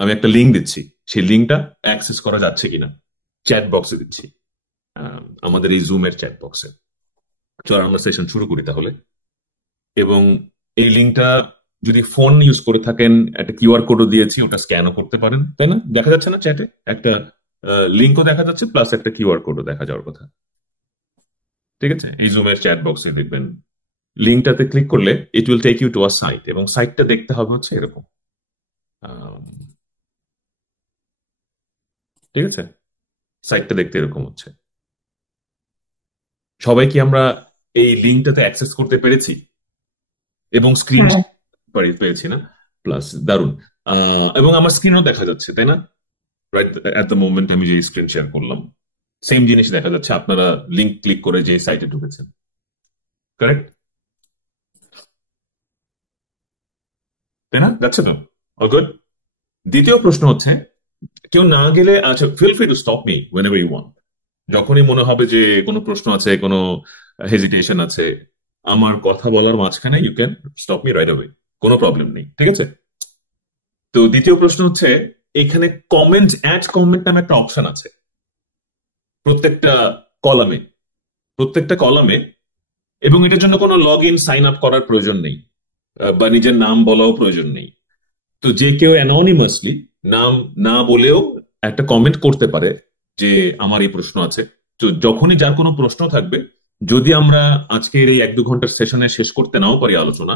আমি একটা লিঙ্ক দিচ্ছি, সেই লিঙ্কটা অ্যাক্সেস করা যাচ্ছে কিনা চ্যাট বক্সে দিচ্ছি, আমাদের এই জুমের চ্যাট বক্সে। চল আমরা সেশন শুরু করি তাহলে। এবং এই লিঙ্কটা যদি ফোন ইউজ করে থাকেন, একটা কিউআর কোডও দিয়েছি, ওটা স্ক্যানও করতে পারেন, তাই না? দেখা যাচ্ছে না চ্যাটে একটা লিঙ্কও দেখা যাচ্ছে, প্লাস একটা কিউআর কোডও দেখা যাওয়ার কথা। ঠিক আছে, এই জুমের চ্যাট বক্সে দেখবেন লিঙ্কটাতে ক্লিক করলে it will take you to a site, এবং সাইটটা দেখতে হবে হচ্ছে এরকম। আম, ঠিক আছে, সাইটটা দেখতে এরকম হচ্ছে। সবাই কি আমরা এই লিঙ্কটাতে অ্যাক্সেস করতে পেরেছি এবং স্ক্রিন হ্যাঁ। পেরেছি না? প্লাস দারুন। এবং আমার স্ক্রিনও দেখা যাচ্ছে, তাই না? রাইট এট দ্য মোমেন্ট আমি যে স্ক্রিন শেয়ার করলাম, সেম জিনিস দেখা যাচ্ছে, আপনারা লিঙ্ক ক্লিক করে যে সাইটে ঢুকেছেন। কারেক্ট, তাই না? যাচ্ছে তো? All good. দ্বিতীয় প্রশ্ন হচ্ছে, কেউ না গেলে, আচ্ছা, feel free to stop me when ever you want. যখনই মনে হবে যে কোনো প্রশ্ন আছে, কোনো হেজিটেশন আছে, আমার কথা বলার মাঝখানে you can stop me right away, কোনো প্রবলেম নেই। ঠিক আছে। তো দ্বিতীয় প্রশ্ন হচ্ছে, এখানে কমেন্ট, অ্যাড কমেন্ট নামে একটা অপশন আছে প্রত্যেকটা কলামে, প্রত্যেকটা কলামে। এবং এটার জন্য কোনো লগ ইন সাইন আপ করার প্রয়োজন নেই, বা নিজের নাম বলাও প্রয়োজন নেই। তো যে কেউ অ্যানোনিমাসলি নাম না বলেও একটা কমেন্ট করতে পারে যে আমার এই প্রশ্ন আছে। তো যখনই যার কোনো প্রশ্ন থাকবে, যদি আমরা আজকের এই 1-2 ঘন্টার সেশনে শেষ করতে নাও পারি আলোচনা,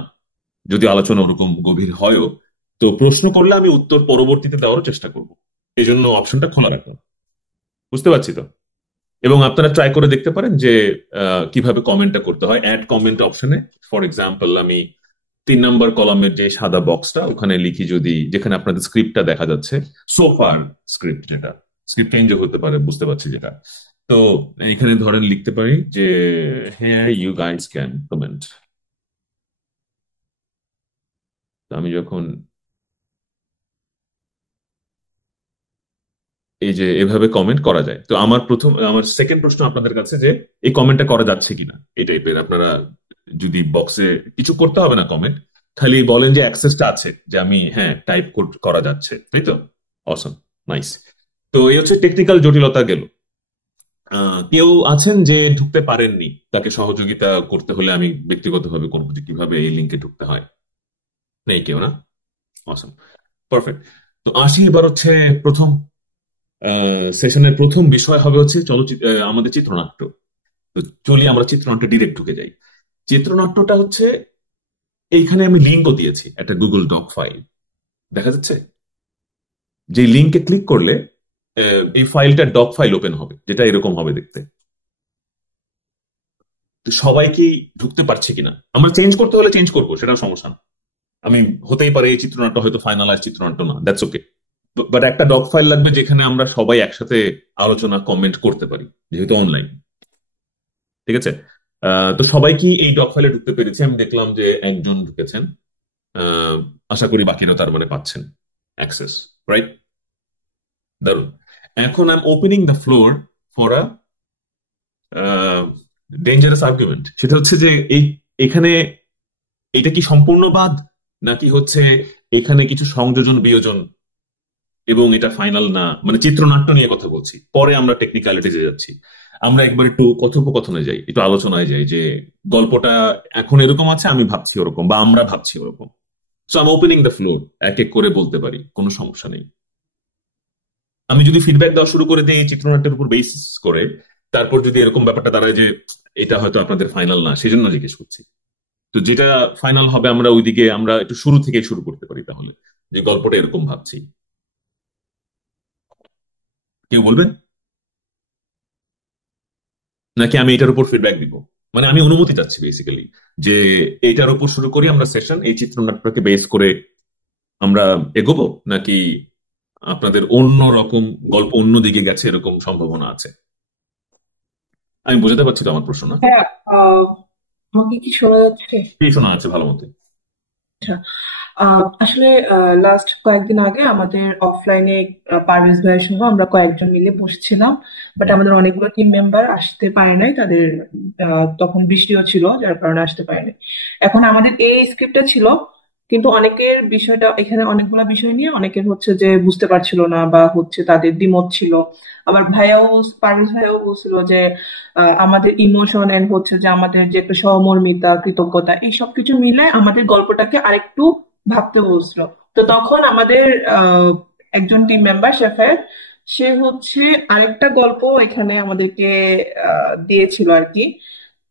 যদি আলোচনা ওরকম গভীর হয়ও, তো প্রশ্ন করলে আমি উত্তর পরবর্তীতে দেওয়ারও চেষ্টা করব। এই জন্য অপশনটা খোলা রাখলাম। বুঝতে পারছি তো? এবং আপনারা ট্রাই করে দেখতে পারেন যে কিভাবে কমেন্টটা করতে হয়। অ্যাড কমেন্ট অপশনে ফর এক্সাম্পল আমি 3 নম্বর কলামের যে সাদা বক্সটা, ওখানে লিখি, যদি যেখানে আপনাদের স্ক্রিপ্টটা দেখা যাচ্ছে, সোফার স্ক্রিপ্ট, যেটা স্ক্রিপ্ট চেঞ্জও হতে পারে, বুঝতে পারছি যেটা। তো এখানে ধরেন লিখতে পারি যে here you guys can comment. আমি যখন এই যে এভাবে কমেন্ট করা যায়, তো আমার সেকেন্ড প্রশ্ন আপনাদের কাছে যে এই কমেন্টটা করা যাচ্ছে কিনা, এই টাইপের আপনারা যদি বক্সে কিছু করতে হবে না কমেন্ট, খালি বলেন যে অ্যাক্সেসটা আছে, যে আমি হ্যাঁ টাইপ করা যাচ্ছে, তাই তো? অসম, নাইস। তো এই হচ্ছে টেকনিক্যাল জটিলতা গেল। কেউ আছেন যে ঢুকতে পারেননি, তাকে সহযোগিতা করতে হলে আমি ব্যক্তিগতভাবে করবো যে কিভাবে এই লিঙ্কে ঢুকতে হয়? নেই কেউ, না? অসম, পারফেক্ট। তো আসি এবার হচ্ছে প্রথম সেশনের প্রথম বিষয় হবে হচ্ছে চলচ্চিত্র, আমাদের চিত্রনাট্য। তো চলি আমরা চিত্রনাট্য ডিরেক্ট ঢুকে যাই। চিত্রনাট্যটা হচ্ছে, এইখানে আমি লিঙ্কও দিয়েছি, একটা গুগল ডক ফাইল দেখা যাচ্ছে, যে লিঙ্কে ক্লিক করলে এই ফাইলটা ডক ফাইল ওপেন হবে, যেটা এরকম হবে দেখতে। তো সবাই কি ঢুকতে পারছে কিনা? আমরা চেঞ্জ করতে হলে চেঞ্জ করবো, সেটা সমস্যা না। আমি, হতেই পারে এই চিত্রনাট্য হয়তো ফাইনালাইজ চিত্রনাট্য না, দ্যাটস ওকে। বাট একটা ডক ফাইল লাগবে যেখানে আমরা সবাই একসাথে আলোচনা কমেন্ট করতে পারি, যেহেতু অনলাইন। ঠিক আছে। তো সবাই কি এই ডক ফাইলে ঢুকতে পেরেছে? আমি দেখলাম যে একজন ঢুকেছেন। আহ, আশা করি বাকিরা তার মানে পাচ্ছেন অ্যাক্সেস, রাইট? দারুন। এখন I am opening the floor for a dangerous argument. সেটা হচ্ছে যে এই, এখানে এটা কি সম্পূর্ণ বাদ, নাকি হচ্ছে এখানে কিছু সংযোজন বিয়োজন, এবং এটা ফাইনাল না? মানে চিত্রনাট্য নিয়ে কথা বলছি, পরে আমরা টেকনিক্যালিটিতে যাচ্ছি। আমরা একবার একটু কথোপকথনে যাই, একটু আলোচনায় যাই, যে গল্পটা এখন এরকম আছে, আমি ভাবছি ওরকম, বা আমরা ভাবছি ওরকম। So I am opening the floor, এক এক করে বলতে পারি, কোনো সমস্যা নেই। আমি যদি ফিডব্যাক দেওয়া শুরু করে দিই এই চিত্রনাট্যের উপর বেসিস করে, তারপর যদি এরকম ব্যাপারটা দাঁড়ায় যে এটা হয়তো আপনাদের ফাইনাল না, সেজন্য জিজ্ঞেস করছি। তো যেটা ফাইনাল হবে আমরা ওইদিকে আমরা একটু শুরু থেকে শুরু করতে পারি তাহলে, যে গল্পটা এরকম ভাবছি। কেউ বলবেন? নাকি আমি এটার উপর ফিডব্যাক দিব? মানে আমি অনুমতি চাচ্ছি বেসিক্যালি, যে এইটার উপর শুরু করি আমরা সেশন, এই চিত্রনাট্যকে বেস করে আমরা এগোবো, নাকি আপনাদের অন্য রকম গল্প অন্য দিকে গেছে এরকম সম্ভাবনা আছে? আমি বোঝাতে পারছি তো আমার প্রশ্ন, না? হ্যাঁ। আহ, আমাকে কি শোনা যাচ্ছে? কি শোনা আছে ভালো মতো? আচ্ছা। আসলে লাস্ট কয়েকদিন আগে আমাদের অফলাইনে পারভেজ ভাইয়ের সঙ্গে আমরা কয়েকজন মিলে বসছিলাম। বাট আমাদের অনেকগুলো টিম মেম্বার আসতে পারে নাই, তাদের তখন বৃষ্টিও ছিল যার কারণে আসতে পারে নাই। এখন আমাদের এই স্ক্রিপ্টটা ছিল কিন্তু অনেকের বিষয়টা এখানে অনেকগুলা বিষয় নিয়ে অনেকের হচ্ছে যে বুঝতে পারছিল না বা হচ্ছে তাদের দ্বিমত ছিল। আবার পারভেজ ভাইয়াও বলছিল যে আমাদের ইমোশন এন্ড হচ্ছে যে আমাদের যে একটা সহমর্মিতা কৃতজ্ঞতা এই সব কিছু মিলে আমাদের গল্পটাকে আরেকটু ভাবতে বলছিল। তো তখন আমাদের আহ একজন টিম মেম্বার শেফায়েত, সে হচ্ছে আরেকটা গল্প এখানে আমাদেরকে দিয়েছিল আর কি।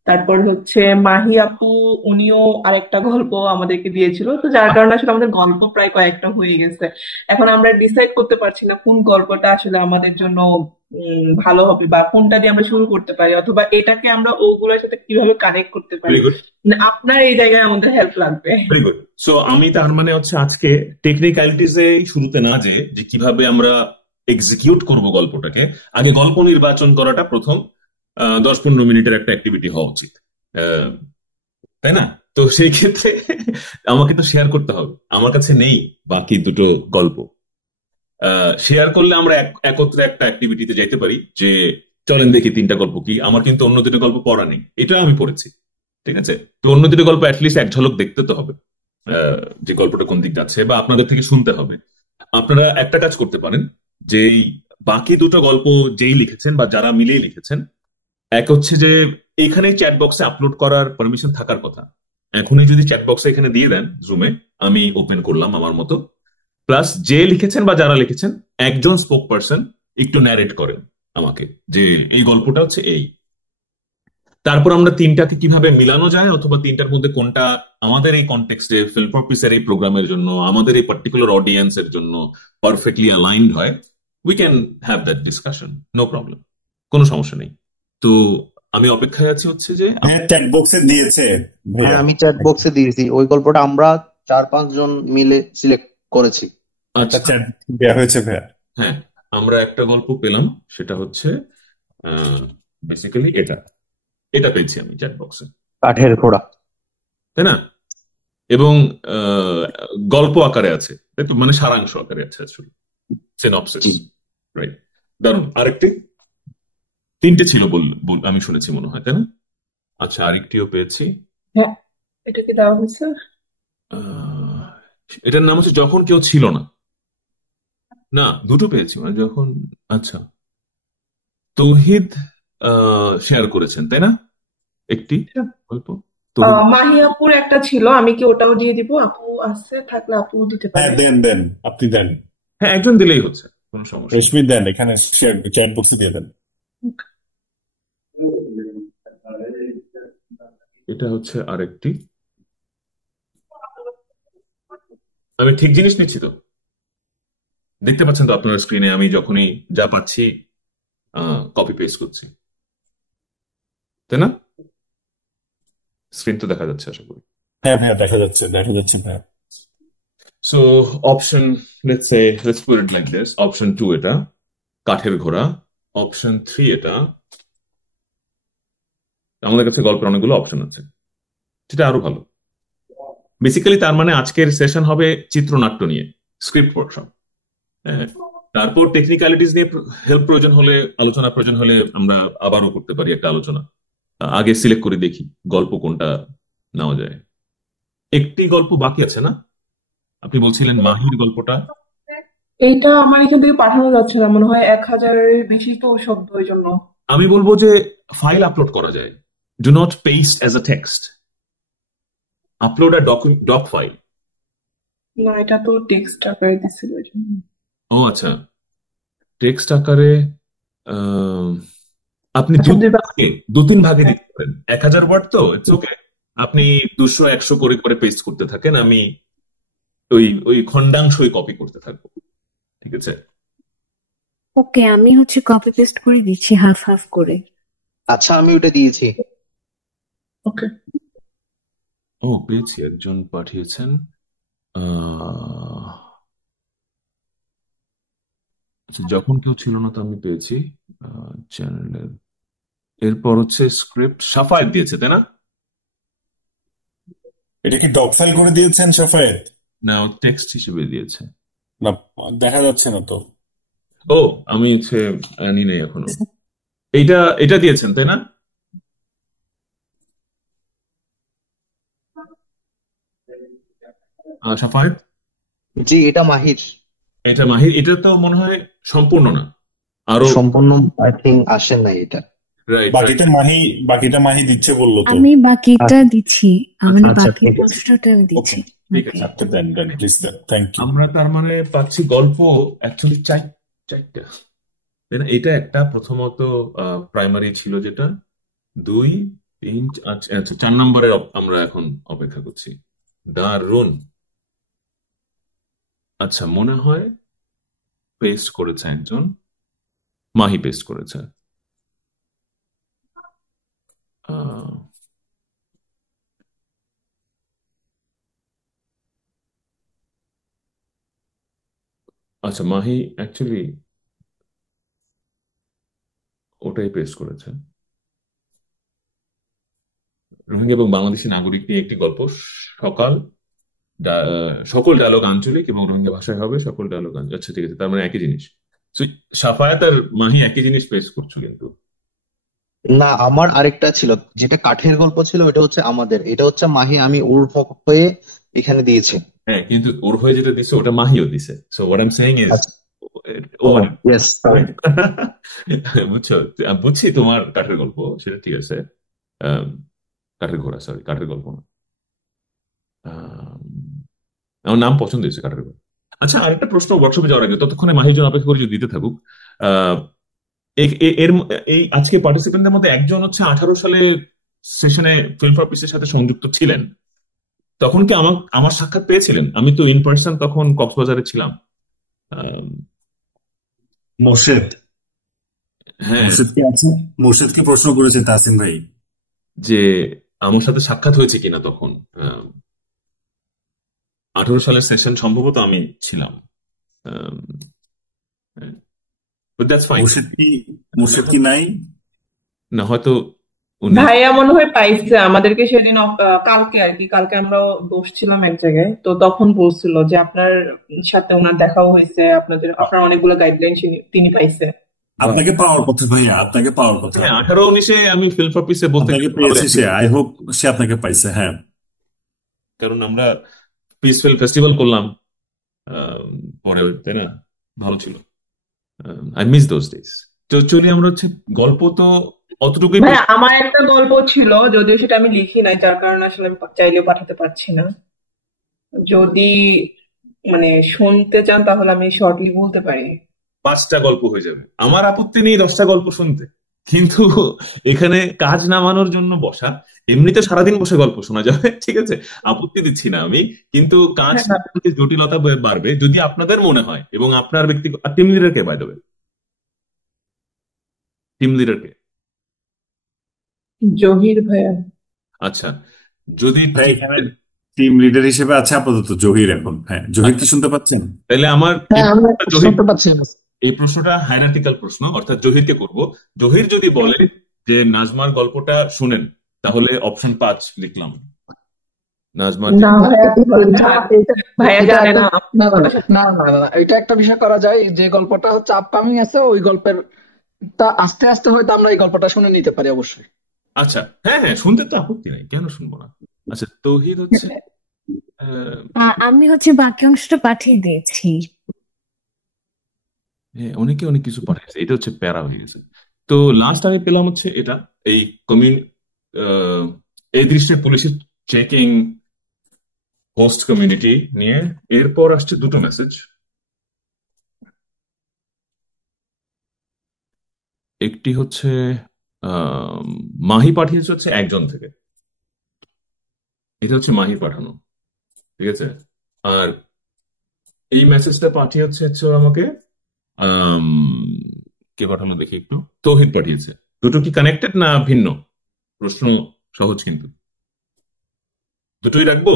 তারপর হচ্ছে মাহি আপু, উনিও আরেকটা গল্প আমাদেরকে দিয়েছিল। তো যার কারণে আসলে আমাদের গল্প প্রায় কয়েকটা হয়ে গেছে। এখন আমরা ডিসাইড করতে পারছি না কোন গল্পটা আসলে আমাদের জন্য ভালো হবে বা কোনটা দিয়ে আমরা শুরু করতে পারি, অথবা এটাকে আমরা ওগুলোর সাথে কিভাবে কানেক্ট করতে পারি। ভেরি গুড, মানে আপনার এই জায়গায় আমাদের হেল্প লাগবে। Very good. সো আমি তার মানে হচ্ছে আজকে টেকনিক্যালিটিসে শুরুতে না যে যে কিভাবে আমরা এক্সিকিউট করব গল্পটাকে, আগে গল্প নির্বাচন করাটা প্রথম 10-15 মিনিটের একটা অ্যাক্টিভিটি হওয়া উচিত, আহ, তাই না? তো সেই ক্ষেত্রে আমাকে তো শেয়ার করতে হবে, আমার কাছে নেই বাকি দুটো গল্প। শেয়ার করলে আমরা একত্রে একটা অ্যাক্টিভিটিতে যাইতে পারি যে চলেন দেখি তিনটা গল্প কি। আমার কিন্তু অন্য দুটো গল্প পড়া নেই, এটাও আমি পড়েছি, ঠিক আছে? তো অন্য দুটো গল্প অ্যাটলিস্ট এক ঝলক দেখতে তো হবে, যে গল্পটা কোন দিক যাচ্ছে, বা আপনাদের থেকে শুনতে হবে। আপনারা একটা কাজ করতে পারেন, যে এই বাকি দুটো গল্প যেই লিখেছেন বা যারা মিলেই লিখেছেন, এক হচ্ছে যে এইখানে চ্যাট বক্সে আপলোড করার পারমিশন থাকার কথা। এখনই যদি চ্যাট বক্সে এখানে দিয়ে দেন জুমে, আমি ওপেন করলাম আমার মতো, প্লাস যে লিখেছেন বা যারা লিখেছেন একজন স্পোক পার্সন একটু ন্যারেট করেন আমাকে, যে এই গল্পটা হচ্ছে এই। তারপর আমরা তিনটাকে কিভাবে মিলানো যায়, অথবা তিনটার মধ্যে কোনটা আমাদের এই কনটেক্সটে ফিল্ম পারপাসের এই প্রোগ্রামের জন্য, আমাদের এই পার্টিকুলার অডিয়েন্সের জন্য পারফেক্টলি অ্যালাইন্ড হয়, we can have that discussion, no problem, কোনো সমস্যা নেই। তো আমি অপেক্ষায় আছি হচ্ছে যে হ্যাঁ, চ্যাট বক্সে দিয়েছে হ্যাঁ, ভাইয়া। আমি চ্যাট বক্সে দিয়েছি। ওই গল্পটা আমরা 4-5 জন মিলে সিলেক্ট করেছি। একটা আচ্ছা, চ্যাট দেওয়া হয়েছে ভাইয়া। হ্যাঁ, আমরা একটা গল্প পেলাম, সেটা হচ্ছে বেসিক্যালি এটা এটা পেয়েছি আমি চ্যাট বক্সে, কাঠের ঘোড়া। তাই না? এবং আহ, গল্প আকারে আছে, তাই তো, মানে সারাংশ আকারে আছে আসলে, সিনপসিস, জি। রাইট? দারুণ। আরেকটি, তিনটে ছিল আমি শুনেছি মনে হয়, তাই না? আচ্ছা, আরেকটিও পেয়েছি। হ্যাঁ, এটা কি দেওয়া হয়েছে? আহ, এটার নাম হচ্ছে যখন কেউ ছিল না। না, দুটো পেয়েছি, মানে যখন, আচ্ছা, তৌহিদ শেয়ার করেছেন, তাই না? একটি গল্প তৌহিদ। মাহি আপুর একটা ছিল, আমি কি ওটাও দিয়ে দিব? আপু আছে, থাকলে আপু দিতে হ্যাঁ, পারে। দেন দেন, আপনি দেন। হ্যাঁ, একজন দিলেই হচ্ছে, কোনো সমস্যা নেই। রেশমি দেন, এখানে চ্যাট বক্সে দিয়ে দেন। এটা হচ্ছে আরেকটি। আমি ঠিক জিনিস নিচ্ছি তো? দেখতে পাচ্ছেন তো আপনার স্ক্রিনে আমি যখনই যা পাচ্ছি কপি পেস্ট করছি, তাই না? স্ক্রিন তো দেখা যাচ্ছে আশা করি। হ্যাঁ ভাইয়া, দেখা যাচ্ছে, দেখা যাচ্ছে ভাইয়া। So option, let's put it like this, option 2 এটা কাঠের ঘোড়া, অপশন 3 এটা। আমাদের কাছে গল্পের অনেকগুলো অপশন আছে, সেটা আরো ভালো। বেসিক্যালি তার মানে আজকের সেশন হবে চিত্রনাট্য নিয়ে, স্ক্রিপ্ট ওয়ার্কশপ। তারপর টেকনিক্যালিটিস নিয়ে হেল্প প্রয়োজন হলে, আলোচনা প্রয়োজন হলে আমরা আবারও করতে পারি একটা আলোচনা। আগে সিলেক্ট করে দেখি গল্প কোনটা নেওয়া যায়। একটি গল্প বাকি আছে না? আপনি বলছিলেন মাহির গল্পটা। এইটা আমার এখান থেকে পাঠানো যাচ্ছে না মনে হয়, 1000-এর বেশি তো শব্দ, ওই জন্য। আমি বলবো যে ফাইল আপলোড করা যায়, do not paste as a text, upload a doc file. না, এটা তো টেক্সট আকারে দিছিল, ওই জন্য। ও আচ্ছা, টেক্সট আকারে। আহ, আপনি আচ্ছা, দুই বার। দু তিন ভাগে দিতে পারেন, 1000 ওয়ার্ড তো ইটস ওকে। আপনি 200-100 করে করে পেস্ট করতে থাকেন, আমি ওই ওই খন্ডাংশই কপি করতে থাকবো, ঠিক আছে? ওকে, আমি হচ্ছে কপি পেস্ট করে দিচ্ছি হাফ হাফ করে। আচ্ছা, আমি ওটা দিয়েছি। ওকে। ও, পেয়েছি, একজন পাঠিয়েছেন। আহ, আচ্ছা, যখন কেউ ছিল না তো আমি পেয়েছি চ্যানেলের। এরপর হচ্ছে স্ক্রিপ্ট সাফায়েত দিয়েছে, তাই না? এটা কি ডক ফাইল করে দিয়েছেন সাফায়েত? না, টেক্সট হিসেবে দিয়েছে। না, দেখা যাচ্ছে না তো। ও, আমি হচ্ছে আনি নেই এখনো। এইটা এটা দিয়েছেন, তাই না? সাফায়েত, জি, এটা মাহির। এটা মাহির, এটা তো মনে হয় সম্পূর্ণ না, আরো। সম্পূর্ণ আই থিঙ্ক আসে নাই এটা। Right, right. বাকিটা মাহি দিচ্ছে বললো তো। আমি বাকিটা দিচ্ছি, আচ্ছা, মানে আচ্ছা, বাকি ঠিক আছে। প্রশ্নটা আমি ওকে, দিচ্ছি। ঠিক ওকে। আছে। আচ্ছা, দেন দেন প্লিজ দেন, থ্যাংক ইউ। আমরা তার মানে পাচ্ছি গল্প অ্যাকচুয়ালি চারটা, তাই না? এটা একটা প্রথমত প্রাইমারি ছিল, যেটা 2, 3, আচ্ছা আচ্ছা 4 নম্বরের আমরা এখন অপেক্ষা করছি। দারুন। আচ্ছা, মনে হয় পেস্ট করেছে একজন, মাহি পেস্ট করেছে। আহ, আচ্ছা, মাহি অ্যাকচুয়ালি ওটাই পেস্ট করেছে। রোহিঙ্গা এবং বাংলাদেশি নাগরিক নিয়ে একটি গল্প। সকাল সকল ডায়লগ আঞ্চলিক এবং রোহিঙ্গা ভাষায় হবে, সকল ডায়লগ আঞ্চলিক। আচ্ছা, ঠিক আছে, তার মানে একই জিনিস। So, সাফায়াত আর মাহি একই জিনিস পেস্ট করছো কিন্তু। না, আমার আরেকটা ছিল, যেটা কাঠের গল্প ছিল, ওটা হচ্ছে আমাদের, এটা হচ্ছে মাহি আমি ওর হয়ে এখানে দিয়েছি। হ্যাঁ, কিন্তু ওর হয়ে যেটা দিছে ওটা মাহিও দিছে। So what I am saying is, আচ্ছা। ও ও, মানে ইয়েস। বুঝছো, আমি বুঝছি তোমার কাঠের গল্প, সেটা ঠিক আছে। আম, কাঠের ঘোড়া, সরি, কাঠের গল্প না। আম, আমার নাম পছন্দ হয়েছে, কাঠের গল্প। আচ্ছা, আরেকটা প্রশ্ন ওয়ার্কশপে যাওয়ার আগে, ততক্ষণে মাহির জন্য অপেক্ষা করে যদি দিতে থাকুক। আহ, এই আজকে পার্টিসিপেন্টদের মধ্যে একজন হচ্ছে 18 সালে সেশনে ফিল্ম ফর পিসের সাথে সংযুক্ত ছিলেন। তখন কি আমার আমার সাক্ষাৎ পেয়েছিলেন? আমি তো ইন পার্সন তখন কক্সবাজারে ছিলাম। আম, মোর্শেদ হ্যাঁ, মোর্শেদ কি আছে? মোর্শেদ কি প্রশ্ন করেছে তাসিম ভাই? যে আমার সাথে সাক্ষাৎ হয়েছে কিনা তখন। 18 সালের সেশন সম্ভবত আমি ছিলাম। But that's fine. মোর্শেদ কি নাই? না, হয়তো উনি। ভাইয়া মনে হয় পাইছে আমাদেরকে সেদিন, কালকে আর কি, কালকে আমরা বসছিলাম এক জায়গায়, তো তখন বলছিল যে আপনার সাথে ওনার দেখাও হয়েছে, আপনার অনেকগুলো গাইডলাইন তিনি পাইছে। আপনাকে পাওয়ার কথা ভাইয়া, আপনাকে পাওয়ার কথা। হ্যাঁ, 18-19-এ আমি ফিল্ম ফর পিসে বলতে আপনাকে গেলে ভালো পেয়েছে acting সে, আই হোপ সে আপনাকে পাইছে। হ্যাঁ, কারণ আমরা পিস ফিল্ম ফেস্টিভ্যাল করলাম আম, পরে, তাই না? ভালো ছিল। I miss those days. তো চলি আমরা হচ্ছে গল্প তো অতটুকুই ভাইয়া আমার একটা গল্প ছিল, যদিও সেটা আমি লিখি নাই, যার কারণে আসলে আমি চাইলেও পাঠাতে পারছি না। যদি মানে শুনতে চান তাহলে আমি শর্টলি বলতে পারি। 5টা গল্প হয়ে যাবে, আমার আপত্তি নেই 10টা গল্প শুনতে। কিন্তু এখানে কাজ নামানোর জন্য বসা, এমনিতে সারাদিন বসে গল্প শোনা যাবে, ঠিক আছে, আপত্তি দিচ্ছি না আমি। কিন্তু কাজ হ্যাঁ, নামানোর জটিলতা বাড়বে যদি আপনাদের মনে হয়, এবং আপনার ব্যক্তিগত টিম লিডারকে বাই দেবে, টিম লিডারকে। জহির ভাইয়া। আচ্ছা, যদি ভাই এখানে টিম লিডার হিসেবে আছে আপাতত জহির এখন। হ্যাঁ, জহির কি শুনতে পাচ্ছেন? তাহলে আমার এই হ্যাঁ, আমি প্রশ্নটা শুনতে পাচ্ছি। এই প্রশ্নটা হায়ারার্কিক্যাল প্রশ্ন, অর্থাৎ জহিরকে করব। জহির যদি বলে যে নাজমার গল্পটা শুনেন, তাহলে অপশন 5 লিখলাম। নাজমার না ভাইয়া, ভাইয়া এটা জানে একটা না। না না না না না না, এটা একটা বিষয় করা যায়, যে গল্পটা হচ্ছে আপকামিং আছে ওই গল্পের তা আস্তে আস্তে হয়তো আমরা এই গল্পটা শুনে নিতে পারি অবশ্যই। আচ্ছা, হ্যাঁ হ্যাঁ, শুনতে তো আপত্তি নেই, কেন শুনবো না। আচ্ছা, তৌহিদ হচ্ছে আহ, আমি হচ্ছে বাকি অংশটা পাঠিয়ে দিয়েছি। হ্যাঁ, অনেকে অনেক কিছু পাঠাইছে, এটা হচ্ছে প্যারা হয়ে গেছে। তো লাস্ট আমি পেলাম হচ্ছে এটা, এই এই দৃশ্যে পুলিশের চেকিং হোস্ট কমিউনিটি নিয়ে। এরপর আসছে দুটো মেসেজ। একটি হচ্ছে মাহি পাঠিয়েছে হচ্ছে একজন থেকে, এটা হচ্ছে মাহির পাঠানো, ঠিক আছে। আর এই মেসেজটা পাঠিয়েছে হচ্ছে আমাকে আম, কে পাঠানো দেখি একটু, তৌহিদ পাঠিয়েছে। দুটো কি কানেক্টেড না ভিন্ন? প্রশ্ন সহজ কিন্তু, দুটোই রাখবো।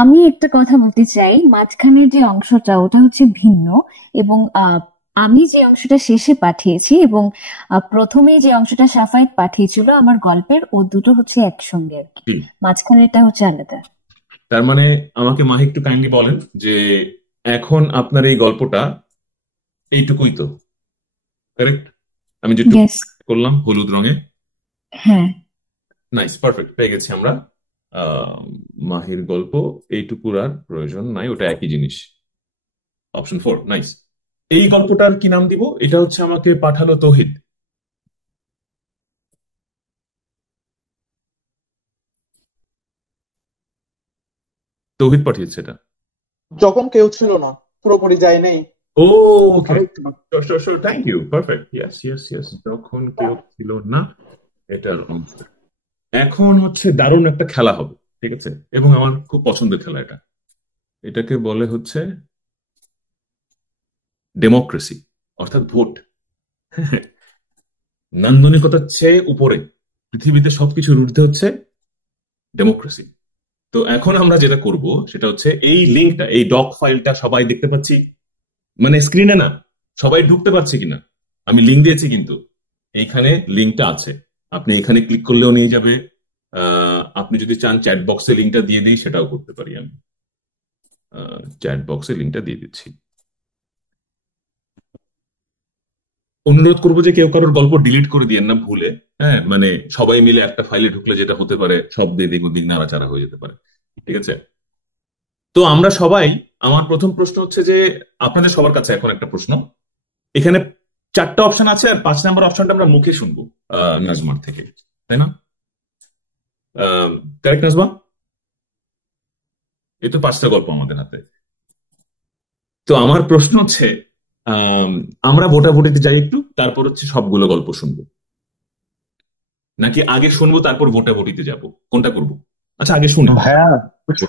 আমি একটা কথা বলতে চাই, মাঝখানের যে অংশটা ওটা হচ্ছে ভিন্ন, এবং আমি যে অংশটা শেষে পাঠিয়েছি এবং প্রথমে যে অংশটা সাফায়েত পাঠিয়েছিল আমার গল্পের, ও দুটো হচ্ছে একসঙ্গে আর কি, কি? মাঝখানেরটা হচ্ছে আলাদা। তার মানে আমাকে মাহি একটু কাইন্ডলি বলেন যে এখন আপনার এই গল্পটা এইটুকুই তো, কারেক্ট? আমি যেটুকু ইয়েস। করলাম হলুদ রঙে। হ্যাঁ। নাইস, পারফেক্ট, পেয়ে গেছি আমরা। আহ, মাহির গল্প এইটুকুর আর প্রয়োজন নাই, ওটা একই জিনিস। Option 4, nice. এই গল্পটার কি নাম দিব? এটা হচ্ছে আমাকে পাঠালো তৌহিদ। তৌহিদ পাঠিয়েছে এটা। যখন কেউ ছিল না, পুরোপুরি যায় নাই। ও, ওকে, আরেকটু thank you, perfect, yes yes yes, যখন কেউ ছিল না, এটার অংশ। এখন হচ্ছে দারুণ একটা খেলা হবে, ঠিক আছে, এবং আমার খুব পছন্দের খেলা এটা। এটাকে বলে হচ্ছে ডেমোক্রেসি, অর্থাৎ ভোট। নান্দনিকতার চেয়ে উপরে, পৃথিবীতে সবকিছুর ঊর্ধ্বে হচ্ছে ডেমোক্রেসি। তো এখন আমরা যেটা করব সেটা হচ্ছে এই লিঙ্কটা, এই ডক ফাইলটা সবাই দেখতে পাচ্ছি, মানে স্ক্রিনে না, সবাই ঢুকতে পারছে কিনা। আমি লিঙ্ক দিয়েছি কিন্তু, এইখানে লিঙ্কটা আছে, আপনি এখানে ক্লিক করলেও নিয়ে যাবে। আপনি যদি চান চ্যাট বক্সে লিঙ্কটা দিয়ে দিই, সেটাও করতে পারি আমি। চ্যাট বক্সে লিঙ্কটা দিয়ে দিচ্ছি। অনুরোধ করবো যে কেউ কারোর গল্প ডিলিট করে দিয়েন না ভুলে। হ্যাঁ, মানে সবাই মিলে একটা ফাইলে ঢুকলে যেটা হতে পারে, সব দিয়ে দেখবো দিন নাড়াচাড়া হয়ে যেতে পারে, ঠিক আছে। তো আমরা সবাই, আমার প্রথম প্রশ্ন হচ্ছে যে আপনাদের সবার কাছে এখন একটা প্রশ্ন। এখানে 4টা অপশন আছে, আর 5 নাম্বার অপশনটা আমরা মুখে শুনবো নাজমার থেকে, তাই না? কারেক্ট নাজমা? এই তো 5টা গল্প আমাদের হাতে। তো আমার প্রশ্ন হচ্ছে, আম, আমরা ভোটাভুটিতে যাই একটু, তারপর হচ্ছে সবগুলো গল্প শুনবো, নাকি আগে শুনবো তারপর ভোটাভুটিতে যাব, কোনটা করবো? আচ্ছা, আগে শুনি। ভাইয়া,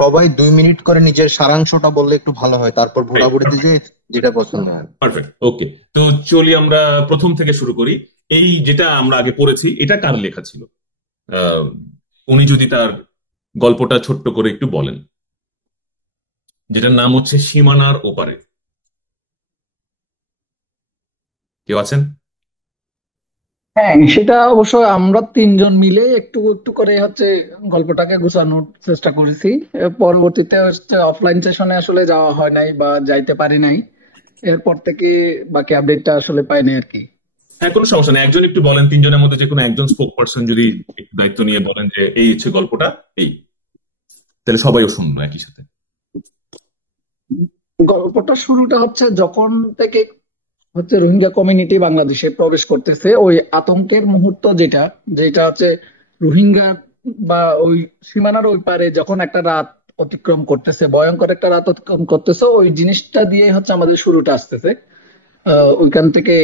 সবাই 2 মিনিট করে নিজের সারাংশটা বললে একটু ভালো হয়, তারপর ভোটাভুটিতে যে যেটা পছন্দ হয়। পারফেক্ট, ওকে। তো চলি আমরা প্রথম থেকে শুরু করি। এই যেটা আমরা আগে পড়েছি, এটা কার লেখা ছিল? আহ, উনি যদি তার গল্পটা ছোট্ট করে একটু বলেন, যেটার নাম হচ্ছে সীমানার ওপারে। কেউ আছেন? হ্যাঁ, সেটা অবশ্য আমরা তিনজন মিলে একটু একটু করে হচ্ছে গল্পটাকে গুছানোর চেষ্টা করেছি। পরবর্তীতে হচ্ছে অফলাইন সেশনে আসলে যাওয়া হয় নাই বা যাইতে পারি নাই, এরপর থেকে বাকি আপডেটটা আসলে পাই নাই আর কি। হ্যাঁ, কোনো সমস্যা নেই, একজন একটু বলেন, তিনজনের মধ্যে যে কোনো একজন স্পোক পার্সন যদি একটু দায়িত্ব নিয়ে বলেন যে এই হচ্ছে গল্পটা, এই, তাহলে সবাইও শুনবো একই সাথে। গল্পটা শুরুটা হচ্ছে যখন থেকে হচ্ছে রোহিঙ্গা কমিউনিটি বাংলাদেশে প্রবেশ করতেছে, ওই আতঙ্কের মুহূর্ত যেটা যেটা হচ্ছে রোহিঙ্গা বা ওই সীমানার ওই পারে যখন একটা রাত অতিক্রম করতেছে, ভয়ঙ্কর একটা রাত অতিক্রম করতেছে, ওই জিনিসটা দিয়ে হচ্ছে আমাদের শুরুটা আসতেছে। ওইখান থেকে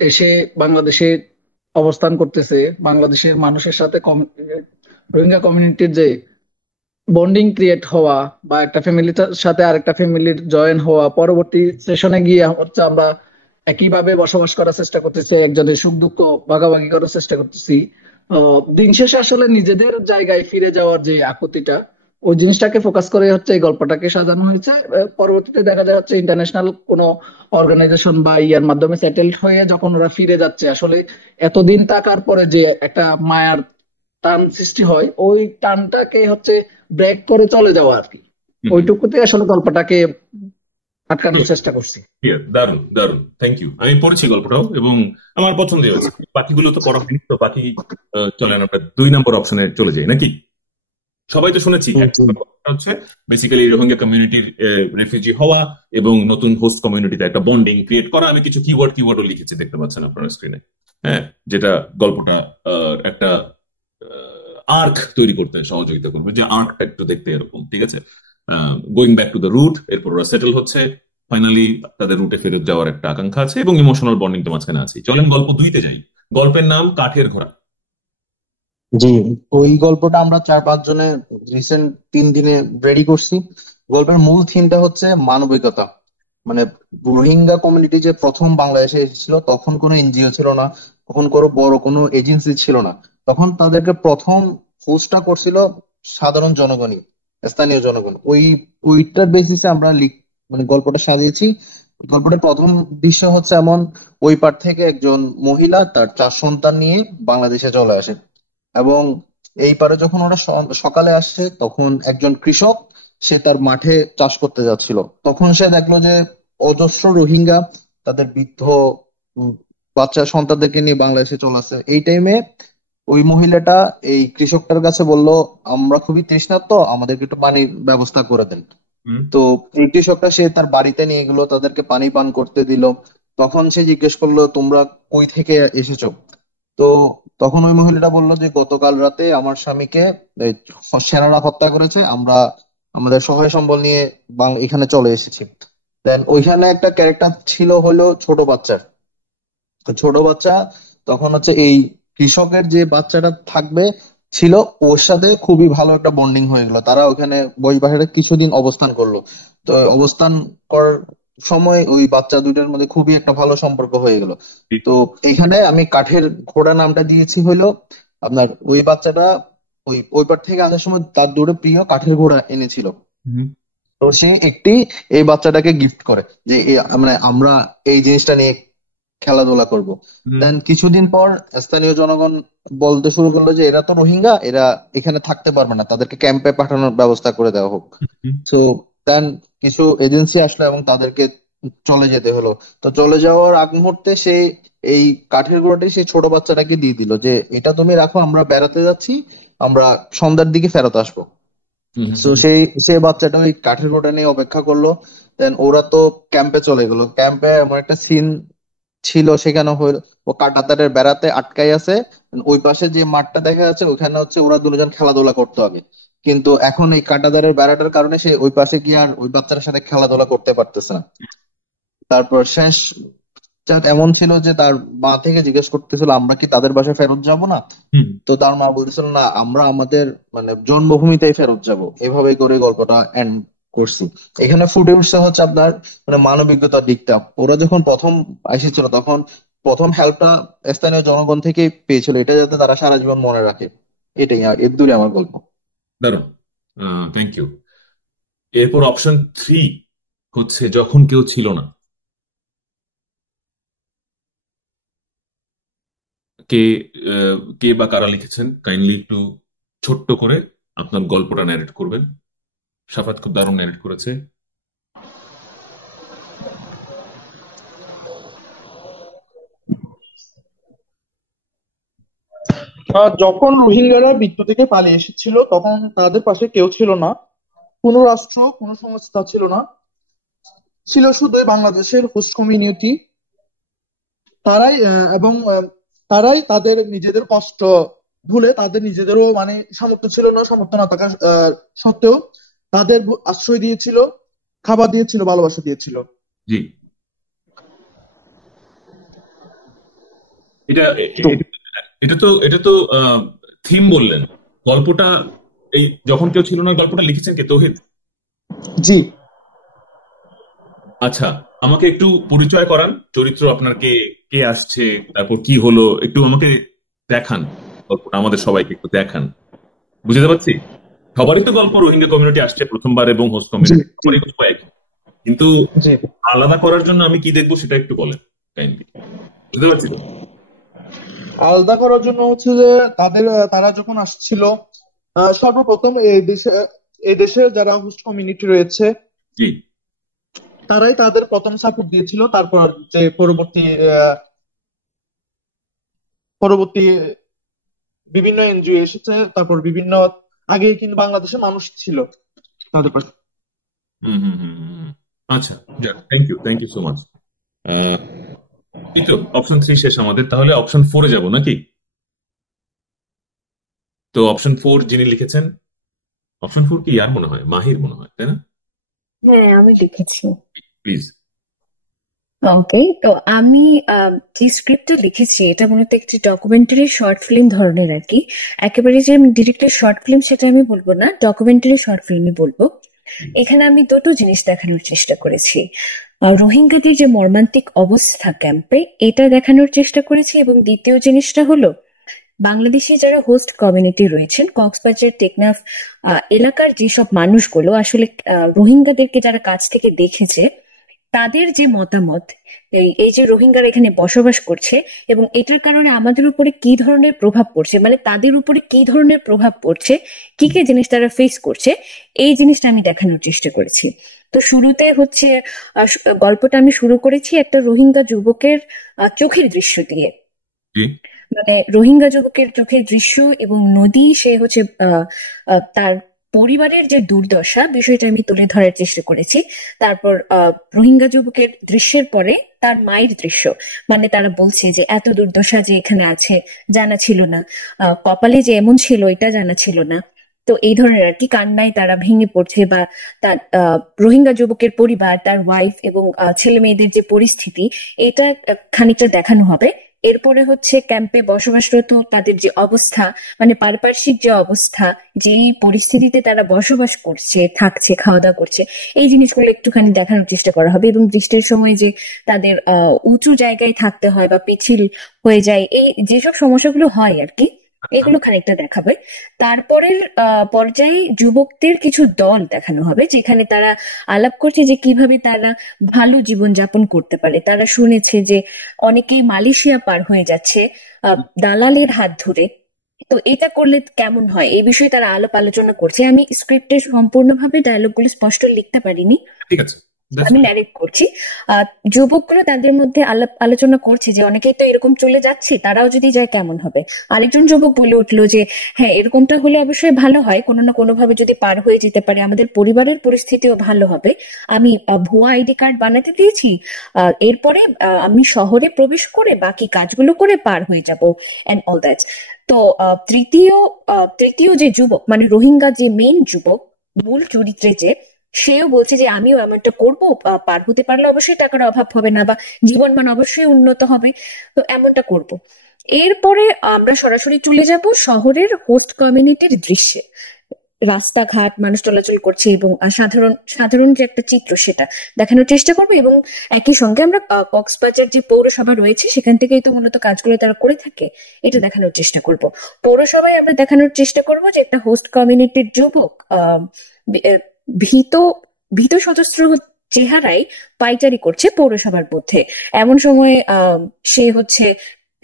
এসে বাংলাদেশে অবস্থান করতেছে, বাংলাদেশের মানুষের সাথে রোহিঙ্গা কমিউনিটির যে বন্ডিং ক্রিয়েট হওয়া বা একটা ফ্যামিলির সাথে আরেকটা ফ্যামিলির জয়েন হওয়া, পরবর্তী সেশনে গিয়ে হচ্ছে আমরা একইভাবে বসবাস করার চেষ্টা করতেছি, একজনের সুখ দুঃখ ভাগাভাগি করার চেষ্টা করতেছি। দিন শেষে আসলে নিজেদের জায়গায় ফিরে যাওয়ার যে আকুতিটা, ওই জিনিসটাকে ফোকাস করে হচ্ছে এই গল্পটাকে সাজানো হয়েছে। পরবর্তীতে দেখা যায় হচ্ছে ইন্টারন্যাশনাল কোনো অর্গানাইজেশন বা ইয়ার মাধ্যমে সেটেলড হয়ে যখন ওরা ফিরে যাচ্ছে, আসলে এতদিন থাকার পরে যে একটা মায়ার টান সৃষ্টি হয়, ওই টানটাকে হচ্ছে ব্রেক করে চলে যাওয়া আর কি। হুম, হুম। ওইটুকুতে আসলে গল্পটাকে আটকানোর চেষ্টা করছি। দারুন দারুন, থ্যাংক ইউ। আমি পড়েছি গল্পটাও এবং আমার পছন্দ হয়েছে। বাকিগুলো তো পড়া হয়নি, তো বাকি চলেন আমরা 2 নম্বর অপশনে চলে যাই নাকি। সবাই তো শুনেছি, একটা ব্যাপারটা হচ্ছে বেসিক্যালি রোহিঙ্গা কমিউনিটির রেফিউজি হওয়া এবং নতুন হোস্ট কমিউনিটিতে একটা বন্ডিং ক্রিয়েট করা। আমি কিছু কিওয়ার্ডও লিখেছি, দেখতে পাচ্ছেন আপনার স্ক্রিনে। হ্যাঁ, যেটা গল্পটা একটা আর্ক তৈরি করতে সহযোগিতা করবে, যে আর্কটা একটু দেখতে এরকম, ঠিক আছে। Going back to the root, এরপর ওরা সেটেল হচ্ছে, ফাইনালি তাদের রুটে ফেরত যাওয়ার একটা আকাঙ্ক্ষা আছে এবং ইমোশনাল বন্ডিং তো মাঝখানে আছে। চলেন গল্প 2-তে যাই। গল্পের নাম কাঠের ঘোড়া। জি, ওই গল্পটা আমরা 4-5 জনে রিসেন্ট 3 দিনে রেডি করছি। গল্পের মূল থিমটা হচ্ছে মানবিকতা। মানে রোহিঙ্গা কমিউনিটি যে প্রথম বাংলাদেশে এসেছিল, তখন কোনো এনজিও ছিল না, তখন কোনো বড় কোনো এজেন্সি ছিল না। তখন তাদেরকে প্রথম হোস্টটা করছিল সাধারণ জনগণই, স্থানীয় জনগণ। ওইটার বেসিসে আমরা মানে গল্পটা সাজিয়েছি। গল্পটার প্রথম দৃশ্য হচ্ছে এমন, ওই পার থেকে একজন মহিলা তার 4 সন্তান নিয়ে বাংলাদেশে চলে আসে, এবং এই পারে যখন ওরা সকালে আসছে, তখন একজন কৃষক, সে তার মাঠে চাষ করতে যাচ্ছিল। তখন সে দেখলো যে অজস্র রোহিঙ্গা তাদের বৃদ্ধ উম, বাচ্চা সন্তানদেরকে নিয়ে বাংলাদেশে চলে আসছে। এই টাইমে ওই মহিলাটা এই কৃষকটার কাছে বলল, আমরা খুবই তৃষ্ণার্ত, আমাদেরকে একটু পানির ব্যবস্থা করে দেন। হুম তো এই কৃষকটা সে তার বাড়িতে নিয়ে গেলো, তাদেরকে পানি পান করতে দিল। তখন সে জিজ্ঞেস করলো, তোমরা কই থেকে এসেছো? তো তখন ওই মহিলাটা বললো যে গতকাল রাতে আমার স্বামীকে এই সেনারা হত্যা করেছে, আমরা আমাদের সহায় সম্বল নিয়ে এখানে চলে এসেছি। দেন ওইখানে একটা ক্যারেক্টার ছিল হলো ছোট বাচ্চার। তো ছোট বাচ্চা তখন হচ্ছে এই কৃষকের যে বাচ্চাটা থাকবে ছিল, ওর সাথে খুবই ভালো একটা বন্ডিং হয়ে গেল। তারা ওখানে বসবাসে কিছুদিন অবস্থান করলো। তো অবস্থান করার সময় ওই বাচ্চা দুইটার মধ্যে খুবই একটা ভালো সম্পর্ক হয়ে গেল। তো এখানে আমি কাঠের ঘোড়া নামটা দিয়েছি হলো আপনার ওই বাচ্চাটা ওই ওই পার থেকে আসার সময় তার দুটো প্রিয় কাঠের ঘোড়া এনেছিল। হুম তো সে একটি এই বাচ্চাটাকে গিফট করে যে মানে আমরা এই জিনিসটা নিয়ে খেলাধুলা করব। হুম দেন কিছুদিন পর স্থানীয় জনগণ বলতে শুরু করলো যে এরা তো রোহিঙ্গা, এরা এখানে থাকতে পারবে না, তাদেরকে ক্যাম্পে পাঠানোর ব্যবস্থা করে দেওয়া হোক। হুম তো দেন কিছু এজেন্সি আসলো এবং তাদেরকে চলে যেতে হলো। তো চলে যাওয়ার আগ মুহূর্তে সে এই কাঠের গুঁড়োটি সেই ছোট বাচ্চাটাকে দিয়ে দিল যে এটা তুমি রাখো, আমরা বেড়াতে যাচ্ছি, আমরা সন্ধ্যার দিকে ফেরত আসবো। হুম তো সেই বাচ্চাটা ওই কাঠের গোটা নিয়ে অপেক্ষা করলো। দেন ওরা তো ক্যাম্পে চলে গেলো। ক্যাম্পে এমন একটা সিন ছিল সেখানে হইল, ও কাঁটাতারের বেড়াতে আটকাই আছে। ওই পাশে যে মাঠটা দেখা যাচ্ছে ওখানে হচ্ছে ওরা দুজন খেলাধুলা করতে হবে, কিন্তু এখন এই কাঁটাতারের বেড়াটার কারণে সে ওই পাশে গিয়ে আর ওই বাচ্চার সাথে খেলাধুলা করতে পারতেছে না। তারপর শেষ যাক এমন ছিল যে তার মা থেকে জিজ্ঞেস করতেছিল আমরা কি তাদের বাসায় ফেরত যাব না? হুম তো তার মা বলতেছিল না, আমরা আমাদের মানে জন্মভূমিতেই ফেরত যাব। এভাবেই করে গল্পটা এন্ড করছি। এখানে ফুটে উঠছে হচ্ছে আপনার মানে মানবিকতার দিকটা। ওরা যখন প্রথম এসেছিল তখন প্রথম হেল্পটা স্থানীয় জনগণ থেকে পেয়েছিল, এটা যাতে তারা সারা জীবন মনে রাখে। এটাই এর দূরে আমার গল্প। দারুণ, থ্যাংক ইউ। এরপর অপশন 3 হচ্ছে যখন কেউ ছিল না। কে কে বা কারা লিখেছেন কাইন্ডলি একটু ছোট্ট করে আপনার গল্পটা ন্যারেট করবেন। সাফাত খুব দারুণ ন্যারেট করেছে। যখন রোহিঙ্গারা মৃত্যু থেকে পালিয়ে এসেছিল তখন তাদের পাশে কেউ ছিল না, কোনো রাষ্ট্র কোনো সংস্থা ছিল না, ছিল শুধুই বাংলাদেশের হোস্ট কমিউনিটি। তারাই তাদের নিজেদের কষ্ট ভুলে, তাদের নিজেদেরও মানে সামর্থ্য ছিল না, সামর্থ্য না থাকা সত্ত্বেও তাদের আশ্রয় দিয়েছিল, খাবার দিয়েছিল, ভালোবাসা দিয়েছিল। জি, এটা তো এটা তো থিম বললেন। গল্পটা এই যখন কেউ ছিল না গল্পটা লিখেছেন কে? তৌহিদ? জি, আচ্ছা, আমাকে একটু পরিচয় করান, চরিত্র আপনার কে, কে আসছে, তারপর কি হলো, একটু আমাকে দেখান গল্পটা, আমাদের সবাইকে একটু দেখান। বুঝতে পারছি সবারই তো গল্প রোহিঙ্গা কমিউনিটি আসছে প্রথমবার এবং হোস্ট জি, কমিউনিটি জি, সবারই গল্প একই, কিন্তু জি। আলাদা করার জন্য আমি কি দেখবো সেটা একটু বলেন কাইন্ডলি। বুঝতে পারছি তো? আলাদা করার জন্য হচ্ছে যে তারা যখন আসছিল, সর্বপ্রথম এই দেশের যারা হোস্ট কমিউনিটি রয়েছে জি তারাই তাদের প্রথম সাপোর্ট দিয়েছিল। তারপর যে পরবর্তী বিভিন্ন এনজিও এসেছে, তারপর বিভিন্ন আগে কিন্তু বাংলাদেশে মানুষ ছিল তাদের পাশে। হুম হুম হুম হুম হুম। আচ্ছা, যাক, থ্যাংক ইউ সো মাচ। এই তো অপশন 3 শেষ আমাদের, তাহলে অপশন 4-এ যাবো নাকি? তো অপশন 4 যিনি লিখেছেন, অপশন 4 কি আর মনে হয় মাহির মনে হয়, তাই না? হ্যাঁ, আমি লিখেছি। প্লিজ। ওকে, তো আমি যে স্ক্রিপ্টটা লিখেছি এটা মূলত একটি ডকুমেন্টারি শর্ট ফিল্ম ধরনের আর কি। একেবারে যে আমি ডিরেক্টলি শর্ট ফিল্ম সেটা আমি বলবো না, ডকুমেন্টারি শর্ট ফিল্মই বলবো। এখানে আমি দুটো জিনিস দেখানোর চেষ্টা করেছি। রোহিঙ্গাদের যে মর্মান্তিক অবস্থা ক্যাম্পে, এটা দেখানোর চেষ্টা করেছি, এবং দ্বিতীয় জিনিসটা হলো বাংলাদেশে যারা হোস্ট কমিউনিটি রয়েছেন, কক্সবাজার টেকনাফ এলাকার যেসব মানুষগুলো আসলে রোহিঙ্গাদেরকে যারা কাছ থেকে দেখেছে, তাদের যে মতামত, এই যে রোহিঙ্গারা এখানে বসবাস করছে এবং এটার কারণে আমাদের উপরে কি ধরনের প্রভাব পড়ছে, মানে তাদের উপরে কি ধরনের প্রভাব পড়ছে, কি কি জিনিস তারা ফেস করছে, এই জিনিসটা আমি দেখানোর চেষ্টা করেছি। তো শুরুতে হচ্ছে গল্পটা আমি শুরু করেছি একটা রোহিঙ্গা যুবকের চোখের দৃশ্য দিয়ে। জি মানে রোহিঙ্গা যুবকের চোখের দৃশ্য এবং নদী, সে হচ্ছে তার পরিবারের যে দুর্দশা, বিষয়টা আমি তুলে ধরার চেষ্টা করেছি। তারপর রোহিঙ্গা যুবকের দৃশ্যের পরে তার মায়ের দৃশ্য, মানে তারা বলছে যে এত দুর্দশা যে এখানে আছে জানা ছিল না, কপালে যে এমন ছিল এটা জানা ছিল না। তো এই ধরনের আর কি কান্নায় তারা ভেঙে পড়ছে, বা তার রোহিঙ্গা যুবকের পরিবার, তার ওয়াইফ এবং ছেলে মেয়েদের যে পরিস্থিতি, এটা খানিকটা দেখানো হবে। এরপরে হচ্ছে ক্যাম্পে বসবাসরত তাদের যে অবস্থা, মানে পারিপার্শ্বিক যে অবস্থা, যে পরিস্থিতিতে তারা বসবাস করছে, থাকছে, খাওয়া দাওয়া করছে, এই জিনিসগুলো একটুখানি দেখানোর চেষ্টা করা হবে। এবং বৃষ্টির সময় যে তাদের উঁচু জায়গায় থাকতে হয় বা পিচ্ছিল হয়ে যায়, এই যেসব সমস্যাগুলো হয় আর কি, এগুলো খানিকটা দেখাবে। তারপরের পর্যায়ে যুবকদের কিছু দল দেখানো হবে, যেখানে তারা আলাপ করছে যে কিভাবে তারা ভালো জীবন যাপন করতে পারে। তারা শুনেছে যে অনেকেই মালয়েশিয়া পার হয়ে যাচ্ছে দালালের হাত ধরে। তো এটা করলে কেমন হয়, এই বিষয়ে তারা আলাপ আলোচনা করছে। আমি স্ক্রিপ্টে সম্পূর্ণভাবে ডায়লগগুলো স্পষ্ট লিখতে পারিনি, ঠিক আছে, that's আমি fine. ন্যারেট করছি। যুবকরা তাদের মধ্যে আলাপ আলোচনা করছে যে অনেকেই তো এরকম চলে যাচ্ছে, তারাও যদি যায় কেমন হবে। আরেকজন যুবক বলে উঠলো যে হ্যাঁ, এরকমটা হলে অবশ্যই ভালো হয়, কোনো না কোনো ভাবে যদি পার হয়ে যেতে পারে আমাদের পরিবারের পরিস্থিতিও ভালো হবে। আমি ভুয়া আইডি কার্ড বানাতে দিয়েছি, এরপরে আমি শহরে প্রবেশ করে বাকি কাজগুলো করে পার হয়ে যাব, এন্ড অল দ্যাট। তো তৃতীয় যে যুবক, মানে রোহিঙ্গা যে মেইন যুবক, মূল চরিত্রে যে, সেও বলছে যে আমিও এমনটা করবো, পার হতে পারলে অবশ্যই টাকার অভাব হবে না, বা জীবনমান অবশ্যই উন্নত হবে, তো এমনটা করব। এরপরে আমরা সরাসরি চলে যাব শহরের হোস্ট কমিউনিটির দৃশ্যে। রাস্তাঘাট, মানুষ চলাচল করছে এবং সাধারণ সাধারণ যে একটা চিত্র, সেটা দেখানোর চেষ্টা করবো। এবং একই সঙ্গে আমরা কক্সবাজার যে পৌরসভা রয়েছে, সেখান থেকেই তো মূলত কাজগুলো তারা করে থাকে, এটা দেখানোর চেষ্টা করব। পৌরসভায় আমরা দেখানোর চেষ্টা করব যে একটা হোস্ট কমিউনিটির যুবক ভীত ভীত সদস্র চেহারায় পাইচারি করছে পৌরসভার মধ্যে। এমন সময় সে হচ্ছে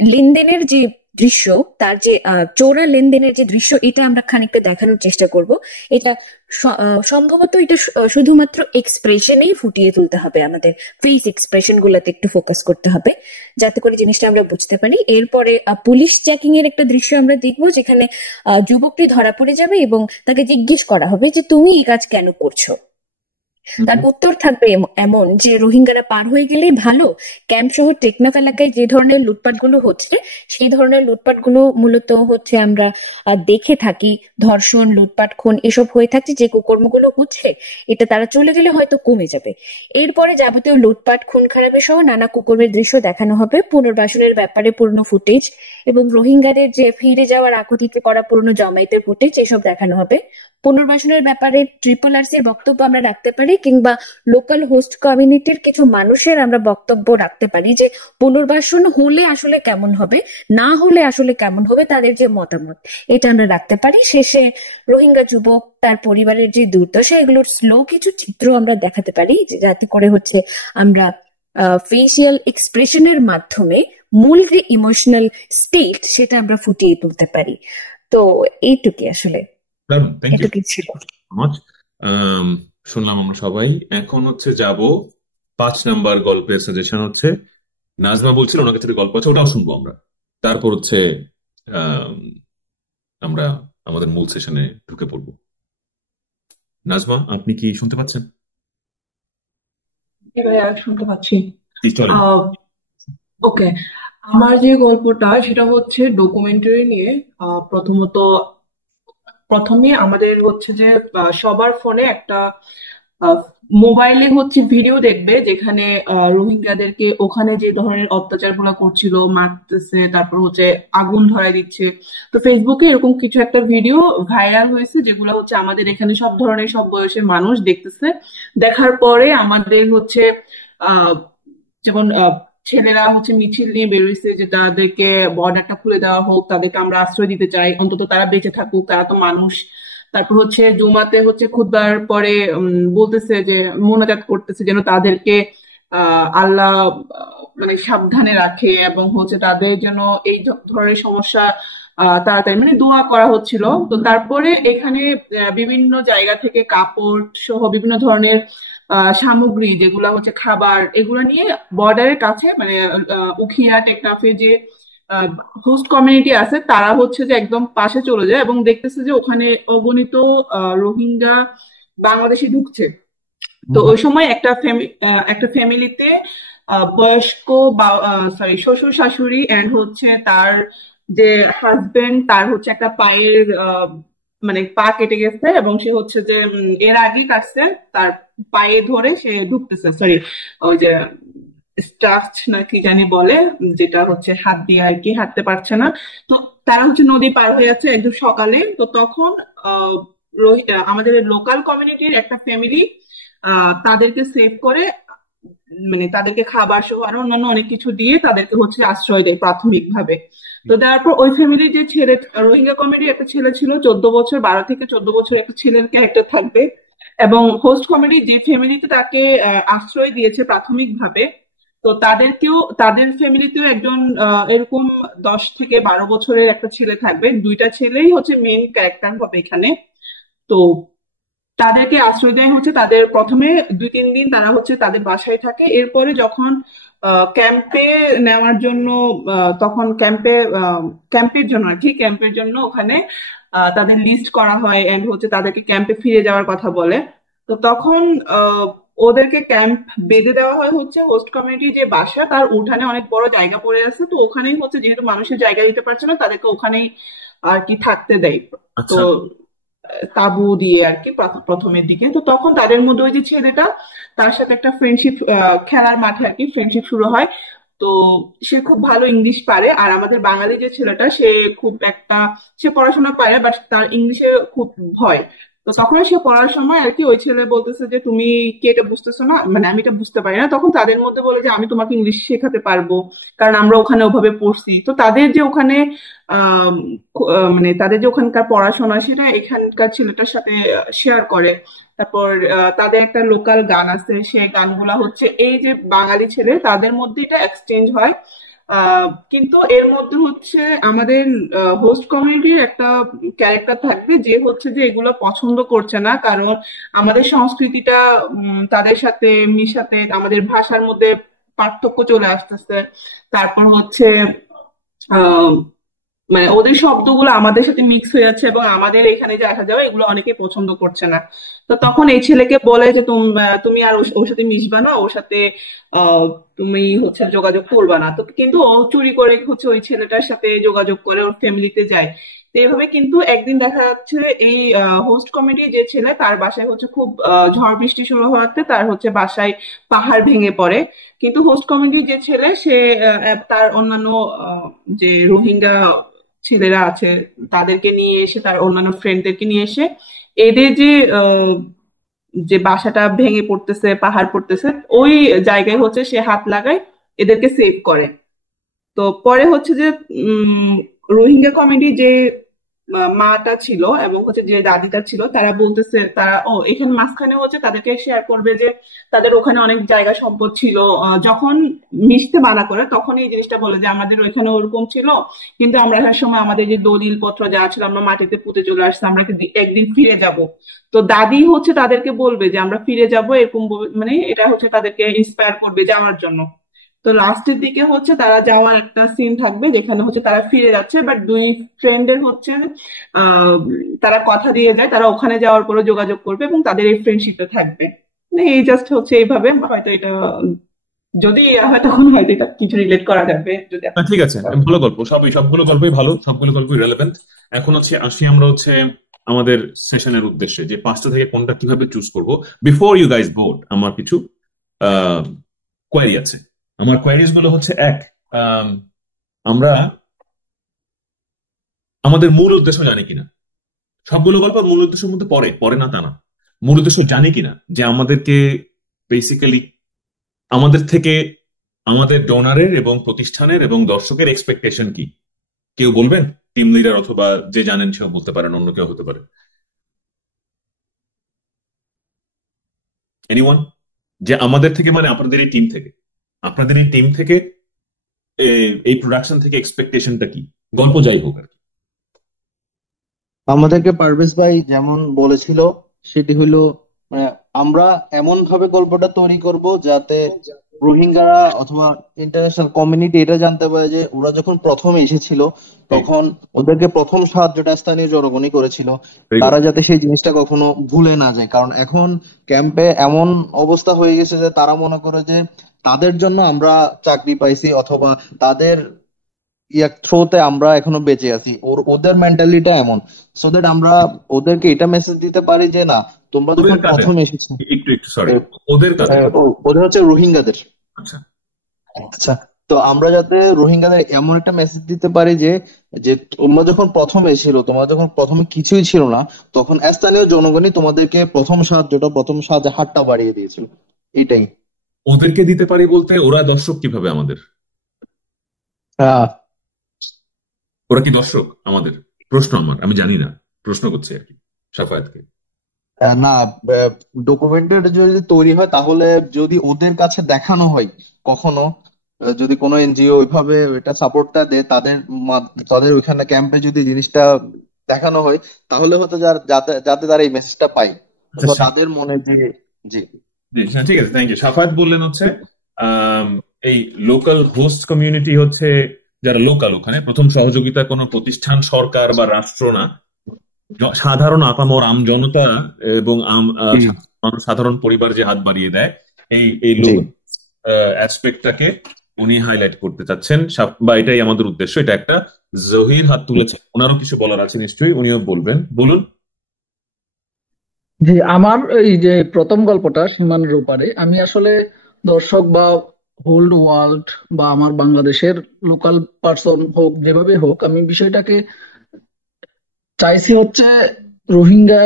লেনদেনের যে দৃশ্য, তার যে চোরা লেনদেনের যে দৃশ্য, এটা আমরা খানিকটা দেখানোর চেষ্টা করব। এটা সম্ভবত এটা শুধুমাত্র এক্সপ্রেশনেই ফুটিয়ে তুলতে হবে, আমাদের ফেস এক্সপ্রেশন গুলাতে একটু ফোকাস করতে হবে, যাতে করে জিনিসটা আমরা বুঝতে পারি। এরপরে পুলিশ চেকিং এর একটা দৃশ্য আমরা দেখবো, যেখানে যুবকটি ধরা পড়ে যাবে এবং তাকে জিজ্ঞেস করা হবে যে তুমি এই কাজ কেন করছো। তার উত্তর থাকবে এমন যে রোহিঙ্গারা পার হয়ে গেলেই ভালো। ক্যাম্প শহর টেকনাফ এলাকায় যে ধরনের লুটপাটগুলো হচ্ছে, সেই ধরনের লুটপাটগুলো মূলত হচ্ছে আমরা দেখে থাকি, ধর্ষণ, লুটপাট, খুন এসব হয়ে থাকছে। যে কুকর্মগুলো হচ্ছে, এটা তারা চলে গেলে হয়তো কমে যাবে। এরপরে যাবতীয় লুটপাট, খুন খারাপি সহ নানা কুকর্মের দৃশ্য দেখানো হবে, পুনর্বাসনের ব্যাপারে পুরনো ফুটেজ এবং রোহিঙ্গাদের যে ফিরে যাওয়ার আকুতিতে করা পুরনো জমায়েতের ফুটেজ, এসব দেখানো হবে। পুনর্বাসনের ব্যাপারে RRRC এর বক্তব্য আমরা রাখতে পারি, কিংবা লোকাল হোস্ট কমিউনিটির কিছু মানুষের আমরা বক্তব্য রাখতে পারি যে পুনর্বাসন হলে আসলে কেমন হবে, না হলে আসলে কেমন হবে, তাদের যে মতামত, এটা আমরা রাখতে পারি। শেষে রোহিঙ্গা যুবক, তার পরিবারের যে দুর্দশা, এগুলোর স্লো কিছু চিত্র আমরা দেখাতে পারি, যাতে করে হচ্ছে আমরা ফেসিয়াল এক্সপ্রেশনের মাধ্যমে মূল যে ইমোশনাল স্টেট, সেটা আমরা ফুটিয়ে তুলতে পারি। তো এইটুকুই আসলে, দারুণ, থ্যাংক ইউ এটুকুই ছিল। মাচ। শুনলাম আমরা সবাই। এখন হচ্ছে যাব 5 নাম্বার গল্পের সাজেশন। হচ্ছে নাজমা বলছিল ওনার কাছে একটা গল্প আছে, ওটাও শুনবো আমরা। তারপর হচ্ছে আম, আমরা আমাদের মূল সেশনে ঢুকে পড়বো। নাজমা, আপনি কি শুনতে পাচ্ছেন? এবারে আর শুনতে পাচ্ছি। প্লিজ চলেন। ওকে, আমার যে গল্পটা সেটা হচ্ছে ডকুমেন্টারি নিয়ে। প্রথমে আমাদের হচ্ছে যে সবার ফোনে একটা মোবাইলে হচ্ছে ভিডিও দেখবে, যেখানে রোহিঙ্গাদেরকে ওখানে যে ধরনের অত্যাচার গুলো করছিল, মারতেছে, তারপর হচ্ছে আগুন ধরায় দিচ্ছে। তো ফেসবুকে এরকম কিছু একটা ভিডিও ভাইরাল হয়েছে, যেগুলো হচ্ছে আমাদের এখানে সব ধরনের সব বয়সের মানুষ দেখতেছে। দেখার পরে আমাদের হচ্ছে আহ যেমন ছেলেরা হচ্ছে মিছিল নিয়ে বেরোইছে যে তাদেরকে বর্ডারটা খুলে দেওয়া হোক, তাদেরকে আমরা আশ্রয় দিতে চাই, অন্তত তারা বেঁচে থাকুক, তারা তো মানুষ। তারপর হচ্ছে জুমাতে হচ্ছে খুতবার পরে বলতেছে যে মোনাজাত করতেছে যেন তাদেরকে আল্লাহ মানে সাবধানে রাখে, এবং হচ্ছে তাদের যেন এই ধরনের সমস্যা তাড়াতাড়ি, মানে দোয়া করা হচ্ছিল। তো তারপরে এখানে বিভিন্ন জায়গা থেকে কাপড় সহ বিভিন্ন ধরনের সামগ্রী, যেগুলো হচ্ছে খাবার, এগুলো নিয়ে বর্ডারের কাছে, মানে উখিয়া টেকনাফে যে হোস্ট কমিউনিটি আছে তারা হচ্ছে যে একদম পাশে চলে যায় এবং দেখতেছে যে ওখানে অগণিত রোহিঙ্গা বাংলাদেশে ঢুকছে। তো ওই সময় একটা ফ্যামিলিতে বয়স্ক বা সরি শ্বশুর শাশুড়ি এন্ড হচ্ছে তার যে হাজবেন্ড, তার হচ্ছে একটা পায়ের মানে পা কেটে গেছে এবং সে হচ্ছে যে এর আগে কাটছে, তার পায়ে ধরে সে ঢুকতেছে, সরি ওই যে স্টাচ না কি জানি বলে, যেটা হচ্ছে হাত দিয়ে আর কি হাঁটতে পারছে না। তো তারা হচ্ছে নদী পার হয়ে যাচ্ছে একদম সকালে। তো তখন আহ, আমাদের লোকাল কমিউনিটির একটা ফ্যামিলি তাদেরকে সেভ করে, মানে তাদেরকে খাবার সহ আরো অন্যান্য অনেক কিছু দিয়ে তাদেরকে হচ্ছে আশ্রয় দেয় প্রাথমিকভাবে। তো তারপর ওই ফ্যামিলির যে ছেলে, রোহিঙ্গা কমিউনিটির একটা ছেলে ছিল 14 বছর, 12 থেকে 14 বছর একটা ছেলের ক্যারেক্টার থাকবে। এবং হোস্ট কমিউনিটি যে ফ্যামিলিতে তাকে আশ্রয় দিয়েছে প্রাথমিকভাবে, তো তাদের ফ্যামিলিতেও একজন এরকম 10 থেকে 12 বছরের একটা ছেলে থাকবে। দুইটা ছেলেই হচ্ছে মেইন ক্যারেক্টার হবে এখানে। তো তাদেরকে আশ্রয় দেওয়া হচ্ছে, তাদের প্রথমে 2-3 দিন তারা হচ্ছে তাদের বাসায় থাকে। এরপরে যখন ক্যাম্পে নেওয়ার জন্য তখন ক্যাম্পের জন্য আর কি, ক্যাম্পের জন্য ওখানে তাদের লিস্ট করা হয় এন্ড হচ্ছে তাদেরকে ক্যাম্পে ফিরে যাওয়ার কথা বলে। তো তখন ওদেরকে ক্যাম্প বেঁধে দেওয়া হয় হচ্ছে হোস্ট কমিউনিটি যে বাসা তার উঠানে অনেক বড় জায়গা পড়ে আছে। তো ওখানেই হচ্ছে, যেহেতু মানুষের জায়গা দিতে পারছে না, তাদেরকে ওখানেই আর কি থাকতে দেয়। তো আচ্ছা। তাঁবু দিয়ে আর কি প্রথমের দিকে। তো তখন তাদের মধ্যে ওই যে ছেলেটা, তার সাথে একটা ফ্রেন্ডশিপ, খেলার মাঠে আর কি ফ্রেন্ডশিপ শুরু হয়। তো সে খুব ভালো ইংলিশ পারে, আর আমাদের বাঙালি যে ছেলেটা সে খুব একটা, সে পড়াশোনা পারে বাট তার ইংলিশে খুব ভয়। তো তখন সে পড়ার সময় আর কি ওই ছেলে বলতেছে যে তুমি কি এটা বুঝতেছো না, মানে আমি এটা বুঝতে পারি না। তখন তাদের মধ্যে বলে যে আমি তোমাকে ইংলিশ শেখাতে পারবো, কারণ আমরা ওখানে ওভাবে পড়ছি। তো তাদের যে ওখানে আহ মানে তাদের যে ওখানকার পড়াশোনা সেটা এখানকার ছেলেটার সাথে শেয়ার করে। তারপর তাদের একটা লোকাল গান আছে, সেই গানগুলা হচ্ছে এই যে বাঙালি ছেলে তাদের মধ্যে এটা এক্সচেঞ্জ হয়। কিন্তু এর মধ্যে হচ্ছে আমাদের হোস্ট কমিউনিটির একটা ক্যারেক্টার থাকবে যে হচ্ছে যে এগুলো পছন্দ করছে না, কারণ আমাদের সংস্কৃতিটা তাদের সাথে মিশাতে আমাদের ভাষার মধ্যে পার্থক্য চলে আসতেছে। তারপর হচ্ছে আহ মানে ওদের শব্দগুলো আমাদের সাথে মিক্স হয়ে যাচ্ছে এবং আমাদের এখানে যে আসা যাওয়া এগুলো অনেকে পছন্দ করছে না। তো তখন এই ছেলেকে বলে যে তুমি আর ওর সাথে মিশবা না, ওর সাথে আহ তুমি হচ্ছে যোগাযোগ করবা না। তো কিন্তু ও চুরি করে হচ্ছে ওই ছেলেটার সাথে যোগাযোগ করে ওর ফ্যামিলিতে যায়। তো এইভাবে কিন্তু একদিন দেখা যাচ্ছে এই হোস্ট কমিটি যে ছেলে তার বাসায় হচ্ছে খুব ঝড় বৃষ্টি শুরু হওয়াতে তার হচ্ছে বাসায় পাহাড় ভেঙে পড়ে। কিন্তু হোস্ট কমিটির যে ছেলে সে তার অন্যান্য যে রোহিঙ্গা ছেলেরা আছে তাদেরকে নিয়ে এসে, তার অন্যান্য ফ্রেন্ডদেরকে নিয়ে এসে এদের যে যে বাসাটা ভেঙে পড়তেছে, পাহাড় পড়তেছে, ওই জায়গায় হচ্ছে সে হাত লাগায়, এদেরকে সেভ করে। তো পরে হচ্ছে যে উম রোহিঙ্গা কমিটি যে মাটা ছিল এবং হচ্ছে যে দাদিটা ছিল তারা বলতেছে, তারা এখানে মাঝখানে হচ্ছে তাদেরকে শেয়ার করবে যে তাদের ওখানে অনেক জায়গা সম্পদ ছিল। যখন মিশতে মানা করে তখন এই জিনিসটা বলে যে আমাদের ওইখানে ওরকম ছিল, কিন্তু আমরা আসার সময় আমাদের যে দলিল পত্র যা ছিল আমরা মাটিতে পুঁতে চলে আসছি, আমরা একদিন ফিরে যাব। তো দাদি হচ্ছে তাদেরকে বলবে যে আমরা ফিরে যাব, এরকম মানে এটা হচ্ছে তাদেরকে ইন্সপায়ার করবে যাওয়ার জন্য। তো লাস্টের দিকে হচ্ছে তারা যাওয়ার একটা সিন থাকবে যেখানে হচ্ছে তারা ফিরে যাচ্ছে, বাট দুই ফ্রেন্ডের হচ্ছে আহ তারা কথা দিয়ে যায় তারা ওখানে যাওয়ার পরে যোগাযোগ করবে এবং তাদের এই ফ্রেন্ডশিপটা থাকবে। মানে এই জাস্ট হচ্ছে এইভাবে হয়তো এটা, যদি ইয়া হয় তখন হয়তো এটা কিছু রিলেট করা যাবে যদি না, আপনি ঠিক আছে, বুঝতে পারেন। ভালো গল্প, সবগুলো গল্পই ভালো, সবগুলো গল্পই রেলেভেন্ট। এখন আসি আমরা আমাদের সেশনের উদ্দেশ্যে, যে 5টা থেকে কোনটা কিভাবে চুজ করব। বিফোর ইউ গাইজ বোর্ড, আমার কিছু কোয়ারি আছে। আমার কোয়ারিজ গুলো হচ্ছে, এক, আম, আমরা আমাদের মূল উদ্দেশ্য জানি কিনা। সবগুলো গল্প মূল উদ্দেশ্যের মধ্যে পড়ে পড়ে না তা না, মূল উদ্দেশ্য জানি কিনা, যে আমাদেরকে বেসিক্যালি আমাদের থেকে আমাদের ডোনারের এবং প্রতিষ্ঠানের এবং দর্শকের এক্সপেকটেশন কি। কেউ বলবেন? টিম লিডার অথবা যে জানেন সেও বলতে পারেন, অন্য কেউ হতে পারে। এনিওয়ান? যে আমাদের থেকে মানে আপনাদের এই টিম থেকে এই প্রোডাকশন থেকে এক্সপেকটেশনটা কি, গল্প যাই হোক আর কি। আমাদেরকে পারভেজ ভাই যেমন বলেছিল সেটি হলো, মানে আমরা এমন ভাবে গল্পটা তৈরি করব যাতে রোহিঙ্গারা অথবা ইন্টারন্যাশনাল কমিউনিটি এটা জানতে পারে যে ওরা যখন প্রথম এসেছিল তখন ওদেরকে প্রথম সাহায্যটা স্থানীয় জনগণই করেছিল, ভেরি গুড। তারা যাতে সেই জিনিসটা কখনো ভুলে না যায়। কারণ এখন ক্যাম্পে এমন অবস্থা হয়ে গেছে যে তারা মনে করে যে তাদের জন্য আমরা চাকরি পাইছি অথবা তাদের থ্রোতে আমরা এখনো বেঁচে আছি, ওদের মেন্টালিটা এমন। সো দ্যাট আমরা ওদেরকে এটা মেসেজ দিতে পারি যে না, তোমরা ওদের যখন কাদের? প্রথম এসেছো, একটু একটু সরি, ওদের কাদের? ওদের হচ্ছে রোহিঙ্গাদের। আচ্ছা আচ্ছা, তো আমরা যাতে রোহিঙ্গাদের এমন একটা মেসেজ দিতে পারি যে যে তোমরা যখন প্রথম এসেছিল, তোমরা যখন প্রথমে কিছুই ছিল না, তখন স্থানীয় জনগণই তোমাদেরকে প্রথম সাহায্যের হাতটা বাড়িয়ে দিয়েছিল। এটাই। ওদেরকে দিতে পারি বলতে ওরা দর্শক কিভাবে আমাদের? আহ ওরা কি দর্শক আমাদের? প্রশ্ন আমার, আমি জানি না, প্রশ্ন করছি আর কি সাফায়াতকে। না, ডকুমেন্টেড যদি তৈরি হয় তাহলে যদি ওদের কাছে দেখানো হয় কখনো, যদি কোনো এনজিও ওইভাবে এটা সাপোর্টটা দেয়, তাদের ওইখানে ক্যাম্পে যদি জিনিসটা দেখানো হয়, তাহলে হয়তো যাতে যাতে তারা এই মেসেজটা পায় আচ্ছা অথবা তাদের মনে যে জি জি, হ্যাঁ, ঠিক আছে, থ্যাংক ইউ। সাফায়াত বললেন হচ্ছে এই লোকাল হোস্ট কমিউনিটি হচ্ছে যারা লোকাল, ওখানে প্রথম সহযোগিতা কোনো প্রতিষ্ঠান, সরকার বা রাষ্ট্র না, সাধারণ আপামর আম জনতা এবং জি সাধারণ পরিবার যে হাত বাড়িয়ে দেয়, এই এই জি অ্যাসপেক্টটাকে উনি হাইলাইট করতে চাচ্ছেন, বা এটাই আমাদের উদ্দেশ্য। এটা একটা জহির হাত তুলেছে, ওনারও কিছু বলার আছে নিশ্চয়ই, উনিও বলবেন, বলুন। জি, আমার এই যে প্রথম গল্পটা সীমানার ওপারে, আমি আসলে দর্শক বা হোল ওয়ার্ল্ড বা আমার বাংলাদেশের লোকাল পার্সন হোক, যেভাবে হোক, আমি বিষয়টাকে চাইছি হচ্ছে রোহিঙ্গা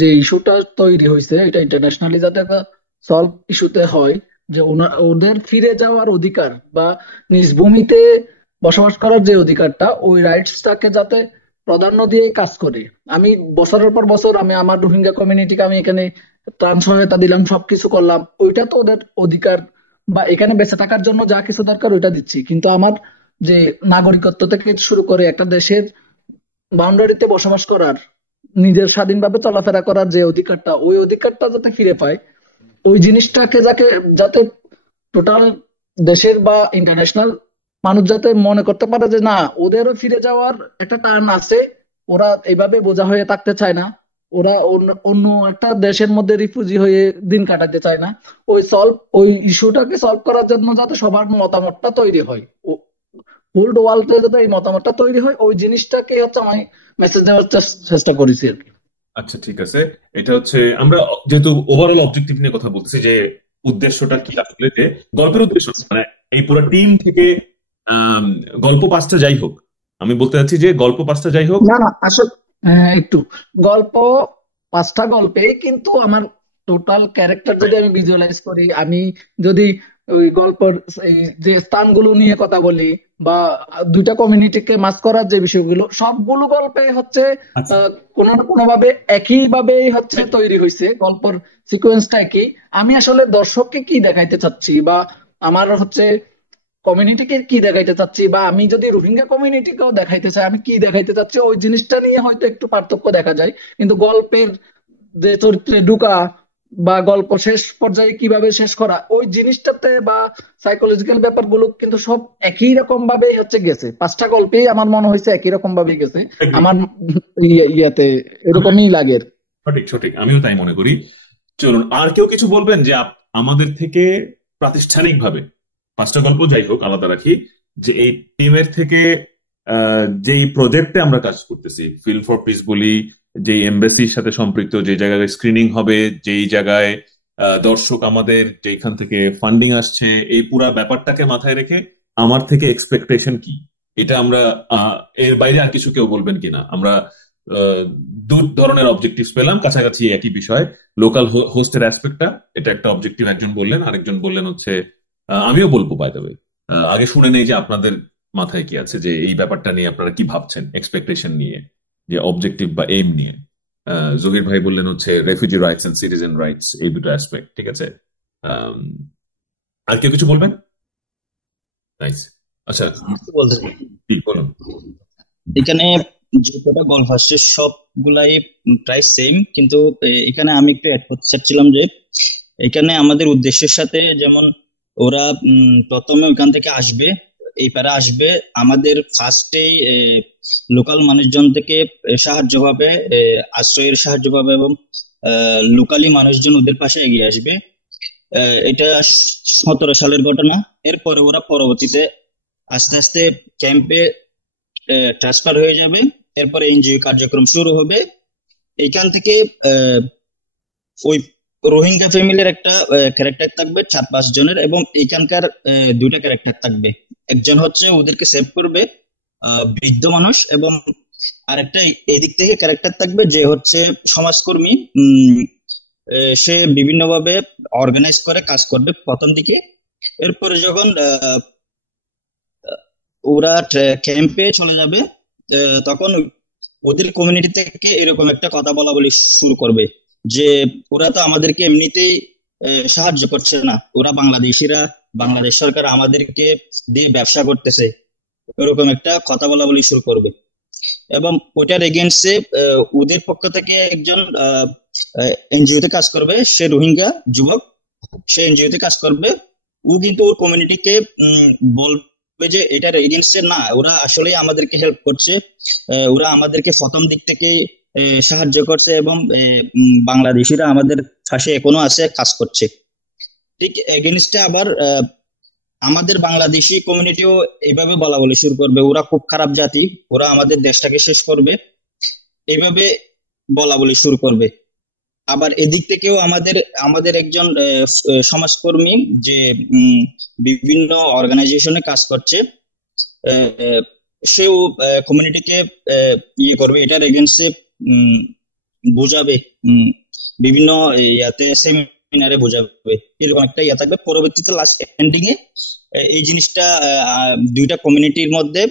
যে ইস্যুটা তৈরি হয়েছে এটা ইন্টারন্যাশনালি যাতে একটা সলভ ইস্যুতে হয়, যে ওদের ফিরে যাওয়ার অধিকার বা নিজ ভূমিতে বসবাস করার যে অধিকারটা, ওই রাইটসটাকে যাতে প্রাধান্য দিয়ে কাজ করে। আমি বছরের পর বছর আমি আমার রোহিঙ্গা কমিউনিটিকে আমি এখানে ত্রাণ সহায়তা দিলাম, সবকিছু করলাম, ওইটা তো ওদের অধিকার, বা এখানে বেঁচে থাকার জন্য যা কিছু দরকার ওইটা দিচ্ছি, কিন্তু আমার যে নাগরিকত্ব থেকে শুরু করে একটা দেশের বাউন্ডারিতে বসবাস করার, নিজের স্বাধীনভাবে চলাফেরা করার যে অধিকারটা, ওই অধিকারটা যাতে ফিরে পায়, ওই জিনিসটাকে যাতে টোটাল দেশের বা ইন্টারন্যাশনাল মানুষ যাতে মনে করতে পারে যে না, ওদেরও ফিরে যাওয়ার একটা টার্ন আছে, ওরা এইভাবে বোঝা হয়ে থাকতে চায় না, ওরা অন্য একটা দেশের মধ্যে রিফিউজি হয়ে দিন কাটাতে চায় না। ওই ইস্যুটাকে সলভ করার জন্য যাতে সবার মতামতটা তৈরি হয়, হোল্ড ওয়ার্ল্ডে যাতে এই মতামতটা তৈরি হয়, ওই জিনিসটাকে হচ্ছে আমি মেসেজ দেওয়ার চেষ্টা করেছি আর কি। আচ্ছা ঠিক আছে, এটা হচ্ছে আমরা যেহেতু ওভারঅল অবজেক্টিভ নিয়ে কথা বলতেছি, যে উদ্দেশ্যটা কি আসলে, যে গল্পের উদ্দেশ্য মানে এই পুরো টিম থেকে গল্প পাঁচটা যাই হোক, আমি বলতে চাচ্ছি যে গল্প পাঁচটা যাই হোক। না না, আসলে একটু গল্প 5টা গল্পে, কিন্তু আমার টোটাল ক্যারেক্টার যদি আমি ভিজুয়ালাইজ করি, আমি যদি ওই গল্পের এই যে স্থানগুলো নিয়ে কথা বলি, বা দুইটা কমিউনিটিকে মাছ করার যে বিষয়গুলো, সবগুলো গল্পে হচ্ছে আচ্ছা কোনো না কোনো ভাবে একই ভাবেই হচ্ছে তৈরি হয়েছে, গল্পের সিকোয়েন্সটা একই। আমি আসলে দর্শককে কি দেখাইতে চাচ্ছি, বা আমার হচ্ছে কমিউনিটিকে কি দেখাইতে চাচ্ছি, বা আমি যদি রোহিঙ্গা কমিউনিটিকেও দেখাইতে চাই আমি কি দেখাইতে চাচ্ছি, ওই জিনিসটা নিয়ে হয়তো একটু পার্থক্য দেখা যায়, কিন্তু গল্পের যে চরিত্রে ঢুকা বা গল্প শেষ পর্যায়ে কিভাবে শেষ করা, ওই জিনিসটাতে বা সাইকোলজিক্যাল ব্যাপারগুলো কিন্তু সব একই রকম ভাবে হচ্ছে গেছে। 5টা গল্পেই আমার মনে হয়েছে একই রকম ভাবে গেছে, আমার ইয়াতে এরকমই লাগে। সঠিক সঠিক, আমিও তাই মনে করি। চলুন, আর কেউ কিছু বলবেন যে আমাদের থেকে প্রাতিষ্ঠানিকভাবে, পাঁচটা গল্প যাই হোক আলাদা রাখি, যে এই টিমের থেকে যেই প্রজেক্টে আমরা কাজ করতেছি, ফিল ফর পিস বলি, যে এমবাসির সাথে সম্পৃক্ত, যে জায়গায় স্ক্রিনিং হবে, যেই জায়গায় দর্শক আমাদের, যেখান থেকে ফান্ডিং আসছে, এই পুরা ব্যাপারটাকে মাথায় রেখে আমার থেকে এক্সপেকটেশন কি, এটা আমরা এর বাইরে আর কিছু কেউ বলবেন কিনা? আমরা দু ধরনের অবজেক্টিভস পেলাম, কাছাকাছি একই বিষয়, লোকাল হোস্টের অ্যাসপেক্টটা, এটা একটা অবজেক্টিভ একজন বললেন, আরেকজন বললেন হচ্ছে, আমিও বলবো বাই দ্য ওয়ে, আগে শুনে নেই যে আপনাদের মাথায় কি আছে, যে এই ব্যাপারটা নিয়ে আপনারা কি ভাবছেন, এক্সপেকটেশন নিয়ে, যে অবজেক্টিভ বা এইম নিয়ে। জহির ভাই বললেন হচ্ছে refugee rights and citizen rights, এই দুটো অ্যাসপেক্ট, ঠিক আছে। আর কেউ কিছু বলবেন? নাইস। আচ্ছা বলতে কি বলুন। এখানে যে কটা গল্প আসছে সবগুলাই প্রায় সেম, কিন্তু এখানে আমি একটু অ্যাড করতে চাচ্ছিলাম যে এখানে আমাদের উদ্দেশ্যের সাথে যেমন ওরা প্রথমে ওইখান থেকে আসবে, এই পারে আসবে, আমাদের ফার্স্টেই লোকাল মানুষজন থেকে সাহায্য পাবে, আশ্রয়ের সাহায্য পাবে, এবং লোকালি মানুষজন ওদের পাশে এগিয়ে আসবে। এটা 17 সালের ঘটনা। এরপরে ওরা পরবর্তীতে আস্তে আস্তে ক্যাম্পে ট্রান্সফার হয়ে যাবে। এরপরে এনজিও কার্যক্রম শুরু হবে। এইখান থেকে ওই রোহিঙ্গা ফ্যামিলির একটা ক্যারেক্টার থাকবে 4-5 জনের, এবং এইখানকার দুইটা ক্যারেক্টার থাকবে। একজন হচ্ছে ওদেরকে সেভ করবে, বৃদ্ধ মানুষ, এবং আরেকটা এদিক থেকে ক্যারেক্টার থাকবে যে হচ্ছে সমাজকর্মী। সে বিভিন্নভাবে অর্গানাইজ করে কাজ করবে প্রথম দিকে। এরপরে যখন ওরা ক্যাম্পে চলে যাবে, তখন ওদের কমিউনিটি থেকে এরকম একটা কথা বলা বলি শুরু করবে যে ওরা তো আমাদেরকে এমনিতেই সাহায্য করছে না, ওরা বাংলাদেশিরা, বাংলাদেশ সরকার আমাদেরকে দিয়ে ব্যবসা করতেছে, এরকম একটা কথা বলা বলি শুরু করবে। এবং ওটার এগেনস্টে ওদের পক্ষ থেকে একজন এনজিওতে কাজ করবে, সে রোহিঙ্গা যুবক, সে এনজিওতে কাজ করবে। ও কিন্তু ওর কমিউনিটিকে বলবে যে এটার এগেনস্টে না, ওরা আসলে আমাদেরকে হেল্প করছে, ওরা আমাদেরকে প্রথম দিক থেকে সাহায্য করছে, এবং বাংলাদেশিরা আমাদের পাশে এখনো আছে, কাজ করছে। ঠিক এগেনস্টে আবার আমাদের বাংলাদেশি কমিউনিটিও এইভাবে বলা বলি শুরু করবে, ওরা খুব খারাপ জাতি, ওরা আমাদের দেশটাকে শেষ করবে, এইভাবে বলা বলি শুরু করবে। আবার এদিক থেকেও আমাদের একজন সমাজকর্মী যে বিভিন্ন অর্গানাইজেশনে কাজ করছে, সেও কমিউনিটিকে ইয়ে করবে, এটার এগেনস্টে বোঝাবে, বিভিন্ন ইয়াতে সেমিনারে বোঝাবে, এরকম একটা ইয়া থাকবে। পরবর্তীতে লাস্ট এন্ডিং এ এই জিনিসটা দুইটা কমিউনিটির মধ্যে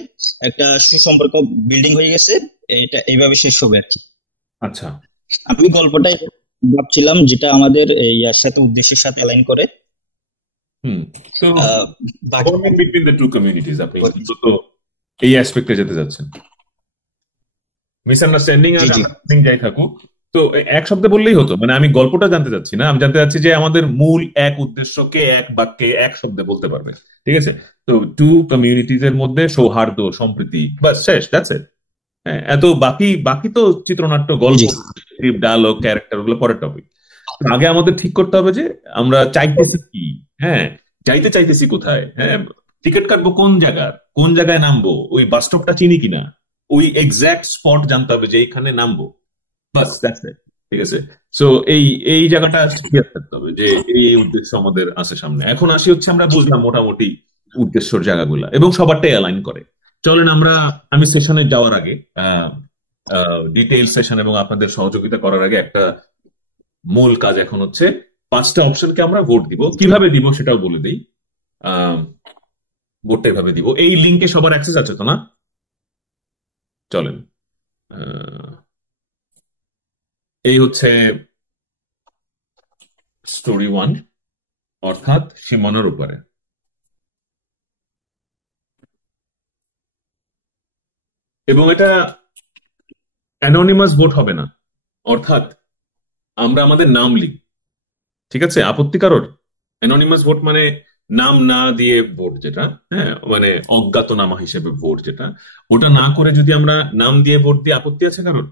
একটা সুসম্পর্ক বিল্ডিং হয়ে গেছে, এটা এইভাবে শেষ হবে আর কি। আচ্ছা, আমি গল্পটাই ভাবছিলাম যেটা আমাদের ইয়ার সাথে, উদ্দেশ্যের সাথে অ্যালাইন করে। তো বাকি bonding between the two communities, আপনি তো এই অ্যাসপেক্টে যেতে যাচ্ছেন। মিসআন্ডারস্ট্যান্ডিং আর জি জি আন্ডারস্ট্যান্ডিং যাই থাকুক, তো এক শব্দে বললেই হতো, মানে আমি গল্পটা জানতে চাচ্ছি না, আমি জানতে চাচ্ছি যে আমাদের মূল এক উদ্দেশ্যকে এক বাক্যে এক শব্দে বলতে পারবে, ঠিক আছে? তো টু কমিউনিটিজ এর মধ্যে সৌহার্দ্য, সম্প্রীতি, বাস, শেষ, দ্যাটস ইট। হ্যাঁ, এত বাকি বাকি তো চিত্রনাট্য, গল্প, জি ডায়ালগ, ক্যারেক্টার, ওগুলো পরের টপিক। আগে আমাদের ঠিক করতে হবে যে আমরা চাইতেছি কি, হ্যাঁ, চাইতেছি কোথায়, হ্যাঁ, টিকিট কাটবো কোন জায়গায় নামবো, ওই বাস স্টপটা চিনি কিনা, ওই এক্সাক্ট স্পট জানতে হবে যে এইখানে নামবো, বাস, দ্যাটস ইট, ঠিক আছে? সো এই জায়গাটা ক্লিয়ার থাকতে হবে যে এই উদ্দেশ্য আমাদের আছে সামনে। এখন আসি হচ্ছে, আমরা বুঝলাম মোটামুটি উদ্দেশ্যর জায়গাগুলা, এবং সবারটাই অ্যালাইন করে। চলেন আমি সেশনে যাওয়ার আগে, ডিটেইল সেশন এবং আপনাদের সহযোগিতা করার আগে, একটা মূল কাজ এখন হচ্ছে 5টা অপশনকে আমরা ভোট দিব। কিভাবে দিব সেটাও বলে দিই। ভোটটা এভাবে দিব। এই লিঙ্কে সবার অ্যাক্সেস আছে তো না? চলেন, এই হচ্ছে স্টোরি 1, অর্থাৎ সীমানার উপরে। এবং এটা অ্যানোনিমাস ভোট হবে না, অর্থাৎ আমরা আমাদের নাম লিখব, ঠিক আছে? আপত্তি কারোর? অ্যানোনিমাস ভোট মানে নাম না দিয়ে ভোট, যেটা, হ্যাঁ, মানে অজ্ঞাতনামা হিসেবে ভোট, যেটা, ওটা না করে যদি আমরা নাম দিয়ে ভোট দিই, আপত্তি আছে কারোর?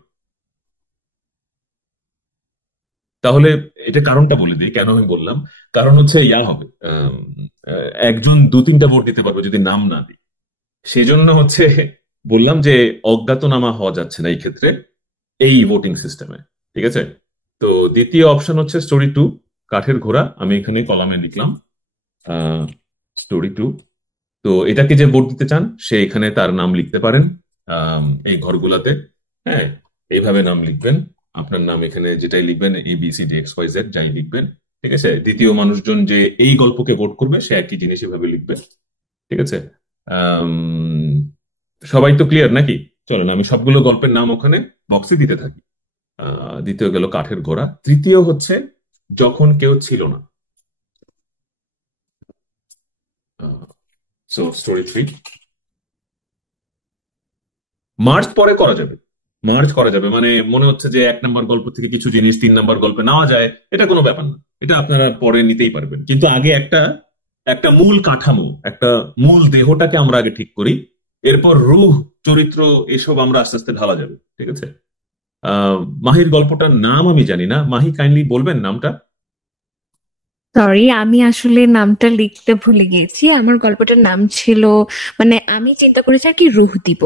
তাহলে এটা কারণটা বলে দিই কেন আমি বললাম। কারণ হচ্ছে ইয়া হবে, একজন 2-3টা ভোট দিতে পারবে যদি নাম না দিই। সেজন্য হচ্ছে বললাম যে অজ্ঞাতনামা হওয়া যাচ্ছে না এই ক্ষেত্রে, এই ভোটিং সিস্টেমে, ঠিক আছে? তো দ্বিতীয় অপশন হচ্ছে স্টোরি 2, কাঠের ঘোড়া। আমি এখানে কলামে লিখলাম স্টোরি 2। তো এটাকে যে ভোট দিতে চান সে এখানে তার নাম লিখতে পারেন এই ঘরগুলাতে, হ্যাঁ, এইভাবে নাম লিখবেন। আপনার নাম এখানে যেটাই লিখবেন, ABCDXYZ যাই লিখবেন, ঠিক আছে? দ্বিতীয় মানুষজন যে এই গল্পকে ভোট করবে সে একই জিনিস এভাবে লিখবে, ঠিক আছে? সবাই তো ক্লিয়ার নাকি? চলেন আমি সবগুলো গল্পের নাম ওখানে বক্সে দিতে থাকি। দ্বিতীয় গেল কাঠের ঘোড়া। তৃতীয় হচ্ছে যখন কেউ ছিল না। সো স্টোরি 3, মার্চ পরে করা যাবে, মানে মনে হচ্ছে যে 1 নম্বর গল্প থেকে কিছু জিনিস 3 নম্বর গল্পে নেওয়া যায়, এটা কোনো ব্যাপার না, এটা আপনারা পরে নিতেই পারবেন। কিন্তু আগে একটা একটা মূল কাঠামো, একটা মূল দেহটাকে আমরা আগে ঠিক করি, এরপর রূহ, চরিত্র, এসব আমরা আস্তে আস্তে ঢালা যাবে। ঠিক আছে? মাহির গল্পটার নাম আমি জানি না, মাহি কাইন্ডলি বলবেন নামটা? সরি, আমি আসলে নামটা লিখতে ভুলে গিয়েছি। আমার গল্পটার নাম ছিল, মানে আমি চিন্তা করেছি আর কি, রুহ দিব।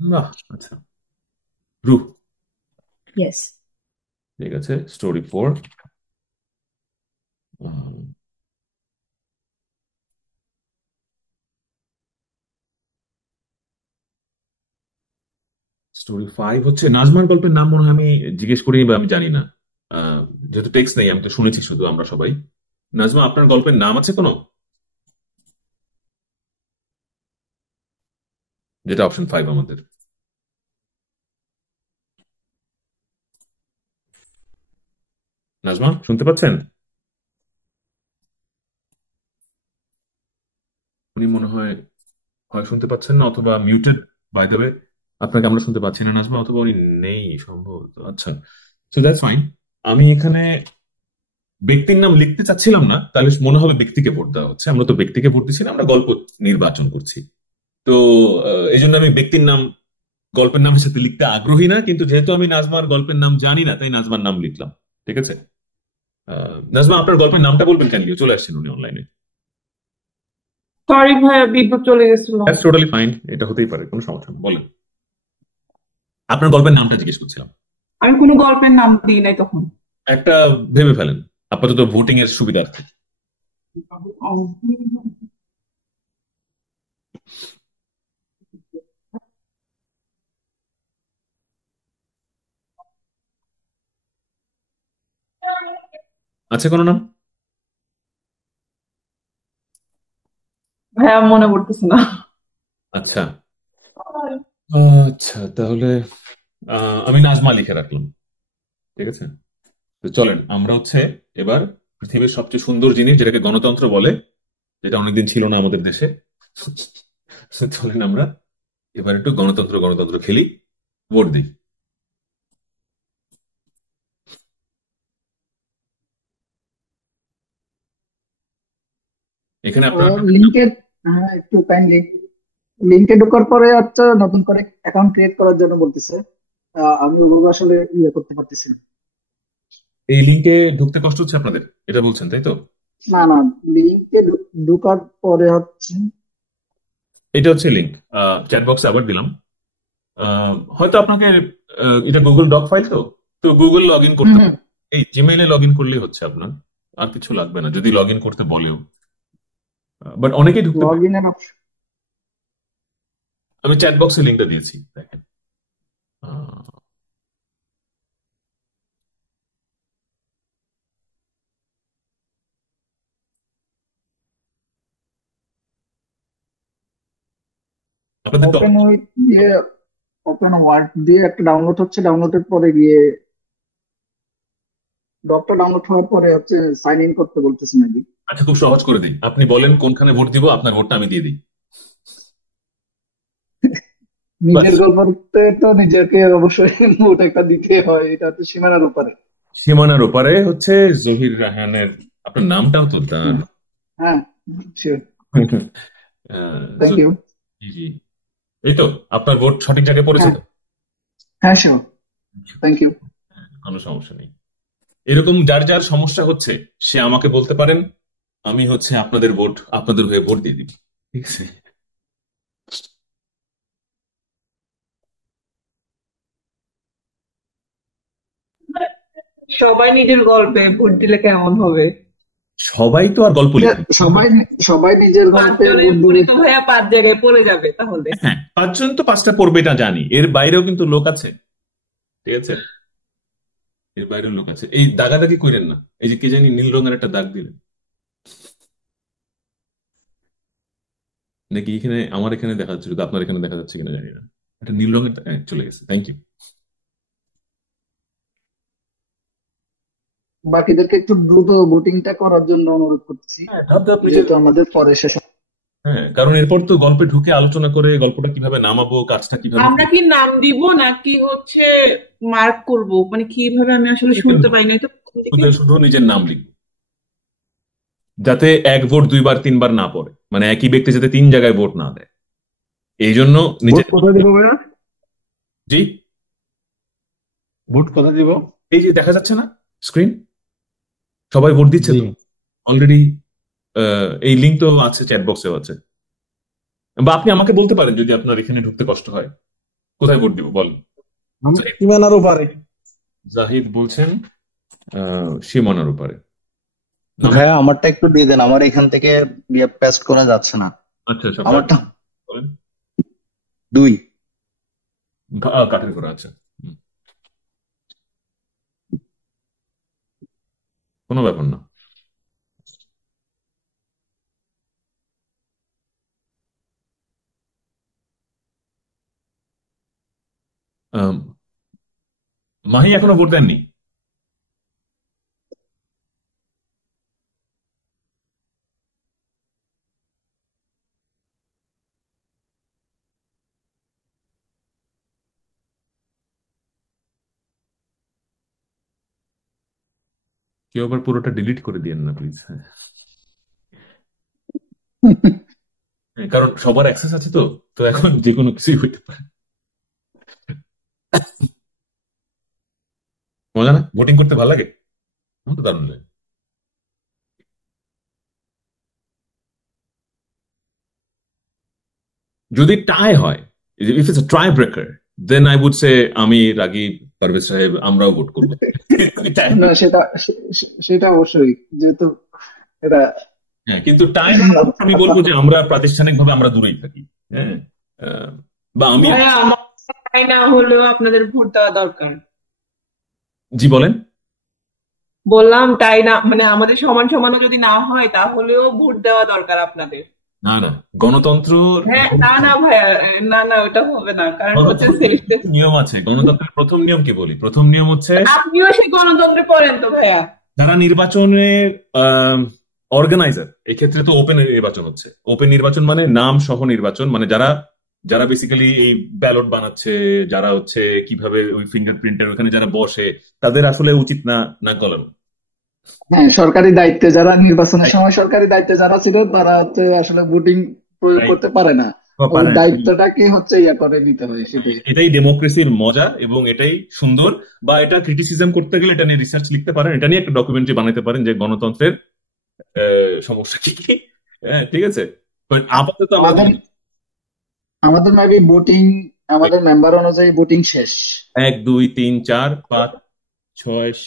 বাহ, আচ্ছা, রূহ। ইয়েস। ঠিক আছে, স্টোরি 4। স্টোরি 5 হচ্ছে নাজমার গল্পের নাম, মনে হয় আমি জিজ্ঞেস করিনি বা আমি জানি না। যেহেতু টেক্সট নেই, আমি তো শুনেছি শুধু, আমরা সবাই। নাজমা, আপনার গল্পের নাম আছে কোনো, যেটা অপশন 5 আমাদের? নাজমা, শুনতে পাচ্ছেন? উনি মনে হয় হয় শুনতে পাচ্ছেন না, অথবা মিউটেড। বাই দ্য ওয়ে, আপনাকে আমরা শুনতে পাচ্ছি না নাজমা, অথবা উনি নেই সম্ভবত। আচ্ছা, সো দ্যাটস ফাইন। আমি এখানে ব্যক্তির নাম লিখতে চাচ্ছিলাম না, তাহলে মনে হবে ব্যক্তিকে ভোট দেওয়া হচ্ছে। আমরা তো ব্যক্তিকে ভোট দিচ্ছি না, আমরা গল্প নির্বাচন করছি। তো এই জন্য আমি ব্যক্তির নাম গল্পের নামের সাথে লিখতে আগ্রহী না, কিন্তু যেহেতু আমি নাজমার গল্পের নাম জানি না, তাই নাজমার নাম লিখলাম। ঠিক আছে? নাজমা, আপনার গল্পের নামটা বলবেন কেন? চলে আসছেন উনি অনলাইনে। সরি ভাইয়া, বিদ্যুৎ চলে গেছিল। দ্যাটস টোটালি ফাইন, এটা হতেই পারে, কোনো সমস্যা নেই। বলেন, আপনার গল্পের নামটা জিজ্ঞেস করছিলাম। আমি কোনো গল্পের নাম দিই নাই তখন। একটা ভেবে ফেলেন, আপাতত ভোটিং এর সুবিধার্থে। আছে কোনো নাম? ভাইয়া মনে পড়তেছে না। আচ্ছা আচ্ছা, তাহলে আমি নাজমা লিখে রাখলাম। ঠিক আছে, তো চলেন আমরা হচ্ছে এবার পৃথিবীর সবচেয়ে সুন্দর জিনিস, যেটাকে গণতন্ত্র বলে, যেটা অনেকদিন ছিল না আমাদের দেশে। চলেন আমরা এবার একটু গণতন্ত্র গণতন্ত্র খেলি, ভোট দিই। এখানে আপনার লিঙ্কে, হ্যাঁ একটু কাইন্ডলি, লিঙ্কে ঢোকার পরে হচ্ছে নতুন করে অ্যাকাউন্ট ক্রিয়েট করার জন্য বলতেছে। আমি ওগুলো আসলে ইয়ে করতে পারতেছি না। এই লিঙ্কে ঢুকতে কষ্ট হচ্ছে আপনাদের, এটা বলছেন তাই তো? না না, লিঙ্কে ঢোকার পরে হচ্ছে, এটা হচ্ছে লিঙ্ক, চ্যাট বক্সে আবার দিলাম। হয়তো আপনাকে এটা গুগল ডক ফাইল, তো তো গুগল লগ ইন করতে হুম, এই জিমেইলে লগ ইন করলেই হচ্ছে আপনার, আর কিছু লাগবে না যদি লগ ইন করতে বলেও। বাট অনেকেই ঢুকতে লগ পারে। ইনের অপশন। আমি চ্যাট বক্সে লিঙ্কটা দিয়েছি, দেখেন। আহ, আপনাদের ওপেন উইথ দিয়ে, ওপেন ওয়ার্ড দিয়ে একটা ডাউনলোড হচ্ছে, ডাউনলোডের পরে গিয়ে ডকটা ডাউনলোড হওয়ার পরে হচ্ছে সাইন ইন করতে বলতেছে নাকি। আচ্ছা, খুব সহজ করে দিই, আপনি বলেন কোনখানে ভোট দিব, আপনার ভোটটা আমি দিয়ে দিই। বাস, নিজের গল্পতে তো নিজেকে অবশ্যই ভোট একটা দিতে হয়, এটা তো সীমানার উপরে। সীমানার ওপারে হচ্ছে জহির রায়হানের। আপনার নামটাও তো দান। হ্যাঁ, শিওর, জি থ্যাংক ইউ। জি, এই তো, আপনার ভোট সঠিক জায়গায় পড়েছে হ্যাঁ তো? হ্যাঁ, শিওর, থ্যাংক ইউ। কোনো সমস্যা নেই। এরকম যার যার সমস্যা হচ্ছে, সে আমাকে বলতে পারেন, আমি হচ্ছে আপনাদের ভোট, আপনাদের হয়ে ভোট দিয়ে দিব। ঠিক আছে? সবাই নিজের গল্পে ভোট দিলে কেমন হবে? সবাই তো আর গল্প লিখবে না। সবাই সবাই নিজের গল্পে পাঁচজনের ভোট উপরে দিবে। তো ভাইয়া 5 জায়গায় পড়ে যাবে তাহলে। হ্যাঁ, 5 জন তো 5টা পড়বে, এটা জানি। এর বাইরেও কিন্তু লোক আছে। ঠিক আছে, এর বাইরেও লোক আছে। এই দাগাদাগি করেন না, এই যে কে জানি নীল রঙের একটা দাগ দিলেন নাকি, এখানে আমার এখানে দেখা যাচ্ছে, শুধু আপনার এখানে দেখা যাচ্ছে কিনা জানি না। একটা নীল রঙের চলে গেছে, থ্যাংক ইউ। বাকিদেরকে একটু দ্রুত ভোটিংটা করার জন্য অনুরোধ করছি, হ্যাঁ, ধাপ ধাপ যেহেতু আমাদের পরে শেষ। হ্যাঁ, কারণ এরপর তো গল্পে ঢুকে আলোচনা করে গল্পটা কিভাবে নামাবো, কাজটা কিভাবে আমরা কি নাম দিব নাকি হচ্ছে মার্ক করব, মানে কিভাবে? আমি আসলে শুনতে পাই নাই তো প্রথম দিকে। শুধু শুধু নিজের নাম লিখবো। যাতে এক ভোট দুইবার তিনবার না পড়ে, মানে একই ব্যক্তি যাতে 3 জায়গায় ভোট না দেয়। এই জন্য নিজে ভোট কোথায় দিব ভাইয়া? জি, ভোট কোথায় দিব? এই যে দেখা যাচ্ছে না স্ক্রিন, সবাই ভোট দিচ্ছে জি তো অলরেডি। এই লিঙ্ক তো আছে, চ্যাট বক্সেও আছে, বা আপনি আমাকে বলতে পারেন যদি আপনার এখানে ঢুকতে কষ্ট হয় কোথায় ভোট দিব বলেন। আমি জাহিদ সীমানার ওপারে। জাহিদ বলছেন সীমানার উপরে। নাম ভাইয়া আমারটা একটু দিয়ে দেন, আমার এখান থেকে পেস্ট করা যাচ্ছে না। আচ্ছা আচ্ছা, আমারটা বলেন। 2। কাঠের করা আছে, কোনো ব্যাপার না। আম, মাহি এখনো ভোট দেননি? কেউ আবার পুরোটা ডিলিট করে দিয়েন না প্লিজ। কারণ সবার অ্যাক্সেস আছে তো, তো এখন যে কোনো কিছুই হইতে পারে। মজা না ভোটিং করতে ভালো লাগে? আমার তো দারুণ লাগে। যদি টাই হয়, if it's tie breaker, then I would say আমি, রাগী, পারভেজ সাহেব আমরাও ভোট করবো। না, সেটা অবশ্যই, যেহেতু এটা হ্যাঁ, কিন্তু টাই আমি বলবো যে আমরা প্রাতিষ্ঠানিকভাবে আমরা দূরেই থাকি। হ্যাঁ, বা আমি। ভাইয়া আমার তাই না হলেও আপনাদের ভোট দেওয়া দরকার। জি বলেন। বললাম তাই না, মানে আমাদের সমান সমানও যদি না হয় তাহলেও ভোট দেওয়া দরকার আপনাদের। না না, গণতন্ত্র, হ্যাঁ, না না ভাইয়া, না না ওটা হবে না, কারণ হচ্ছে গণতন্ত্রের নিয়ম আছে। গণতন্ত্রের প্রথম নিয়ম কি বলি? প্রথম নিয়ম হচ্ছে আপনিও সেই গণতন্ত্রে পড়েন তো ভাইয়া। যারা নির্বাচনের অর্গানাইজার, এই ক্ষেত্রে তো ওপেন নির্বাচন হচ্ছে। ওপেন নির্বাচন মানে নাম সহ নির্বাচন, মানে যারা যারা বেসিক্যালি এই ব্যালট বানাচ্ছে, যারা হচ্ছে কিভাবে ওই ফিঙ্গারপ্রিন্টের ওখানে যারা বসে, তাদের আসলে উচিত না নাক গলানো। হ্যাঁ, সরকারি দায়িত্বে যারা, নির্বাচনের সময় সরকারি দায়িত্বে যারা ছিল তারা হচ্ছে আসলে ভোটিং প্রয়োগ করতে পারে না, ওই দায়িত্বটাকে হচ্ছে ইয়া করে নিতে হয়, সেটাই। এটাই ডেমোক্রেসির মজা এবং এটাই সুন্দর। বা এটা ক্রিটিসিজম করতে গেলে এটা নিয়ে রিসার্চ লিখতে পারেন, এটা নিয়ে একটা ডকুমেন্টারি বানাতে পারেন যে গণতন্ত্রের সমস্যা কি কি। হ্যাঁ, ঠিক আছে। But আপাতত আমাদের আমাদের মেবি ভোটিং, আমাদের মেম্বার অনুযায়ী ভোটিং শেষ। 1 2 3 4 5 6,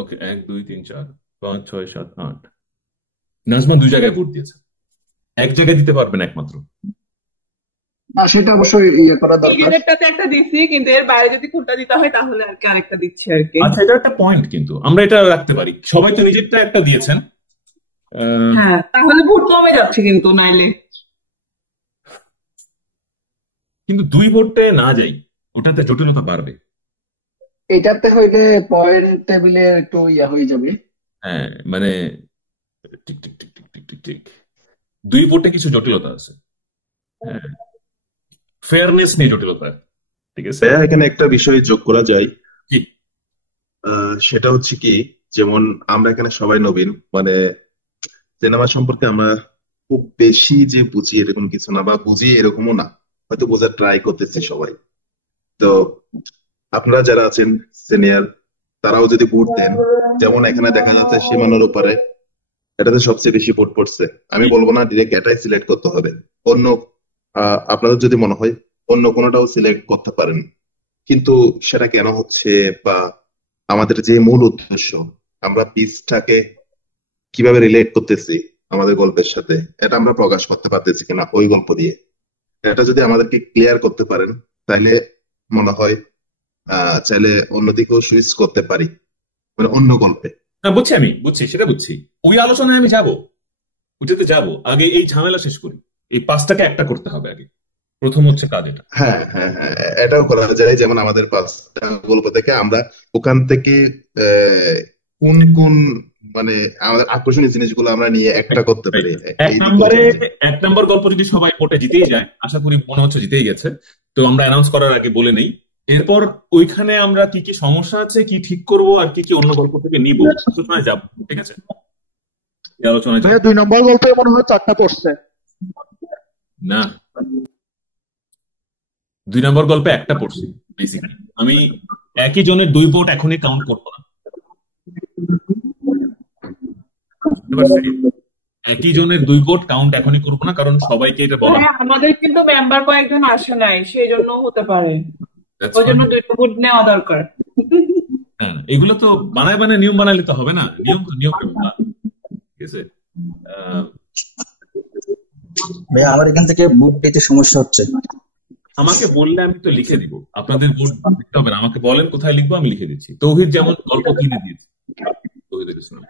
ওকে 1 2 3 4 5 6 7 8। নাজমা 2 জায়গায় ভোট দিয়েছে, এক জায়গায় দিতে পারবেন একমাত্র। না, সেটা অবশ্যই ইয়ে করা দরকার। নিজেদেরটাতে একটা দিচ্ছি, কিন্তু এর বাইরে যদি কোনটা দিতে হয় তাহলে আর কি আরেকটা দিচ্ছি আর কি। আচ্ছা, এটা একটা পয়েন্ট, কিন্তু আমরা এটা রাখতে পারি। সবাই তো নিজেরটা একটা দিয়েছেন। হ্যাঁ, তাহলে ভোট কমে যাচ্ছে কিন্তু নাইলে। কিন্তু 2 ভোটে না যাই, ওটাতে জটিলতা বাড়বে। এটাতে হইলে পয়েন্ট টেবিলে একটু ইয়া হয়ে যাবে। হ্যাঁ, মানে ঠিক ঠিক ঠিক ঠিক ঠিক ঠিক ঠিক 2 ভোটে কিছু জটিলতা আছে। হ্যাঁ, ফেয়ারনেস নিয়ে জটিলতা, ঠিক আছে। ভাইয়া এখানে একটা বিষয় যোগ করা যায়, কি? সেটা হচ্ছে কি, যেমন আমরা এখানে সবাই নবীন, মানে সিনেমা সম্পর্কে আমরা খুব বেশি যে বুঝি এরকম কিছু না, বা বুঝি এরকমও না, হয়তো বোঝার ট্রাই করতেছি সবাই। তো আপনারা যারা আছেন সিনিয়র, তারাও যদি ভোট দেন, যেমন এখানে দেখা যাচ্ছে সীমানার উপরে এটাতে সবচেয়ে বেশি ভোট পড়ছে। আমি বলবো না ডিরেক্ট এটাই সিলেক্ট করতে হবে, অন্য আপনাদের যদি মনে হয় অন্য কোনোটাও সিলেক্ট করতে পারেন। কিন্তু সেটা কেন হচ্ছে, বা আমাদের যে মূল উদ্দেশ্য, আমরা পিসটাকে কিভাবে রিলেট করতেছি আমাদের গল্পের সাথে, এটা আমরা প্রকাশ করতে পারতেছি কিনা ওই গল্প দিয়ে, এটা যদি আমাদেরকে ক্লিয়ার করতে পারেন, তাহলে মনে হয় চাইলে অন্যদিকেও সুইচ করতে পারি, মানে অন্য গল্পে। না, বুঝছি, আমি বুঝছি, সেটা বুঝছি। ওই আলোচনায় আমি যাবো, ওইটাতে যাবো। আগে এই ঝামেলা শেষ করি, এই 5টাকে একটা করতে হবে আগে। প্রথম হচ্ছে কাজ এটা। হ্যাঁ হ্যাঁ হ্যাঁ, এটাও করা যায়, যেমন আমাদের 5টা গল্প থেকে আমরা ওখান থেকে কোন কোন মানে আমাদের আকর্ষণীয় জিনিসগুলো আমরা নিয়ে একটা করতে পারি। এক এই দিকেও নম্বরে চলা যায়। 1 নম্বর গল্প যদি সবাই ভোটে জিতেই যায়, আশা করি মনে হচ্ছে জিতেই গেছে, তো আমরা অ্যানাউন্স করার আগে বলে নেই। এরপর ওইখানে আমরা কি কি সমস্যা আছে, কি ঠিক করব, আর কি কি অন্য গল্প থেকে নিব, আলোচনায় যাব, ঠিক আছে। এই আলোচনায় ভাইয়া 2 নম্বর গল্পে মনে হয় 4টা পড়ছে। না, 2 নম্বর গল্পে একটা পড়ছি বেসিক্যালি। আমি একই জনের 2 ভোট এখনই কাউন্ট করবো না, বুঝতে পারছি? একই জনের 2 ভোট কাউন্ট এখনই করবো না, কারণ সবাইকে এটা বলা হ্যাঁ, আমাদের কিন্তু মেম্বার কয়েকজন আসে নাই, সেই জন্য হতে পারে, That's ওই জন্য fine. 2টা ভোট নেওয়া দরকার। হ্যাঁ, এগুলো তো বানায় বানায় নিয়ম বানাইলে তো হবে না, নিয়ম তো নিয়ম, ঠিক আছে? আহ, ভাইয়া আমার এখান থেকে বুক পেতে সমস্যা হচ্ছে। আমাকে বললে আমি তো লিখে দিব, আপনাদের ভোট দিতে হবে না, আমাকে বলেন কোথায় লিখবো, আমি লিখে দিচ্ছি। তৌহিদ যেমন গল্প কিনে দিয়েছে, তৌহিদুল ইসলাম।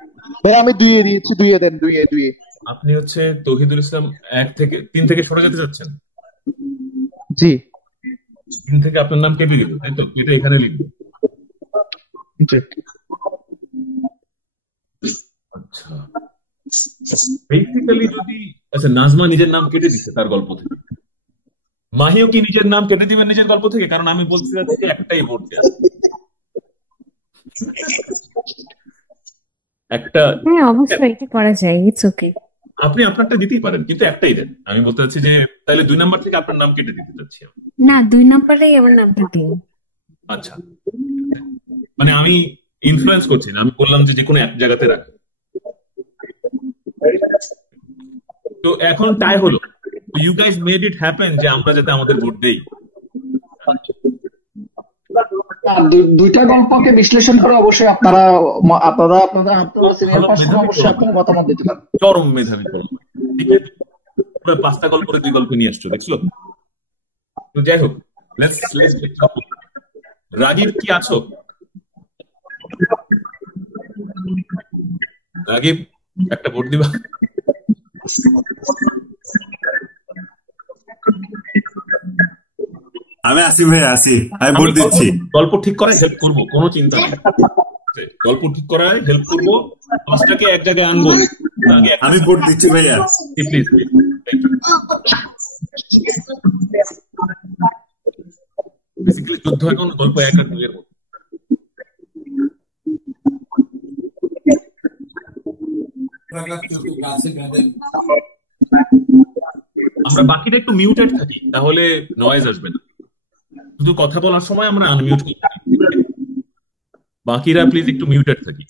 ভাইয়া আমি 2 দিয়েছি, 2 দেন, 2 আপনি হচ্ছে তৌহিদুল ইসলাম 3 থেকে সরে যেতে চাচ্ছেন? জি 3 থেকে আপনার নাম কেটে দিল, তাই তো? কেটে এখানে লিখবো। জি। আচ্ছা, বেসিক্যালি যদি, আচ্ছা, নাজমা নিজের নাম কেটে দিচ্ছে তার গল্প থেকে, মাহিও কি নিজের নাম কেটে দিবেন নিজের গল্প থেকে? কারণ আমি বলতে চাচ্ছি যে একটাই ভোট দেয়া, একটা। হ্যাঁ, অবশ্যই এটা করা যায়, ইটস ওকে। আপনি আপনারটা দিতেই পারেন, কিন্তু একটাই দেন। আমি বলতে চাচ্ছি যে তাহলে 2 নাম্বার থেকে আপনার নাম কেটে দিতে চাচ্ছি আমি। না, 2 নম্বরেই আমার নামটা দিন। আচ্ছা, মানে আমি ইনফ্লুয়েন্স করছি না, আমি বললাম যে কোনো এক জায়গাতে রাখি। তো এখন টাই হলো, you guys made it happen যে আমরা যাতে আমাদের ভোট দেই। দুইটা গল্পকে বিশ্লেষণ করে অবশ্যই আপনারা সিনিয়র পার্সন অবশ্যই আপনারা মতামত দিতে পারেন। চরম মেধাবী করলাম, ঠিক আছে? পুরো 5টা গল্পের 2 গল্প নিয়ে আসছো, দেখছো? তো যাই হোক, লেটস রাগিব, কি আছো? রাগিব, একটা ভোট দিবা? আমি আসি ভাই, আসি, আমি ভোট দিচ্ছি। গল্প ঠিক করায় হেল্প করবো, কোনো চিন্তা নেই। গল্প ঠিক করায় হেল্প করবো, 5টাকে এক জায়গায় আনবো। আমি ভোট দিচ্ছি ভাইয়া। প্লিজ, বেসিক্যালি যুদ্ধ এখন গল্প 1 আর 2 এর মধ্যে। আমরা বাকিটা একটু মিউটেড থাকি, তাহলে নয়েজ আসবে না। শুধু কথা বলার সময় আমরা আনমিউট করতে পারি, বাকিরা প্লিজ একটু মিউটেড থাকি।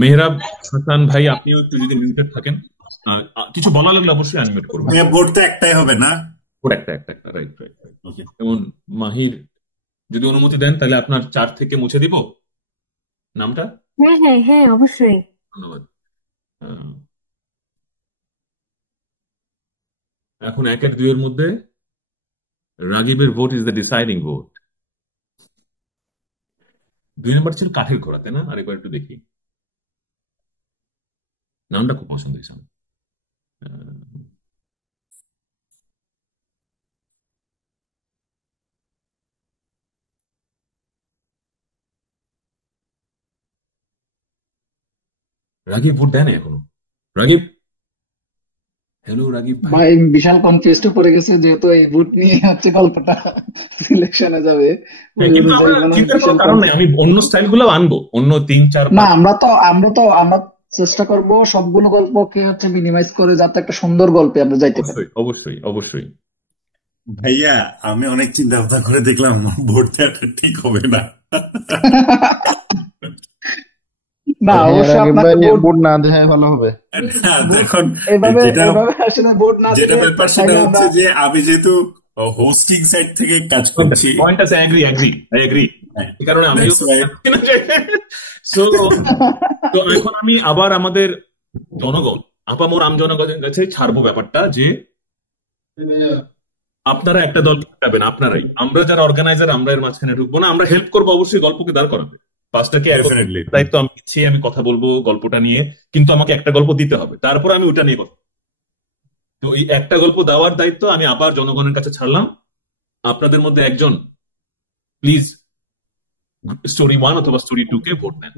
মেহরাব হাসান ভাই, আপনিও একটু যদি মিউটেড থাকেন, কিছু বলা লাগলে অবশ্যই আনমিউট করবেন। ভোট তো একটাই হবে না? ভোট একটা, রাইট। যেমন মাহির যদি অনুমতি দেন, তাহলে আপনার 4 থেকে মুছে দিব নামটা। হ্যাঁ হ্যাঁ হ্যাঁ, অবশ্যই। ধন্যবাদ। এখন 1 আর 2 এর মধ্যে রাগিবের vote is the deciding vote. 2 number ছিল কাঠের ঘোড়া, তাই না? আরেকবার একটু দেখি, নামটা খুব পছন্দ হয়েছে আমার। রাগিব ভোট দেয় না এখনো। রাগিব, হ্যালো রাগিব ভাই। ভাই বিশাল কনফিউজড পড়ে গেছে, যেহেতু এই বুট নিয়ে হচ্ছে গল্পটা সিলেকশনে যাবে। ওই কিন্তু অনুযায়ী আমরা মানে চিন্তার কোনো বিশাল কারণ নেই, আমি অন্য স্টাইল গুলো আনবো, অন্য 3, 4, না 5। আমরা চেষ্টা করব সবগুলো গল্পকে হচ্ছে মিনিমাইজ করে যাতে একটা সুন্দর গল্পে আমরা যাইতে পারি। অবশ্যই। ভাইয়া আমি অনেক চিন্তা ভাবনা করে দেখলাম ভোট দেওয়াটা ঠিক হবে না। না, অবশ্যই আপনাকে ভোট না দেওয়া ভালো হবে। এখন এভাবে আসলে ভোট না যেটা দিলে ব্যাপার সেটা হচ্ছে যে আমি যেহেতু হোস্টিং সাইড থেকে কাজ করছি, পয়েন্ট আছে, এগ্রি। এই কারণে আমি তো এখন আমি আবার আমাদের জনগণ, আপামর জনগণের কাছে ছাড়বো ব্যাপারটা যে আপনারা একটা দল পাবেন, আপনারাই। আমরা যারা অর্গানাইজার, আমরা এর মাঝখানে ঢুকবো না, আমরা হেল্প করবো অবশ্যই গল্পকে দাঁড় করাবে। 5টাকে দায়িত্ব আমি দিচ্ছি, আমি কথা বলবো গল্পটা নিয়ে, কিন্তু আমাকে একটা গল্প দিতে হবে, তারপর আমি ওটা নিয়ে কথা। তো এই একটা গল্প দেওয়ার দায়িত্ব আমি আবার জনগণের কাছে ছাড়লাম। আপনাদের মধ্যে একজন প্লিজ স্টোরি 1 অথবা স্টোরি 2 কে ভোট দেন।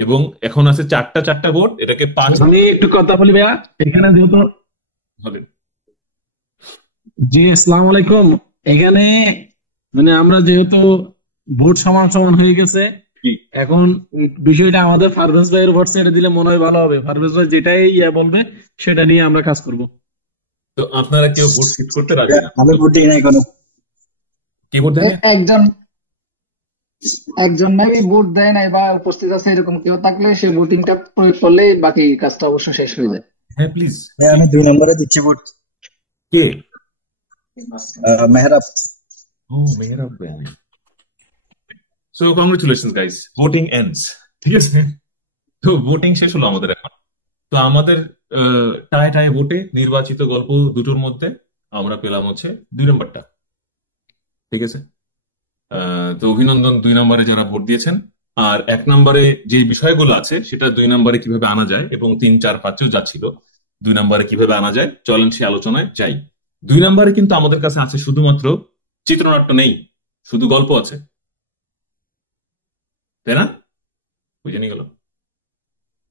এবং এখন আছে 4টা ভোট, এটাকে 5। আমি একটু কথা বলি ভাইয়া এখানে, যেহেতু হবে। জি, আসসালামু আলাইকুম। এখানে মানে আমরা যেহেতু ভোট সমান সমান হয়ে গেছে। কি এখন এই বিষয়টা আমাদের ফারভেজ ভাইয়ের উপর ছেড়ে দিলে মনে হয় ভালো হবে। ফারভেজ ভাই যেটাই বলবে সেটা নিয়ে আমরা কাজ করব। তো আপনারা কেউ ভোট ফিক্স করতে রাজি না? আমি ভোট দিই নাই কোনো। কি ভোট দেন? একজন একজন নাই ভোট দেয় নাই বা উপস্থিত আছে এরকম কেউ থাকলে সে ভোটিংটা প্রয়োগ করলে বাকি কাজটা অবশ্য শেষ হয়ে যায়। হ্যাঁ প্লিজ। হ্যাঁ, আমি 2 নম্বরে দিচ্ছি ভোট। কে? মেহরাব। ও মেহরাব ভাই। So congratulation guys, voting ends. ঠিক আছে, তো ভোটিং শেষ হলো আমাদের এখন। তো আমাদের টাই টাই ভোটে নির্বাচিত গল্প দুটোর মধ্যে আমরা পেলাম হচ্ছে 2 নম্বরটা। ঠিক আছে, তো অভিনন্দন 2 নম্বরে যারা ভোট দিয়েছেন। আর 1 নম্বরে যে বিষয়গুলো আছে সেটা 2 নম্বরে কিভাবে আনা যায়, এবং 3, 4, 5-এও যাচ্ছিল 2 নম্বরে কিভাবে আনা যায়, চলেন সে আলোচনায় যাই। 2 নম্বরে কিন্তু আমাদের কাছে আছে শুধুমাত্র চিত্রনাট্য নেই, শুধু গল্প আছে, তাই না? বুঝে নিয়ে গেল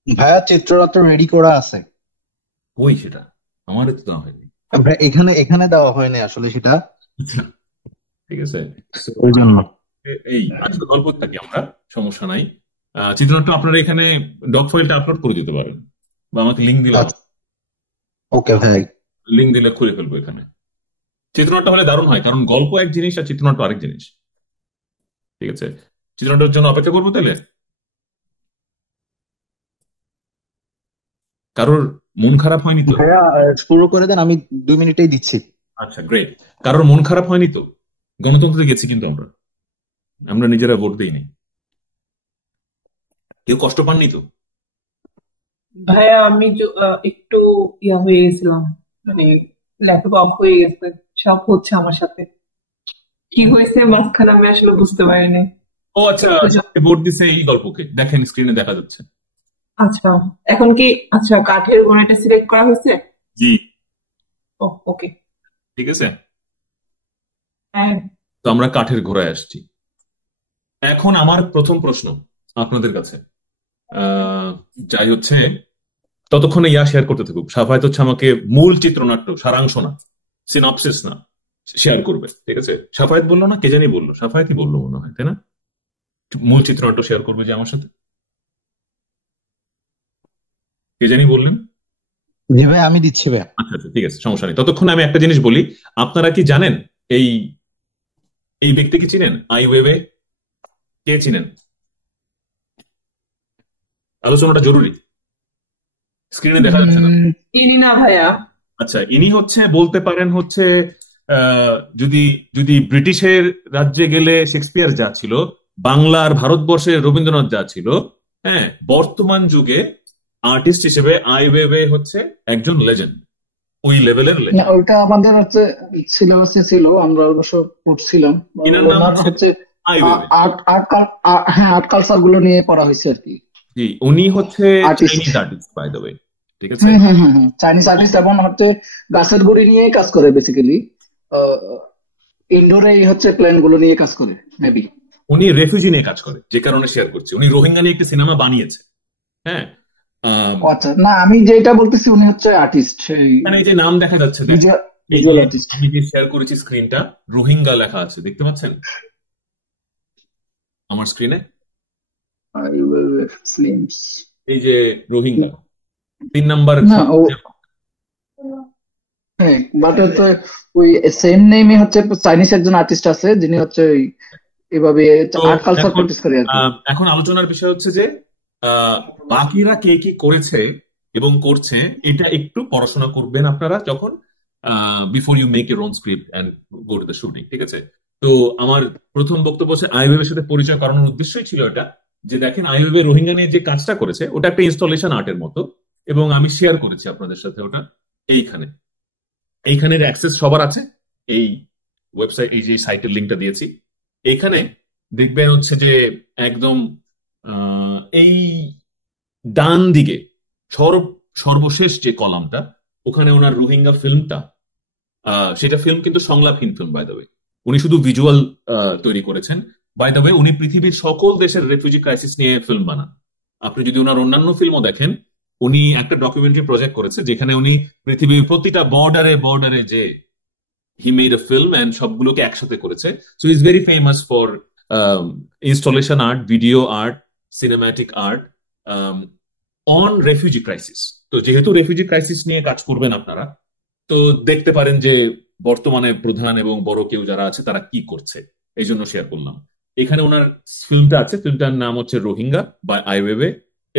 ভাইয়া চিত্রনাট্য রেডি করা আছে। ওই সেটা আমারও তো দেওয়া হয়নি। ভাই এখানে এখানে দেওয়া হয়নি আসলে সেটা, ঠিক আছে, ওই জন্য। এই আজকে গল্প থাকি আমরা, সমস্যা নাই। চিত্রনাট্য আপনারা এখানে ডক ফাইলটা আপলোড করে দিতে পারেন, বা আমাকে লিঙ্ক দিলে ওকে ভাই, লিঙ্ক দিলে খুলে ফেলবো এখানে। চিত্রনাট্য হলে দারুণ হয়, কারণ গল্প এক জিনিস আর চিত্রনাট্য আরেক জিনিস। ঠিক আছে, চিত্রনাট্যের জন্য অপেক্ষা করবো তাহলে। কারোর মন খারাপ হয়নি তো? ভাইয়া শুরু করে দেন, আমি 2 মিনিটেই দিচ্ছি। আচ্ছা গ্রেট। কারোর মন খারাপ হয়নি তো? গণতন্ত্রে গেছি কিন্তু আমরা আমরা নিজেরা ভোট দিইনি। কেউ কষ্ট পাননি তো? ভাইয়া আমি একটু হয়ে গেছিলাম, মানে ল্যাপটপ অফ হয়ে গেছে, সব হচ্ছে আমার সাথে, কি হয়েছে মাঝখানে আমি আসলে বুঝতে পারিনি। ও আচ্ছা, সবাই ভোট দিছে এই গল্পকে, দেখেন স্ক্রিনে দেখা যাচ্ছে। আচ্ছা, এখন কি আচ্ছা কাঠের গোনাটা সিলেক্ট করা হয়েছে? জি, ওকে। ঠিক আছে, হ্যাঁ, তো আমরা কাঠের ঘোড়ায় আসছি। এখন আমার প্রথম প্রশ্ন আপনাদের কাছে, যাই হচ্ছে ততক্ষণে শেয়ার করতে থাকুক। সাফায়েত হচ্ছে আমাকে মূল চিত্রনাট্য, সারাংশ না, সিনপসিস না, শেয়ার করবে। ঠিক আছে, সাফায়েত বললো না, কে জানি বললো, সাফায়েতই বললো মনে হয়, তাই না? মূল চিত্রনাট্য শেয়ার করবে যে আমার সাথে, কে জানি বললেন। জি ভাই, আমি দিচ্ছি ভাই। আচ্ছা আচ্ছা, ঠিক আছে, সমস্যা নেই। ততক্ষণ আমি একটা জিনিস বলি, আপনারা কি জানেন এই এই ব্যক্তি কি চিনেন? আই ওয়েবে কে চিনেন? আলোচনাটা জরুরি, স্ক্রিনে দেখা যাচ্ছে না। চিনি না ভাইয়া। আচ্ছা, ইনি হচ্ছে বলতে পারেন হচ্ছে যদি যদি ব্রিটিশের রাজ্যে গেলে শেক্সপিয়ার যা ছিল, বাংলার ভারতবর্ষের রবীন্দ্রনাথ যা ছিল, হ্যাঁ, বর্তমান যুগে আর্টিস্ট হিসেবে আই ওয়েবে হচ্ছে একজন লেজেন্ড, ওই লেভেলের না, লেজেন্ড। ওইটা আমাদের হচ্ছে সিলেবাসে ছিল, আমরা অবশ্য পড়ছিলাম। ইনার নাম ওনার হচ্ছে আই ওয়েবে। হ্যাঁ, আর্ট কালচার গুলো নিয়ে পড়া হয়েছে আর কি। জি, উনি হচ্ছে artist. Chinese artist by the way. ঠিক আছে, হম হম হম চাইনিজ আর্টিস্ট, এবং হচ্ছে গাছের গুড়ি নিয়ে কাজ করে বেসিক্যালি। ইনডোরে হচ্ছে প্ল্যান গুলো নিয়ে কাজ করে মেবি। উনি রেফিউজি নিয়ে কাজ করে, যে কারণে শেয়ার করছে। উনি রোহিঙ্গা নিয়ে একটি সিনেমা বানিয়েছে। হ্যাঁ, আচ্ছা, না আমি যেটা বলতেছি উনি হচ্ছে আর্টিস্ট, মানে এই যে নাম দেখা যাচ্ছে, দেখেন, এই ভিজুয়াল যে আর্টিস্ট। আমি যে শেয়ার করেছি স্ক্রিনটা, রোহিঙ্গা লেখা আছে, দেখতে পাচ্ছেন আমার স্ক্রিনে? ফিল্মস। এই যে রোহিঙ্গা 3 নাম্বার। না ও, হ্যাঁ, বাট হচ্ছে ওই সেম নেমে হচ্ছে চাইনিজ একজন আর্টিস্ট আছে যিনি হচ্ছে এভাবে তো আর্ট কালচার এখন প্র্যাকটিস করে আর কি। এখন আলোচনার বিষয় হচ্ছে যে বাকিরা কে কি করেছে এবং করছে, এটা একটু পড়াশোনা করবেন আপনারা যখন, before you make your own script and go to the shooting. ঠিক আছে, তো আমার প্রথম বক্তব্য হচ্ছে আইওয়েবের সাথে পরিচয় করানোর উদ্দেশ্যই ছিল এটা, যে দেখেন আইওয়েবে রোহিঙ্গা নিয়ে যে কাজটা করেছে ওটা একটা ইনস্টলেশন আর্টের মতো, এবং আমি শেয়ার করেছি আপনাদের সাথে ওটা এইখানে। এইখানের অ্যাক্সেস সবার আছে, এই ওয়েবসাইট, এই যে সাইটের লিঙ্কটা দিয়েছি, এইখানে দেখবেন হচ্ছে যে একদম এই ডান দিকে সর্বশেষ যে কলামটা, ওখানে ওনার রোহিঙ্গা ফিল্মটা, সেটা ফিল্ম কিন্তু সংলাপহীন ফিল্ম বাই দ্য ওয়ে। উনি শুধু ভিজুয়াল তৈরি করেছেন। বাই দ্য ওয়ে, উনি পৃথিবীর সকল দেশের রেফিউজি ক্রাইসিস নিয়ে ফিল্ম বানান। আপনি যদি ওনার অন্যান্য ফিল্মও দেখেন, উনি একটা ডকুমেন্টারি প্রজেক্ট করেছে যেখানে উনি পৃথিবীর প্রতিটা বর্ডারে যে he made a film and সবগুলোকে একসাথে করেছে। So is very famous for installation art, video art, cinematic art on refugee crisis. তো যেহেতু রেফিউজি ক্রাইসিস নিয়ে কাজ করবেন আপনারা, তো দেখতে পারেন যে বর্তমানে প্রধান এবং বড় কেউ যারা আছে তারা কি করছে, এই জন্য শেয়ার করলাম। এখানে ওনার ফিল্মটা আছে, ফিল্মটার নাম হচ্ছে রোহিঙ্গা বাই আইওয়েবে,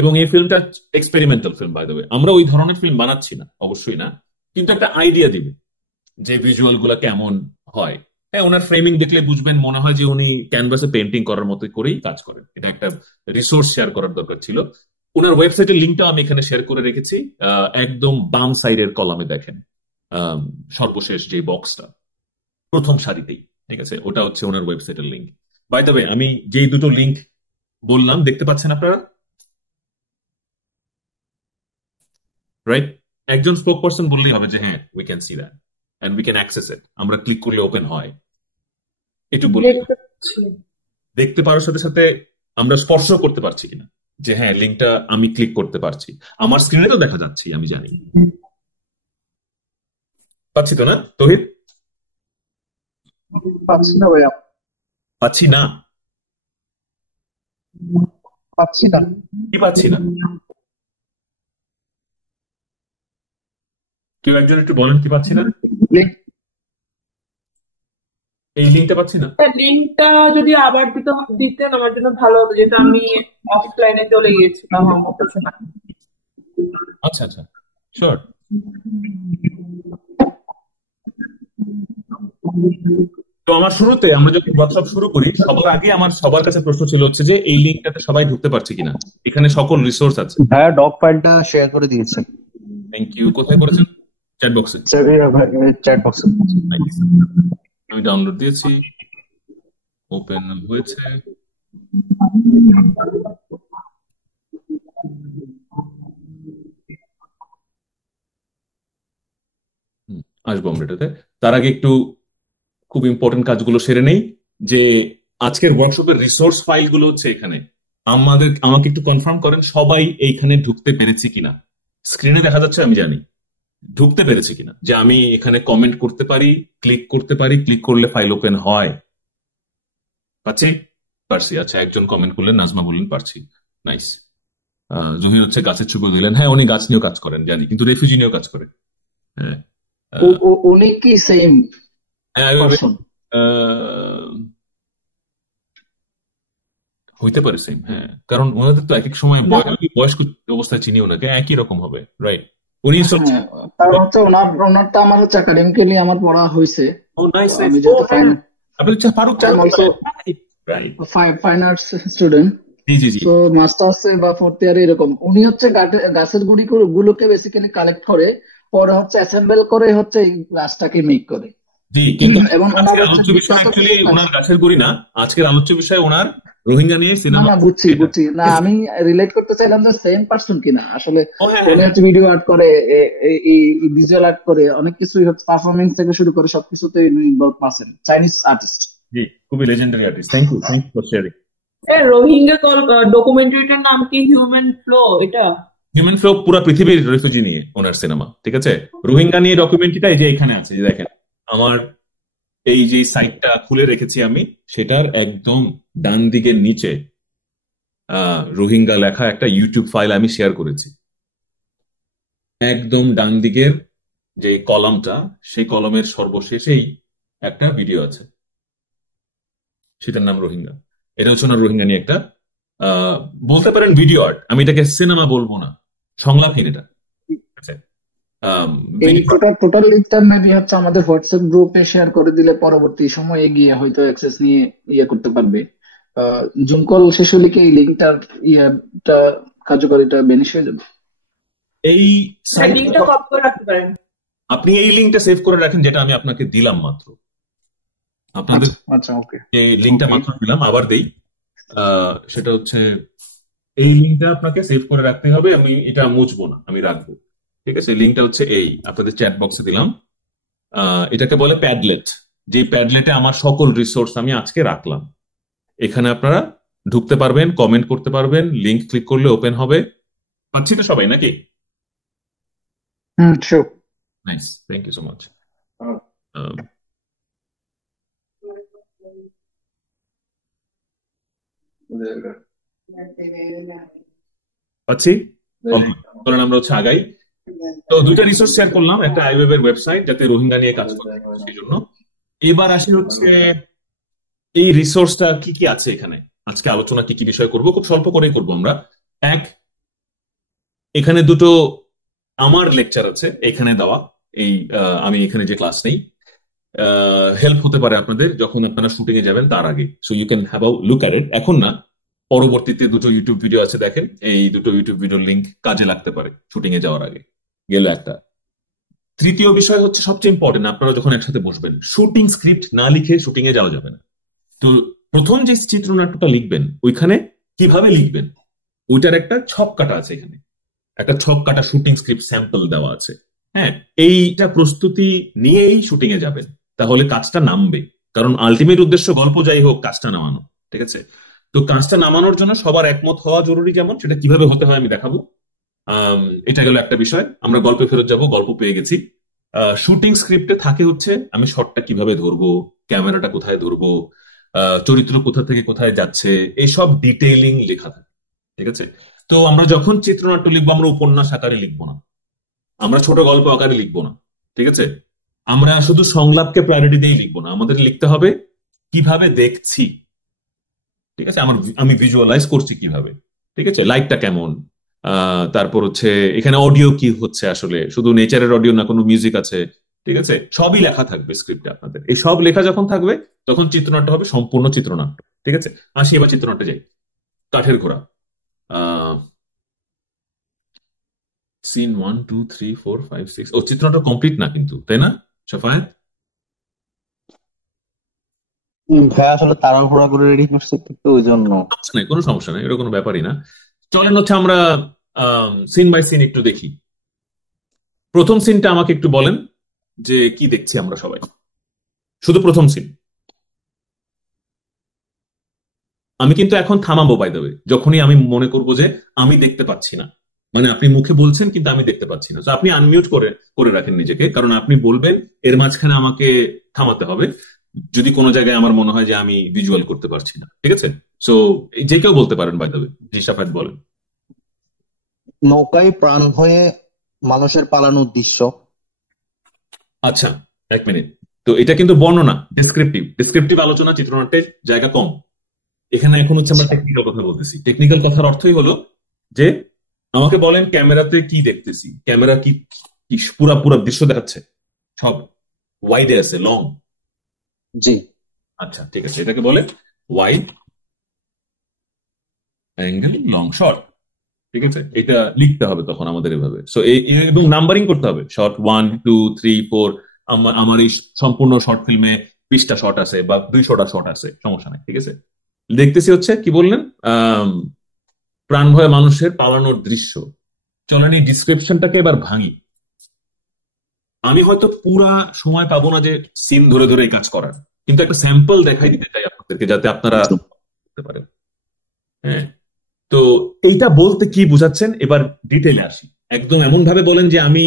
এবং এই ফিল্মটা experimental film by the way. আমরা ওই ধরনের ফিল্ম বানাচ্ছি না, অবশ্যই না, কিন্তু একটা আইডিয়া দিবে যে ভিজুয়াল গুলা কেমন হয়। হ্যাঁ, ওনার ফ্রেমিং দেখলে বুঝবেন, মনে হয় যে উনি ক্যানভাসে পেন্টিং করার মতো করেই কাজ করেন। এটা একটা রিসোর্স শেয়ার করার দরকার ছিল। ওনার ওয়েবসাইটের লিঙ্কটা আমি এখানে শেয়ার করে রেখেছি। একদম বাম সাইডের কলামে দেখেন, সর্বশেষ যে বক্সটা প্রথম সারিতেই, ঠিক আছে, ওটা হচ্ছে ওনার ওয়েবসাইটের লিঙ্ক। বাই দ্য ওয়ে, আমি যেই দুটো লিঙ্ক বললাম দেখতে পাচ্ছেন আপনারা, রাইট? একজন স্পোক পারসন বললেই হবে যে হ্যাঁ, we can see that and we can access it, আমরা ক্লিক করলে ওপেন হয়, একটু বললে দেখতে পাচ্ছি। দেখতে পারার সাথে সাথে আমরা স্পর্শ করতে পারছি কিনা, যে হ্যাঁ লিঙ্কটা আমি ক্লিক করতে পারছি। আমার স্ক্রিনে তো দেখা যাচ্ছে, আমি জানি। পাচ্ছি তো না তহিদ? পাচ্ছি না ভাইয়া, পাচ্ছি না? পাচ্ছি না। কি পাচ্ছি না? কেউ একজন একটু বলেন কি পাচ্ছি না? এই লিঙ্কটা পাচ্ছি না। লিঙ্কটা যদি আবার দিতেন আমার জন্য ভালো হতো, যেটা আমি অফলাইনে চলে গিয়েছিলাম, আমার হচ্ছে না। আচ্ছা আচ্ছা, শিওর। তো আমার শুরুতে, আমরা যখন ওয়ার্কশপ শুরু করি, সবার আগে আমার সবার কাছে প্রশ্ন ছিল হচ্ছে যে এই লিঙ্কটাতে সবাই ঢুকতে পারছে কিনা, এখানে সকল রিসোর্স আছে। ভাইয়া ডক ফাইলটা শেয়ার করে দিয়েছে। Thank you. কোথায় করেছেন? চ্যাট বক্সে? চ্যাট বক্সে। আমি ডাউনলোড দিয়েছি, ওপেন হয়েছে। আসবো আমরা এটাতে। তার আগে একটু খুব ইম্পর্টেন্ট কাজগুলো সেরে নেই, যে আজকের ওয়ার্কশপের রিসোর্স ফাইলগুলো হচ্ছে এখানে। আমাকে একটু কনফার্ম করেন সবাই এইখানে ঢুকতে পেরেছি কিনা। স্ক্রিনে দেখা যাচ্ছে আমি জানি, ঢুকতে পেরেছি কিনা, যে আমি এখানে কমেন্ট করতে পারি, ক্লিক করতে পারি, ক্লিক করলে ফাইল ওপেন হয়। পাচ্ছি? পারছি। আচ্ছা, একজন কমেন্ট করলেন, নাজমা বললেন পারছি। নাইস। জহির হচ্ছে গাছের ছবি দিলেন। হ্যাঁ, উনি গাছ নিয়েও কাজ করেন জানি, কিন্তু রেফিউজি নিয়েও কাজ করেন। হ্যাঁ, উনি কি সেম পারসন? হইতে পারে সেম, হ্যাঁ, কারণ ওনাদের তো এক এক সময় আমি বয়স্ক অবস্থায় চিনি ওনাকে, একই রকম হবে, রাইট? উনি হ্যাঁ, কারণ হচ্ছে ওনারটা আমার হচ্ছে একাডেমিক্যালি আমার পড়া হয়েছে। ও নাইস, আমি যেহেতু আপনি Faruk I'm also fine arts student, জি জি জি, তো মাস্টার্স বা ফোর্থ ইয়ারে এরকম। উনি হচ্ছে গাছের গুলোকে বেসিক্যালি কালেক্ট করে, পরে হচ্ছে অ্যাসেম্বল করে হচ্ছে এই গাছটাকে মেক করে। জি। কিন্তু এবং আজকের আলোচ্য বিষয় অ্যাকচুয়ালি ওনার গাছের গুড়ি না, আজকের আলোচ্য বিষয় ওনার রোহিঙ্গা নিয়ে সিনেমা। বুঝছি না, আমি রিলেট করতে চাইলাম যে সেম পারসন কিনা আসলে। উনি হচ্ছে ভিডিও আর্ট করে, এই ভিজুয়াল আর্ট করে, অনেক কিছুই হচ্ছে পারফরমেন্স থেকে শুরু করে সবকিছুতে ইনভলভ আছেন, চাইনিজ আর্টিস্ট। জি, খুবই legendary artist. Thank you for sharing. Rohingya ডকুমেন্টারিটার নাম কি হিউম্যান ফ্লো? এটা হিউম্যান ফ্লো পুরো পৃথিবীর রেফিউজি নিয়ে ওনার সিনেমা, ঠিক আছে? রোহিঙ্গা নিয়ে ডকুমেন্টারিটা এই যে এখানে আছে, যে দেখেন আমার এই যে সাইটটা খুলে রেখেছি আমি, সেটার একদম ডান দিকের নিচে রোহিঙ্গা লেখা একটা ইউটিউব ফাইল আমি শেয়ার করেছি। একদম ডান দিকের যে কলামটা, সেই কলমের সর্বশেষেই একটা ভিডিও আছে, সেটার নাম রোহিঙ্গা। এটা হচ্ছে না রোহিঙ্গা নিয়ে একটা বলতে পারেন ভিডিও আর্ট, আমি এটাকে সিনেমা বলবো না, সংলাপহীন এটা। এই টোটাল লিঙ্কটা মেবি হচ্ছে আমাদের হোয়াটসঅ্যাপ গ্রুপে শেয়ার করে দিলে পরবর্তী সময়ে গিয়ে হয়তো অ্যাক্সেস নিয়ে করতে পারবে। জুম কল শেষ হলে কি এই লিঙ্কটার কার্যকারিতা বেনিশ হয়ে যাবে? এই লিঙ্কটা কপি করে রাখতে পারেন। আপনি এই লিঙ্কটা সেভ করে রাখেন, যেটা আমি আপনাকে দিলাম মাত্র। আপনাদের আচ্ছা, ওকে, যে লিঙ্কটা মাত্র দিলাম, আবার দেই। সেটা হচ্ছে এই লিঙ্কটা আপনাকে সেভ করে রাখতে হবে। আমি এটা মুছবো না, আমি রাখবো, ঠিক আছে? লিঙ্কটা হচ্ছে এই, আপনাদের চ্যাট বক্সে দিলাম। এটাকে বলে প্যাডলেট। যে প্যাডলেটে আমার সকল রিসোর্স আমি আজকে রাখলাম। এখানে আপনারা ঢুকতে পারবেন, কমেন্ট করতে পারবেন, লিঙ্ক ক্লিক করলে ওপেন হবে। পাচ্ছি তো সবাই নাকি? Sure. Nice, thank you so much. পাচ্ছি? ধরেন আমরা হচ্ছে আগাই। তো দুইটা রিসোর্স শেয়ার করলাম, একটা আইওয়েবের ওয়েবসাইট যাতে রোহিঙ্গা নিয়ে কাজ করে সেই জন্য। এবার আসি হচ্ছে এই রিসোর্সটা কি কি আছে এখানে, আজকে আলোচনা কি কি বিষয় করব, খুব স্বল্প করেই করবো আমরা। এক, এখানে দুটো আমার লেকচার আছে এখানে দেওয়া, এই আমি এখানে যে ক্লাস নেই, হেল্প হতে পারে আপনাদের যখন আপনারা শুটিং এ যাবেন তার আগে। So you can have a look at it, এখন না, পরবর্তীতে দুটো ইউটিউব ভিডিও আছে দেখেন, এই দুটো ইউটিউব ভিডিওর লিংক কাজে লাগতে পারে শুটিং এ যাওয়ার আগে। গেল একটা। তৃতীয় বিষয় হচ্ছে সবচেয়ে ইম্পর্টেন্ট, আপনারা যখন একসাথে বসবেন শুটিং স্ক্রিপ্ট না লিখে শুটিং এ যাওয়া যাবে না। তো প্রথম যে চিত্রনাট্যটা লিখবেন ওইখানে কিভাবে লিখবেন ওইটার একটা ছক কাটা আছে, এখানে একটা ছক কাটা শুটিং স্ক্রিপ্ট স্যাম্পল দেওয়া আছে। হ্যাঁ, এইটা প্রস্তুতি নিয়েই শুটিং এ যাবেন, তাহলে কাজটা নামবে। কারণ আলটিমেট উদ্দেশ্য গল্প যাই হোক, কাজটা নামানো, ঠিক আছে? তো কাজটা নামানোর জন্য সবার একমত হওয়া জরুরি, যেমন সেটা কিভাবে হতে হয় আমি দেখাবো। এটা গেল একটা বিষয়। আমরা গল্পে ফেরত যাব, গল্প পেয়ে গেছি। শুটিং স্ক্রিপ্টে থাকে হচ্ছে আমি শটটা কিভাবে ধরবো, ক্যামেরাটা কোথায় ধরবো, চরিত্র কোথা থেকে কোথায় যাচ্ছে, এইসব ডিটেইলিং লেখা থাকে, ঠিক আছে? তো আমরা যখন চিত্রনাট্য লিখবো আমরা উপন্যাস আকারে লিখবো না, আমরা ছোট গল্প আকারে লিখবো না, ঠিক আছে? আমরা শুধু সংলাপকে প্রায়োরিটি দিয়ে লিখবো না, আমাদের লিখতে হবে কিভাবে দেখছি, ঠিক আছে? আমি ভিজুয়ালাইজ করছি কিভাবে, ঠিক আছে? লাইটটা কেমন, তারপর হচ্ছে এখানে অডিও কি হচ্ছে, আসলে শুধু নেচারের অডিও না, কোনো মিউজিক আছে, ঠিক আছে? সবই লেখা থাকবে স্ক্রিপ্টে আপনাদের। এই সব লেখা যখন থাকবে তখন চিত্রনাট্য হবে সম্পূর্ণ চিত্রনাট্য, ঠিক আছে? আসি এবার চিত্রনাট্যে যাই। কাঠের ঘোড়া, সিন 1 2 3 4 5 6, ও চিত্রনাট্য কমপ্লিট না কিন্তু, তাই না সাফায়েত? ভাই আসলে তাড়াহুড়া করে রেডি করছে তো ওই জন্য। সমস্যা নেই, কোনো সমস্যা নেই, এটা কোনো ব্যাপারই না। চলেন হচ্ছে আমরা সিন বাই সিন একটু দেখি। প্রথম সিনটা আমাকে একটু বলেন যে কি দেখছি আমরা সবাই, শুধু প্রথম সিন। আমি কিন্তু এখন থামাবো বাই দ্য ওয়ে, যখনই আমি মনে করবো যে আমি দেখতে পাচ্ছি না, মানে আপনি মুখে বলছেন কিন্তু আমি দেখতে পাচ্ছি না, তো আপনি আনমিউট করে করে রাখেন নিজেকে, কারণ আপনি বলবেন এর মাঝখানে আমাকে থামাতে হবে যদি কোনো জায়গায় আমার মনে হয় যে আমি ভিজুয়াল করতে পারছি না, ঠিক আছে? সো যে কেউ বলতে পারেন বাই দ্য ওয়ে। জি সাফায়েত বলেন। নৌকায় প্রাণ হয়ে মানুষের পালানোর দৃশ্য। আচ্ছা, এক মিনিট। তো এটা কিন্তু বর্ণনা, ডেসক্রিপটিভ ডেসক্রিপটিভ আলোচনা চিত্রনাট্যের জায়গা কম। এখানে এখন হচ্ছে আমরা টেকনিক্যাল কথা বলতেছি। টেকনিক্যাল কথার অর্থই হলো যে আমাকে বলেন ক্যামেরাতে কি দেখতেছি, ক্যামেরা কি কি পুরা পুরা দৃশ্য দেখাচ্ছে, সব ওয়াইডে আছে, লং? জি আচ্ছা ঠিক আছে, এটাকে বলে ওয়াইড অ্যাঙ্গেল লং শট, ঠিক আছে? এটা লিখতে হবে তখন আমাদের এভাবে। সো এবং নাম্বারিং করতে হবে, শট 1 2 3 4। আমার এই সম্পূর্ণ শর্ট ফিল্মে 20টা শট আছে বা 200টা শট আছে, সমস্যা নেই, ঠিক আছে? দেখতেছি হচ্ছে কি বললেন, প্রাণ ভয়ে মানুষের পালানোর দৃশ্য। চলেন এই ডিসক্রিপশনটাকে এবার ভাঙি। আমি হয়তো পুরা সময় পাবো না যে সিন ধরে ধরে এই কাজ করার, কিন্তু একটা স্যাম্পল দেখাই দিতে চাই আপনাদেরকে যাতে আপনারা বুঝতে পারেন। হ্যাঁ, তো এইটা বলতে কি বুঝাচ্ছেন এবার ডিটেইলে আসি। একদম এমন ভাবে বলেন যে আমি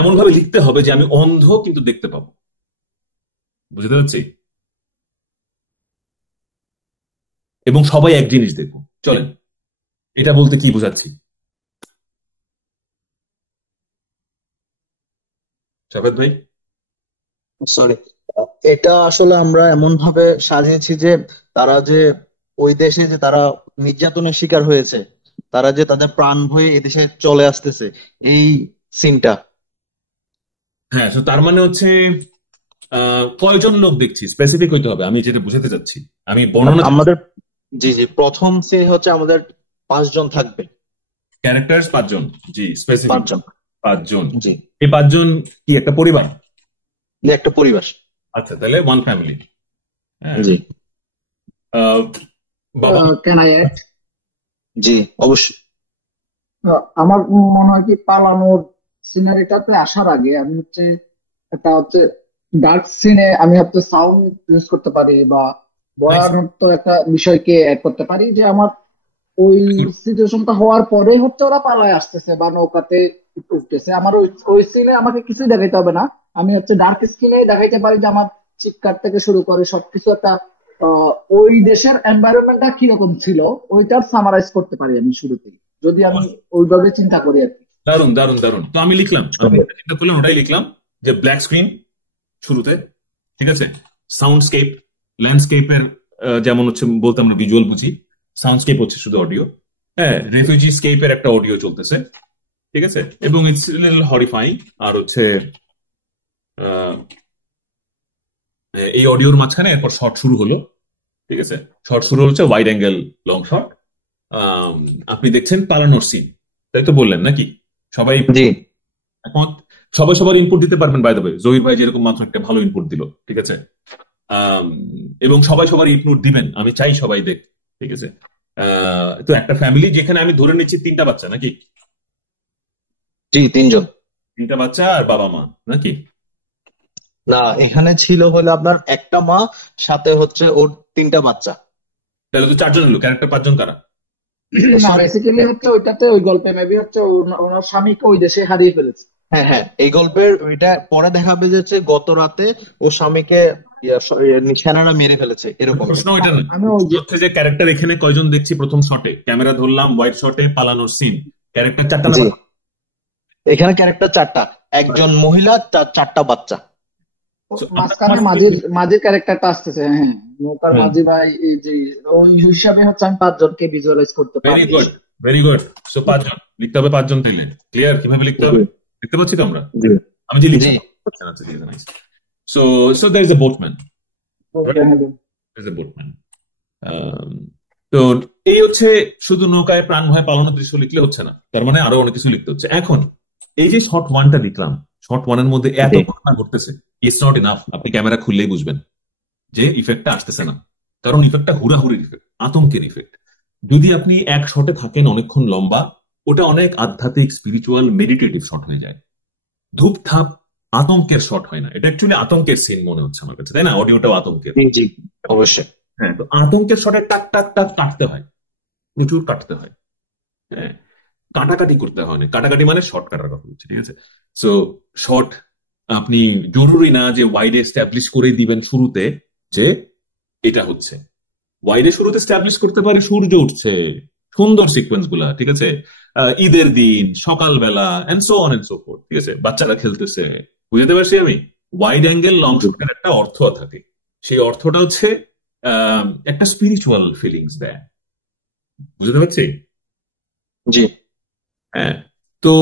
এমন ভাবে লিখতে হবে যে আমি অন্ধ কিন্তু দেখতে পাবো, বুঝতে পারছি? এবং সবাই এক জিনিস দেখবো। চলেন এটা বলতে কি বুঝাচ্ছি, শাফেদ ভাই? সরি, এটা আসলে আমরা এমন ভাবে সাজিয়েছি যে তারা যে ওই দেশে যে তারা নির্যাতনের শিকার হয়েছে, তারা যে তাদের প্রাণ ভয়ে এদেশে চলে আসতেছে, এই সিনটা। হ্যাঁ, তো তার মানে হচ্ছে কয়জন লোক দেখছি স্পেসিফিক হইতে হবে, আমি যেটা বুঝাতে চাচ্ছি, আমি বর্ণনা আমাদের জি জি, প্রথম সিন হচ্ছে আমাদের 5 জন থাকবে। ক্যারেক্টার 5 জন, জি স্পেসিফিক 5 জন 5 জন। জি, এই 5 জন কি একটা পরিবার? একটা পরিবার। আচ্ছা, তাহলে ওয়ান ফ্যামিলি। হ্যাঁ, জি বাবা ক্যান আই অ্যাড? জি অবশ্যই। আমার মনে হয় কি পালানোর সিনারিটাতে আসার আগে আমি হচ্ছে একটা হচ্ছে ডার্ক সিনে আমি হচ্ছে সাউন্ড ইউজ করতে পারি বা ভয়ানক একটা বিষয়কে অ্যাড করতে পারি, যে আমার ওই সিচুয়েশনটা হওয়ার পরে হচ্ছে ওরা পালায় আসতেছে বা নৌকাতে উঠতেছে, আমার ওই ওই সিনে আমাকে কিছুই দেখাইতে হবে না, আমি হচ্ছে ডার্ক স্ক্রিনে দেখাইতে পারি যে আমার চিৎকার থেকে শুরু করে সবকিছু একটা ওই দেশের এনভায়রনমেন্টটা কিরকম ছিল ওইটার সামারাইজ করতে পারি আমি শুরুতেই, যদি আমি ওইভাবে চিন্তা করি আর কি। দারুন দারুন দারুন। তো আমি লিখলাম, আমি যেটা চিন্তা করলাম ওটাই লিখলাম, যে ব্ল্যাক স্ক্রিন শুরুতে, ঠিক আছে, সাউন্ডস্কেপ, ল্যান্ডস্কেপের যেমন হচ্ছে বলতে আমরা ভিজুয়াল বুঝি, সাউন্ডস্কেপ হচ্ছে শুধু অডিও। হ্যাঁ, রেফিউজি স্কেপের একটা অডিও চলতেছে, ঠিক আছে, এবং ইটস লিটল হরিফাইং। আর হচ্ছে এই অডিওর মাঝখানে এরপর শর্ট শুরু হলো, ঠিক আছে, শর্ট শুরু হচ্ছে ওয়াইড অ্যাঙ্গেল লং শট। আপনি দেখছেন পালানোর সিন, তাই তো বললেন নাকি? সবাই জি এখন সবাই সবার ইনপুট দিতে পারবেন, বাই দ্য ওয়ে জহির ভাই যেরকম মাত্র একটা ভালো ইনপুট দিল, ঠিক আছে, এবং সবাই সবার ইনপুট দিবেন, আমি চাই সবাই দেখ, ঠিক আছে। তো একটা ফ্যামিলি যেখানে আমি ধরে নিচ্ছি 3টা বাচ্চা নাকি, জি 3 জন। 3টা বাচ্চা আর বাবা মা নাকি? না, এখানে ছিল হলো আপনার একটা মা, সাথে হচ্ছে ওর 3টা বাচ্চা। তাহলে তো 4 জন হলো, ক্যারেক্টার 5 জন কারা? না, বেসিক্যালি হচ্ছে ওইটাতে, ওই গল্পে মেবি হচ্ছে ওনার স্বামীকে ওই দেশে হারিয়ে ফেলেছে। হ্যাঁ হ্যাঁ, এই গল্পের এটা পরে দেখাবে যে হচ্ছে গত রাতে ও স্বামীকে সেনারা মেরে ফেলেছে, এরকম। প্রশ্ন এটা না, আমি ওই হচ্ছে যে ক্যারেক্টার এখানে কয়জন দেখছি প্রথম শটে, ক্যামেরা ধরলাম হোয়াইট শটে পালানোর সিন, ক্যারেক্টার 4টা না? জি, এখানে ক্যারেক্টার 4টা, একজন মহিলা, 4টা বাচ্চা। মাঝখানে মাঝির ক্যারেক্টারটা আসতেছে, হ্যাঁ, নৌকার মাঝি ভাই, এই যে ওই হিসাবে হচ্ছে আমি 5 জনকে ভিজুয়ালাইজ করতে ভেরি পারি। Good, very good. সো 5 জন লিখতে হবে, 5 জন তাইলে ক্লিয়ার কিভাবে লিখতে হবে দেখতে পাচ্ছি তো আমরা, জি আমি যে লিখছি। জি so so there is a boatman, Okay, হ্যাঁ। There is a boatman. তো এই হচ্ছে শুধু নৌকায় প্রাণ ভয় পালানোর দৃশ্য লিখলে হচ্ছে না, তার মানে আরো অনেক কিছু লিখতে হচ্ছে। এখন এই যে শর্ট ওয়ানটা লিখলাম, শর্ট ওয়ানের মধ্যে এত জি। ঘটনা ঘটতেছে, ইটস নট ইনাফ। আপনি ক্যামেরা খুললেই বুঝবেন যে ইফেক্টটা আসতেছে না, কারণ ইফেক্টটা হুড়াহুড়ির ইফেক্ট, আতঙ্কের ইফেক্ট। যদি আপনি এক শটে থাকেন অনেকক্ষণ লম্বা, ওটা অনেক আধ্যাত্মিক, স্পিরিচুয়াল, মেডিটেটিভ শট হয়ে যায়। ধূপধাপ আতঙ্কের শট হয় না, এটা অ্যাকচুয়ালি আতঙ্কের সিন মনে হচ্ছে আমার কাছে, তাই না? অডিওটাও আতঙ্কের। জি জি, অবশ্যই। হ্যাঁ, তো আতঙ্কের শটে টাক টাক টাক কাটতে হয়, প্রচুর কাটতে হয়। হ্যাঁ, কাটাকাটি করতে হয় না, কাটাকাটি মানে শর্ট কাটার কথা বলছি, ঠিক আছে। সো শর্ট আপনি জরুরি না যে ওয়াইডে এস্টাবলিশ করে দিবেন শুরুতে যে এটা হচ্ছে, ওয়াইডে শুরুতে এস্টাবলিশ করতে পারে সূর্য উঠছে, সুন্দর সিকোয়েন্স গুলা, ঠিক আছে, ঈদের দিন সকালবেলা and so on and so forth, ঠিক আছে, বাচ্চারা খেলতেছে, বুঝতে পারছি আমি। ওয়াইড অ্যাঙ্গেল লং শটের একটা অর্থ থাকে, সেই অর্থটা হচ্ছে একটা স্পিরিচুয়াল ফিলিংস দেয়, বুঝতে পারছি? জি হ্যাঁ, তো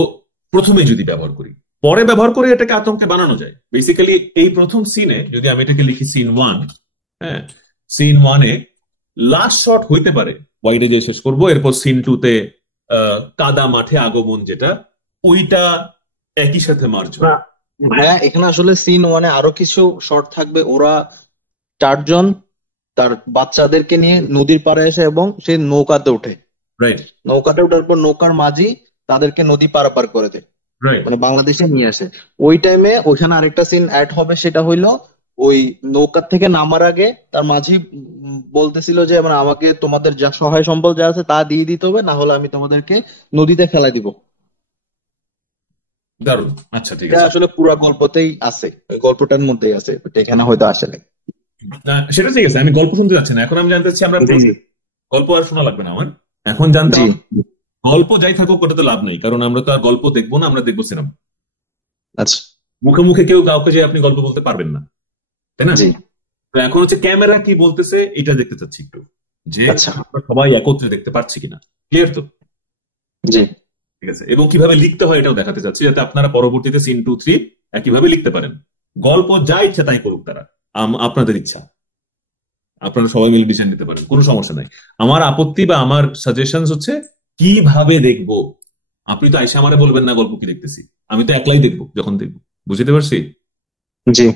প্রথমে যদি ব্যবহার করি, পরে ব্যবহার করে এটাকে আতঙ্কে বানানো যায়। বেসিক্যালি এই প্রথম সিনে যদি আমি এটাকে লিখি সিন 1, হ্যাঁ, সিন 1-এ লাস্ট শট হইতে পারে ওয়াইডে যে শেষ করবো, এরপর সিন 2-তে কাদা মাঠে আগমন, যেটা ওইটা একই সাথে মার্জ হয়। ভাইয়া, এখানে আসলে সিন 1-এ আরো কিছু শর্ট থাকবে। ওরা 4 জন তার বাচ্চাদেরকে নিয়ে নদীর পাড়ে আসে এবং সে নৌকাতে ওঠে। রাইট নৌকাতে ওঠার পর নৌকার মাঝি তাদেরকে নদী পারাপার করে দেয়, রাইট মানে বাংলাদেশে নিয়ে আসে। ওই টাইমে ওইখানে আরেকটা সিন অ্যাড হবে, সেটা হইলো ওই নৌকার থেকে নামার আগে তার মাঝি বলতেছিল যে মানে আমাকে তোমাদের যা সহায় সম্বল যা আছে তা দিয়ে দিতে হবে, না হলে আমি তোমাদেরকে নদীতে ফেলাই দিব। দারুণ, আচ্ছা ঠিক এটা আছে। আসলে পুরো গল্পতেই আছে, ওই গল্পটার মধ্যেই আছে, এটা এখানে হয়তো আসে নাই। সেটা ঠিক আছে, আমি গল্প শুনতে যাচ্ছি না, এখন আমি জানতে চাচ্ছি আমরা জি জি গল্প আর শোনা লাগবে না আমার, এখন জানতে জি হবে গল্প যাই থাকুক ওটাতে লাভ নেই, কারণ আমরা তো আর গল্প দেখবো না, আমরা দেখবো সিনেমা। আচ্ছা মুখে মুখে কেউ কাউকে যে আপনি গল্প বলতে পারবেন না, তাই না? জি তো এখন হচ্ছে ক্যামেরা কি বলতেছে এটা দেখতে চাচ্ছি একটু, যে আচ্ছা আমরা সবাই একত্রে দেখতে পাচ্ছি কিনা, ক্লিয়ার তো? জি ঠিক আছে, এবং কিভাবে লিখতে হয় এটাও দেখাতে চাচ্ছি, যাতে আপনারা পরবর্তীতে সিন 2, 3 একইভাবে লিখতে পারেন। গল্প যা ইচ্ছা তাই করুক তারা, আপনাদের ইচ্ছা, আপনারা সবাই মিলে ডিসিশন নিতে পারেন, কোনো সমস্যা নাই। আমার আপত্তি বা আমার সাজেশন হচ্ছে কিভাবে দেখবো। আপনি তো আইসা আমারে বলবেন না গল্প কি দেখতেছি, আমি তো একলাই দেখবো যখন দেখবো, বুঝতে পারছি? জি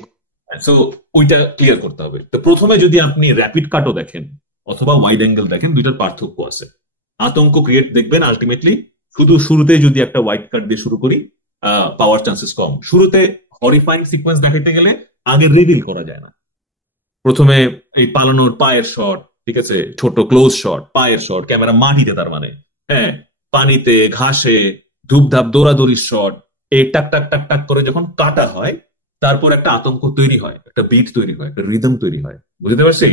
সো ওইটা ক্লিয়ার করতে হবে। তো প্রথমে যদি আপনি র্যাপিড কাটও দেখেন অথবা ওয়াইড অ্যাঙ্গেল দেখেন, দুইটার পার্থক্য আছে। আতঙ্ক ক্রিয়েট দেখবেন আলটিমেটলি শুধু শুরুতে যদি একটা ওয়াইড কাট দিয়ে শুরু করি, পাওয়ার চান্সেস কম। শুরুতে হরিফাইং সিকোয়েন্স দেখাইতে গেলে আগে রিভিল করা যায় না। প্রথমে এই পালানোর পায়ের শট, ঠিক আছে, ছোট ক্লোজ শট, পায়ের শট, ক্যামেরা মাটিতে, তার মানে হ্যাঁ, পানিতে, ঘাসে, ধূপধাপ দৌড়াদৌড়ির শট, এই টাক টাক টাক টাক করে যখন কাটা হয়, তারপর একটা আতঙ্ক তৈরি হয়, একটা বিট তৈরি হয়, একটা রিদম তৈরি হয়, বুঝতে পারছি?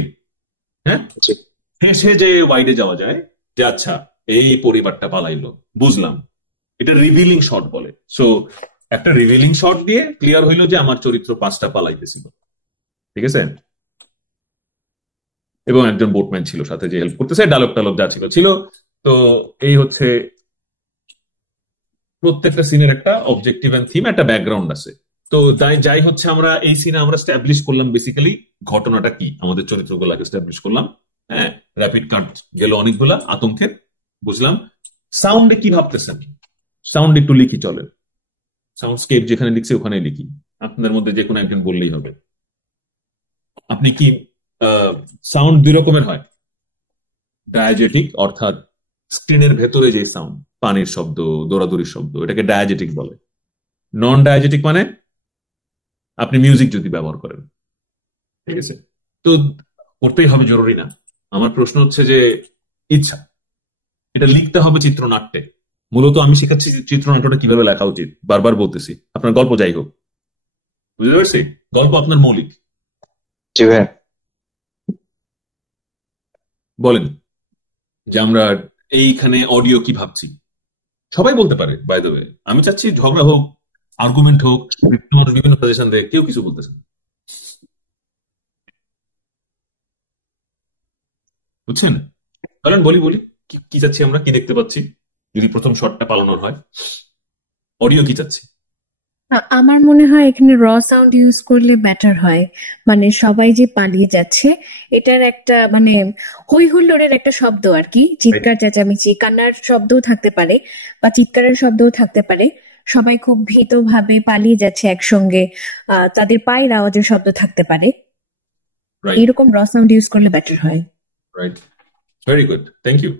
হ্যাঁ, জি হেসে যে ওয়াইডে যাওয়া যায় যে আচ্ছা এই পরিবারটা পালাইলো, বুঝলাম, এটা রিভিলিং শট বলে। সো একটা রিভিলিং শট দিয়ে ক্লিয়ার হইলো যে আমার চরিত্র 5টা পালাইতেছিল, ঠিক আছে, এবং একজন বোটম্যান ছিল সাথে যে হেল্প করতেছে, ডায়লগ টালগ যা ছিল ছিল। তো এই হচ্ছে প্রত্যেকটা সিনের একটা অবজেক্টিভ এন্ড থিম, একটা ব্যাকগ্রাউন্ড আছে। তো তাই যাই হচ্ছে আমরা এই সিনে আমরা স্ট্যাবলিশ করলাম বেসিক্যালি ঘটনাটা কি, আমাদের চরিত্রগুলোকে স্ট্যাবলিশ করলাম। হ্যাঁ, র্যাপিড কাট গেল অনেকগুলা আতঙ্কের, বুঝলাম। সাউন্ডে কি ভাবতেছেন, সাউন্ড একটু লিখি, চলে সাউন্ডস্কেপ যেখানে লিখছে ওখানে লিখি, আপনাদের মধ্যে যে কোনো একজন বললেই হবে। আপনি কি সাউন্ড দুই রকমের হয়, ডায়াজেটিক অর্থাৎ স্ক্রিনের ভেতরে যে সাউন্ড, পানির শব্দ, দৌড়াদৌড়ির শব্দ, এটাকে ডায়াজেটিক বলে। নন ডায়াজেটিক মানে আপনি মিউজিক যদি ব্যবহার করেন, ঠিক আছে। তো করতেই হবে জরুরি না, আমার প্রশ্ন হচ্ছে যে ইচ্ছা, এটা লিখতে হবে চিত্রনাট্যে। মূলত আমি শেখাচ্ছি চিত্রনাট্যটা কিভাবে লেখা উচিত, বারবার বলতেছি। আপনার গল্প যাই হোক, বুঝতে পারছি, গল্প আপনার মৌলিক। জি ভাইয়া। বলেন যে আমরা এইখানে অডিও কি ভাবছি, সবাই বলতে পারে বাই দ্য ওয়ে। আমি চাচ্ছি ঝগড়া হোক, আর্গুমেন্ট হোক, মানুষ বিভিন্ন সাজেশন দেয়, কেউ কিছু বলতেছে না, বুঝছেন। বলেন, বলি বলি কি চাচ্ছি আমরা, কি দেখতে পাচ্ছি যদি প্রথম শটটা পালানোর হয়, অডিও কি চাচ্ছি। আমার মনে হয় এখানে র সাউন্ড ইউজ করলে বেটার হয়। মানে সবাই যে পালিয়ে যাচ্ছে, এটার একটা মানে হই হুল্লোড়ের একটা শব্দ আর কি, চিৎকার চেঁচামেচি কান্নার শব্দও থাকতে পারে বা চিৎকারের শব্দও থাকতে পারে। সবাই খুব ভীতভাবে পালিয়ে যাচ্ছে একসঙ্গে, তাদের পায়ের আওয়াজের শব্দ থাকতে পারে। রাইট, এরকম র সাউন্ড ইউজ করলে বেটার হয়। Right, very good, thank you.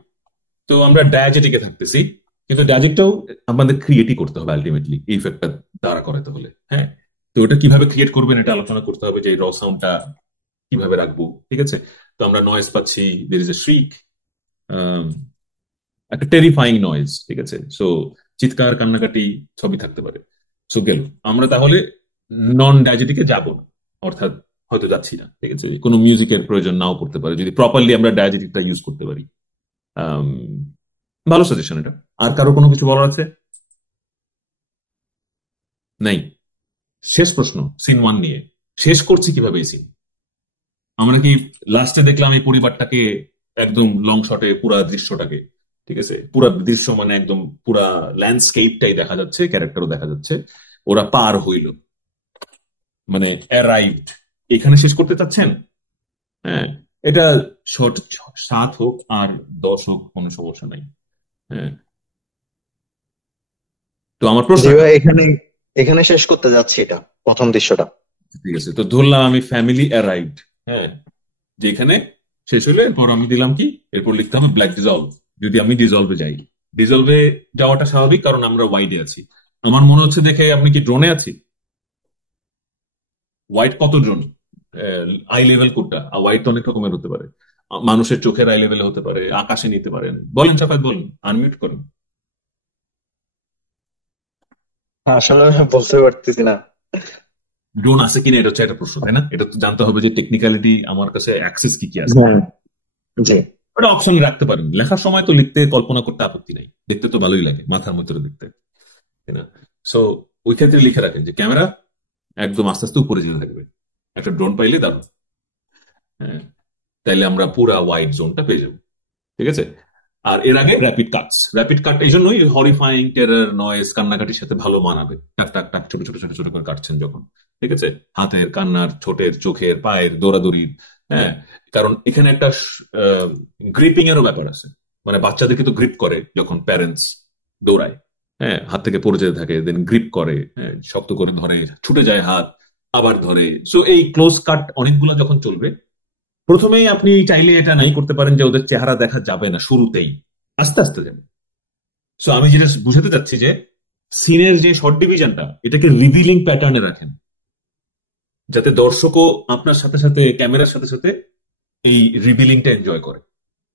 তো আমরা ডায়াজেটিকে থাকতেছি, কিন্তু ডায়াজেটটাও আমাদের ক্রিয়েটই করতে হবে আলটিমেটলি, এই ইফেক্টটা দ্বারা করাতে হলে। হ্যাঁ, তো ওটা কিভাবে ক্রিয়েট করবেন এটা আলোচনা করতে হবে, যে র সাউন্ডটা কিভাবে রাখবো, ঠিক আছে। তো আমরা নয়েজ পাচ্ছি, দের ইজ এ শ্রিক, একটা টেরিফাইং নয়েজ, ঠিক আছে। সো চিৎকার, কান্নাকাটি সবই থাকতে পারে। সো গেল, আমরা তাহলে নন ডায়াজেটিকে যাব না, অর্থাৎ হয়তো যাচ্ছি না, ঠিক আছে। কোনো মিউজিকের প্রয়োজন নাও পড়তে পারে যদি প্রপারলি আমরা ডায়াজেটিকটা ইউজ করতে পারি। আম, ভালো সাজেশন এটা। আর কারো কোনো কিছু বলার আছে? নাই। শেষ প্রশ্ন, সিন 1 নিয়ে শেষ করছি কিভাবে এই সিন। আমরা কি লাস্টে দেখলাম এই পরিবারটাকে একদম লং শটে পুরা দৃশ্যটাকে, ঠিক আছে, পুরা দৃশ্য মানে একদম পুরা ল্যান্ডস্কেপটাই দেখা যাচ্ছে, ক্যারেক্টারও দেখা যাচ্ছে, ওরা পার হইল, মানে অ্যারাইভড, এখানে শেষ করতে চাচ্ছেন? হ্যাঁ, এটা শর্ট 7 হোক আর 10 হোক, কোনো সমস্যা নাই। হ্যাঁ, তো আমার প্রশ্ন, জি ভাই, এখানে এখানে শেষ করতে যাচ্ছি এটা প্রথম দৃশ্যটা। ঠিক আছে, তো ধরলাম আমি ফ্যামিলি অ্যারাইভড, হ্যাঁ, যেখানে শেষ হলো, এরপর আমি দিলাম কি, এরপর লিখতে হবে ব্ল্যাক ডিজলভ। যদি আমি ডিজলভে যাই, ডিজলভে যাওয়াটা স্বাভাবিক কারণ আমরা ওয়াইডে আছি। আমার মনে হচ্ছে দেখে আপনি কি ড্রোনে আছি। হোয়াইট কত ড্রোন, আই লেভেল কোডটা, হোয়াইট তো অনেক রকমের হতে পারে, মানুষের চোখের আই লেভেলে হতে পারে, আকাশে নিতে পারেন। বলেন চাপাত, বলেন, আনমিউট করেন। আসলে আমি বলতে পারতেছি না। ড্রোন আছে কিনা এটা হচ্ছে একটা প্রশ্ন, তাই না? এটা তো জানতে হবে যে টেকনিক্যালিটি আমার কাছে অ্যাক্সেস কি কি আছে। হ্যাঁ, জি ওটা অপশনে রাখতে পারেন, লেখার সময় তো লিখতে কল্পনা করতে আপত্তি নাই, দেখতে তো ভালোই লাগে, মাথার মধ্যে দেখতে, তাই না? সো ওই ক্ষেত্রে লিখে রাখেন যে ক্যামেরা একদম আস্তে আস্তে উপরে যেতে থাকবে, একটা ড্রোন পাইলে দারুণ। হ্যাঁ, তাইলে আমরা পুরা ওয়াইড জোনটা পেয়ে যাবো, ঠিক আছে। আর এর আগে র্যাপিড কাট এই জন্যই হরিফাইং, টেরার, নয়েজ, কান্নাকাটির সাথে ভালো মানাবে। টাক টাক টাক ছোট ছোট ছোট ছোট করে কাটছেন যখন, ঠিক আছে, হাতের, কান্নার, ছোটের, চোখের, পায়ের, দৌড়াদৌড়ির। হ্যাঁ, কারণ এখানে একটা গ্রিপিং এরও ব্যাপার আছে, মানে বাচ্চাদেরকে তো গ্রিপ করে যখন প্যারেন্টস দৌড়ায়, হ্যাঁ, হাত থেকে পড়ে যেতে থাকে, দেন গ্রিপ করে, হ্যাঁ, শক্ত করে ধরে, ছুটে যায় হাত, আবার ধরে। সো এই ক্লোজ কাট অনেকগুলো যখন চলবে, প্রথমেই আপনি চাইলে এটা নাই করতে পারেন যে ওদের চেহারা দেখা যাবে না শুরুতেই, আস্তে আস্তে যাবে। সো আমি যেটা বুঝাতে চাচ্ছি যে সিনের যে শর্ট ডিভিশনটা, এটাকে রিভিলিং প্যাটার্নে রাখেন, যাতে দর্শকও আপনার সাথে সাথে, ক্যামেরার সাথে সাথে এই রিভিলিংটা এনজয় করে।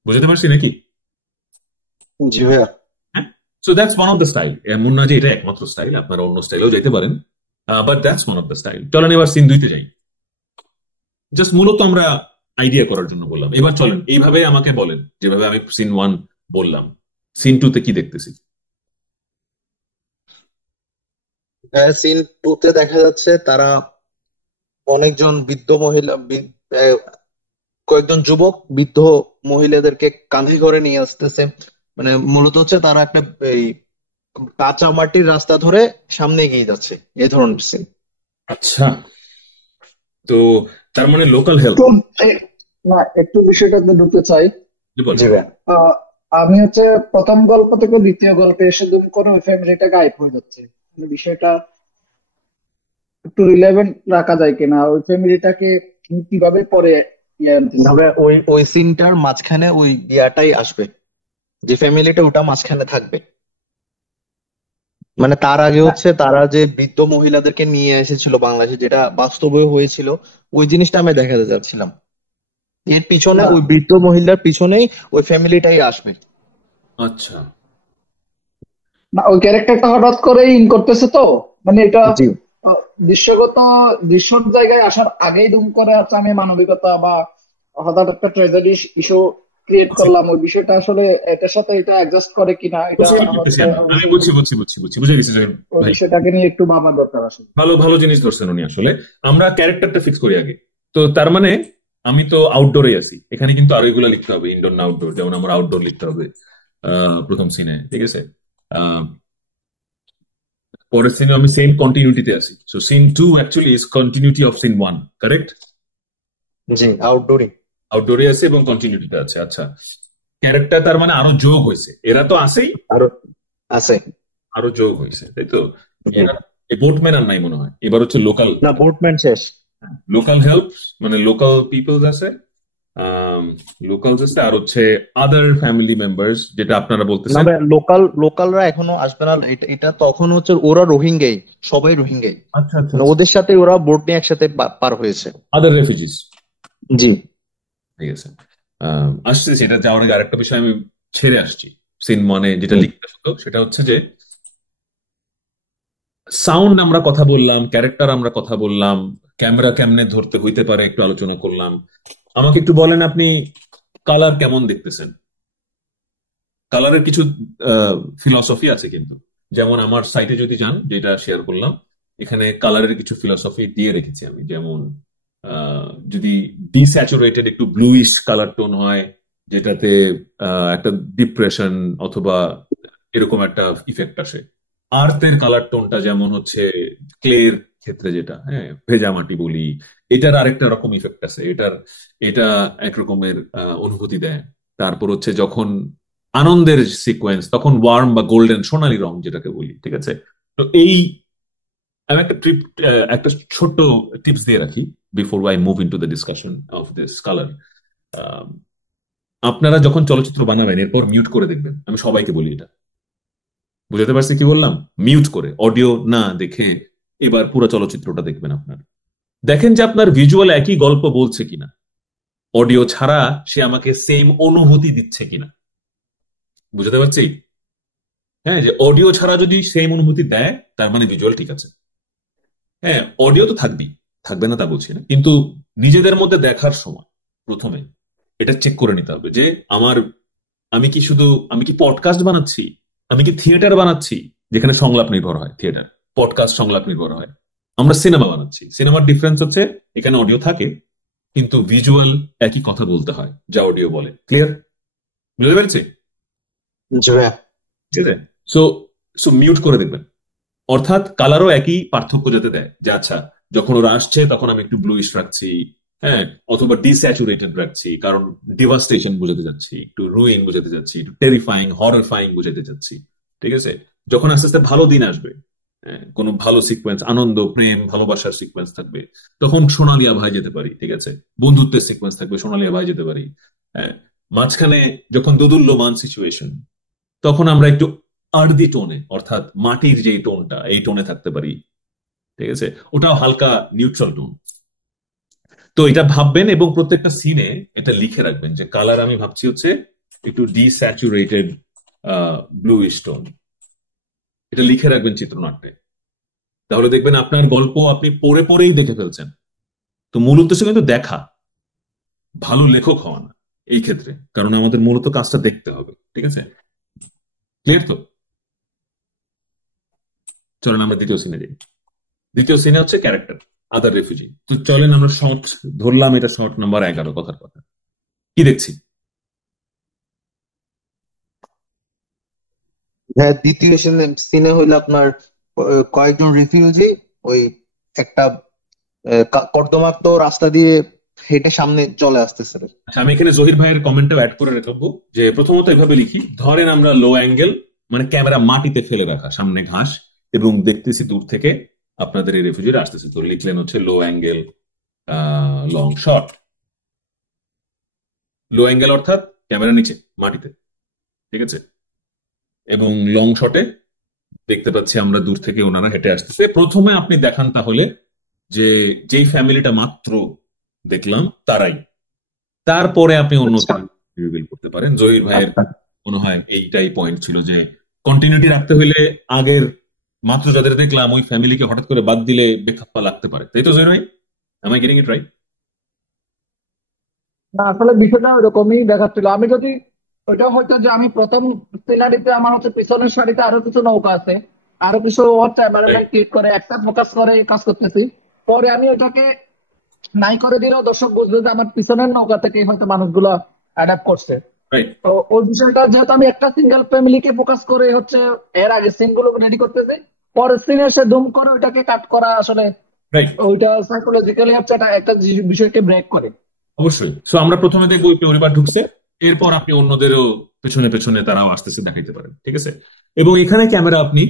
বুঝতে পারছি নাকি? জি ভাইয়া। হ্যাঁ, so that's one of the style. এমন না যে এটা একমাত্র স্টাইল, আপনারা অন্য স্টাইলেও যেতে পারেন, but that's one of the style. চলেন এবার সিন 2 তে যাই। জাস্ট মূলত আমরা আইডিয়া করার জন্য বললাম। এবার চলেন এইভাবে আমাকে বলেন, যেভাবে আমি সিন 1 বললাম, সিন 2 তে কি দেখতেছি? সিন 2 তে দেখা যাচ্ছে তারা অনেকজন বৃদ্ধ মহিলা কয়েকজন যুবক বৃদ্ধ মহিলাদেরকে কাঁধে করে নিয়ে আসতেছে। মানে মূলত হচ্ছে তারা একটা এই কাঁচা মাটির রাস্তা ধরে সামনে এগিয়ে যাচ্ছে, এই ধরনের সিন। আচ্ছা, তো তার মানে লোকাল হেল্প। একটু না, একটু বিষয়টাতে ঢুকতে চাই। জি ভাই। আহ, আমি হচ্ছে প্রথম গল্প থেকে দ্বিতীয় গল্পে এসে দুম করে ওই ফ্যামিলিটা গায়েব হয়ে যাচ্ছে। মানে বিষয়টা একটু রিলেভেন্ট রাখা যায় কিনা, ওই ফ্যামিলিটাকে কিভাবে পরে ইয়ে আনতেছে। তবে ওই ওই সিনটার মাঝখানে ওই ইয়াটাই আসবে, যে ফ্যামিলিটা ওটা মাঝখানে থাকবে। মানে তার আগে না, হচ্ছে তারা যে বৃদ্ধ মহিলাদেরকে নিয়ে এসেছিল বাংলাদেশে, যেটা বাস্তবে হয়েছিল, ওই জিনিসটা আমি দেখাতে চাচ্ছিলাম। এর পিছনে না, ওই বৃদ্ধ মহিলার পিছনেই ওই ফ্যামিলিটাই আসবে। আচ্ছা, না, ওই ক্যারেক্টারটা হঠাৎ করে ইন করতেছে তো, মানে এটা জি আহ, দৃশ্যগত দৃশ্যর জায়গায় আসার আগেই দুম করে আছে আমি মানবিকতা বা হঠাৎ একটা ট্র্যাজেডি ইস্যু ক্রিয়েট আচ্ছা, করলাম। ওই বিষয়টা আসলে এটার সাথে এটা অ্যাডজাস্ট করে কিনা, এটা বুঝতে আমার পারতেছি আমি বুঝছি বুঝছি বুঝছি বুঝছি বুঝে গেছি যে ওই ভাই বিষয়টাকে নিয়ে একটু ভাবা দরকার আসলে। ভালো ভালো জিনিস ধরছেন উনি। আসলে আমরা ক্যারেক্টারটা ফিক্স করি আগে। তো তার মানে আমি তো আউটডোরে আছি, এখানে কিন্তু আরো এগুলো লিখতে হবে, ইনডোর না আউটডোর। যেমন আমার আউটডোর লিখতে হবে প্রথম সিনে, ঠিক আছে। আহ, পরের সিনে আমি সেম কন্টিনিউটিতে আছি। So scene 2 actually is continuity of scene 1, correct? জি আউটডোরই। আউটডোরে আছে এবং কন্টিনিউটিতে আছে। আচ্ছা, ক্যারেক্টার তার মানে আরো যোগ হয়েছে, এরা তো আছেই, আরো আছে। আরো যোগ হয়েছে, তাই তো? জি। এরা বোটম্যান আর নাই মনে হয়, এবার হচ্ছে লোকাল না, বোটম্যান শেষ। লোকাল হেল্প, মানে লোকাল পিপলস আছে, লোকালস আছে, আর হচ্ছে আদার ফ্যামিলি মেম্বার্স, যেটা আপনারা না বলতেছেন। ভাই, লোকালরা এখনো আসবে না। এটা তখন হচ্ছে ওরা রোহিঙ্গাই, সবাই রোহিঙ্গাই। আচ্ছা আচ্ছা মানে আচ্ছা, ওদের সাথে ওরা বোট নিয়ে একসাথে পার হয়েছে। আদার রেফিউজিস, জি ঠিক আছে। আসছে, সেটা যাওয়ার আগে আরেকটা বিষয় আমি ছেড়ে আসছি। সিন মানে যেটা লিখতে হতো সেটা হচ্ছে যে সাউন্ড আমরা কথা বললাম, ক্যারেক্টার আমরা কথা বললাম, ক্যামেরা কেমনে ধরতে হইতে পারে একটু আলোচনা করলাম। আমাকে একটু বলেন আপনি কালার কেমন দেখতেছেন? কালারের কিছু ফিলসফি আছে কিন্তু। যেমন আমার সাইটে যদি যান, যেটা শেয়ার করলাম, এখানে কালারের কিছু ফিলসফি দিয়ে রেখেছি আমি। যেমন যদি ডিস্যাচুরেটেড একটু ব্লুইশ কালার টোন হয়, যেটাতে একটা ডিপ্রেশন অথবা এরকম একটা ইফেক্ট আসে। আর্থের কালার টোনটা যেমন হচ্ছে ক্লের ক্ষেত্রে, যেটা হ্যাঁ ভেজা মাটি বলি, এটার আরেকটা রকম ইফেক্ট আছে। এটা এক রকমের অনুভূতি দেয়। তারপর হচ্ছে যখন আনন্দের সিকোয়েন্স, তখন ওয়ার্ম বা গোল্ডেন সোনালী রং যেটাকে বলি, ঠিক আছে। তো এই আমি একটা ছোট্ট টিপস দিয়ে রাখি before I move into the discussion of this colour. আপনারা যখন চলচ্চিত্র বানাবেন এরপর মিউট করে দেখবেন, আমি সবাইকে বলি এটা। বুঝতে পারছি কি বললাম? মিউট করে অডিও না দেখে এবার পুরো চলচ্চিত্রটা দেখবেন। আপনার দেখেন যে আপনার ভিজুয়াল একই গল্প বলছে কিনা, অডিও ছাড়া সে আমাকে সেম অনুভূতি দিচ্ছে কিনা। বুঝতে পারছি? হ্যাঁ, যে অডিও ছাড়া যদি সেম অনুভূতি দেয় তার মানে ভিজুয়াল ঠিক আছে। হ্যাঁ, অডিও তো থাকবেই, থাকবে না তা বলছি না, কিন্তু নিজেদের মধ্যে দেখার সময় প্রথমে এটা চেক করে নিতে হবে যে আমি কি পডকাস্ট বানাচ্ছি, আমি কি থিয়েটার বানাচ্ছি, যেখানে সংলাপ নির্ভর হয় থিয়েটার, পডকাস্ট সংলাপ নির্ভর হয়। আমরা সিনেমা বানাচ্ছি, সিনেমার ডিফারেন্স হচ্ছে এখানে অডিও থাকে কিন্তু ভিজুয়াল একই কথা বলতে হয় যা অডিও বলে। ক্লিয়ার? বুঝতে পেরেছি? জি ভাইয়া। ঠিক আছে। সো সো মিউট করে দেখবেন। অর্থাৎ কালারও একই পার্থক্য যাতে দেয় যে আচ্ছা যখন ওরা আসছে তখন আমি একটু ব্লুইশ রাখছি, হ্যাঁ, অথবা ডিস্যাচুরেটেড রাখছি, কারণ ডিভাস্টেশন বোঝাতে যাচ্ছি, একটু রুইন বোঝাতে যাচ্ছি, একটু টেরিফাইং হররফাইং বোঝাতে যাচ্ছি, ঠিক আছে। যখন আস্তে আস্তে ভালো দিন আসবে, কোনো ভালো সিকোয়েন্স, আনন্দ প্রেম ভালোবাসার সিকোয়েন্স থাকবে, তখন সোনালী আভায় যেতে পারি, ঠিক আছে। বন্ধুত্বের সিকোয়েন্স থাকবে, সোনালী আভায় যেতে পারি। হ্যাঁ, মাঝখানে যখন দোদুল্যমান সিচুয়েশন, তখন আমরা একটু আর্দি টোনে, অর্থাৎ মাটির যে টোনটা, এই টোনে থাকতে পারি, ঠিক আছে। ওটাও হালকা নিউট্রাল টোন। তো এটা ভাববেন এবং প্রত্যেকটা সিনে এটা লিখে রাখবেন যে কালার আমি ভাবছি হচ্ছে একটু ডিস্যাচুরেটেড ব্লুইশ টোন। এটা লিখে রাখবেন চিত্রনাট্যে। তাহলে দেখবেন আপনার গল্প আপনি পড়ে পড়েই দেখে ফেলছেন। তো মূল উদ্দেশ্য কিন্তু দেখা, ভালো লেখক হওয়া না এই ক্ষেত্রে, কারণ আমাদের মূলত কাজটা দেখতে হবে। ঠিক আছে, ক্লিয়ার তো? চলেন আমরা দ্বিতীয় সিনে যাই। দ্বিতীয় সিনে হচ্ছে ক্যারেক্টার, আদার রেফিউজি। তো চলেন আমরা শর্ট ধরলাম, এটা শর্ট নাম্বার 11 কথার কথা। কি দেখছি? হ্যাঁ, দ্বিতীয় সিনে হইলো আপনার কয়েকজন রিফিউজি ওই একটা কর্দমাক্ত রাস্তা দিয়ে হেঁটে সামনে চলে আসতেছে। আচ্ছা, আমি এখানে জহির ভাইয়ের কমেন্টও অ্যাড করে রাখবো যে প্রথমত এভাবে লিখি, ধরেন আমরা লো অ্যাঙ্গেল মানে ক্যামেরা মাটিতে ফেলে রাখা, সামনে ঘাস, এবং দেখতেছি দূর থেকে আপনাদের এই রেফিউজিরা আসতেছে। তো লিখলেন হচ্ছে লো অ্যাঙ্গেল লং শট। লো অ্যাঙ্গেল অর্থাৎ ক্যামেরা নিচে মাটিতে, ঠিক আছে, এবং লং শটে দেখতে পাচ্ছি আমরা দূর থেকে ওনারা হেঁটে আসতেছে। প্রথমে আপনি দেখান তাহলে যে যেই ফ্যামিলিটা মাত্র দেখলাম তারাই, তারপরে আপনি অন্য রিভিল করতে পারেন। জহির ভাইয়ের মনে হয় এইটাই পয়েন্ট ছিল যে কন্টিনিউটি রাখতে হইলে আগের মাত্র যাদের দেখলাম ওই ফ্যামিলিকে হঠাৎ করে বাদ দিলে বেখাপ্পা লাগতে পারে, তাই তো জহির ভাই? am I getting it right? না, আসলে বিষয়টা ওইরকমই দেখাচ্ছিল। আমি যদি ওইটা হয়তো যে আমি প্রথম সিনারিতে আমার হচ্ছে পিছনের সারিতে আরো কিছু নৌকা আছে, আরো কিছু হচ্ছে এনভায়রনমেন্ট ক্রিয়েট করে একটা ফোকাস করে কাজ করতেছি, পরে আমি ওটাকে নাই করে দিলেও দর্শক বুঝবে যে আমার পিছনের নৌকা থেকে হয়তো মানুষগুলো অ্যাডাপ্ট করছে। রাইট, তো ওই বিষয়টা যেহেতু আমি একটা সিঙ্গেল ফ্যামিলিকে ফোকাস করে হচ্ছে এর আগে সিন গুলো রেডি করতেছি, পরের সিনে এসে দুম করে ওইটাকে কাট করা আসলে রাইট, ওইটা সাইকোলজিক্যালি হচ্ছে একটা বিষয়কে ব্রেক করে। অবশ্যই। সো আমরা প্রথমে দেখবো ওই পরিবার ঢুকছে, এরপর আপনি অন্যদেরও পেছনে পেছনে তারাও আসতেছে দেখাইতে পারেন, ঠিক আছে। এবং এখানে ক্যামেরা আপনি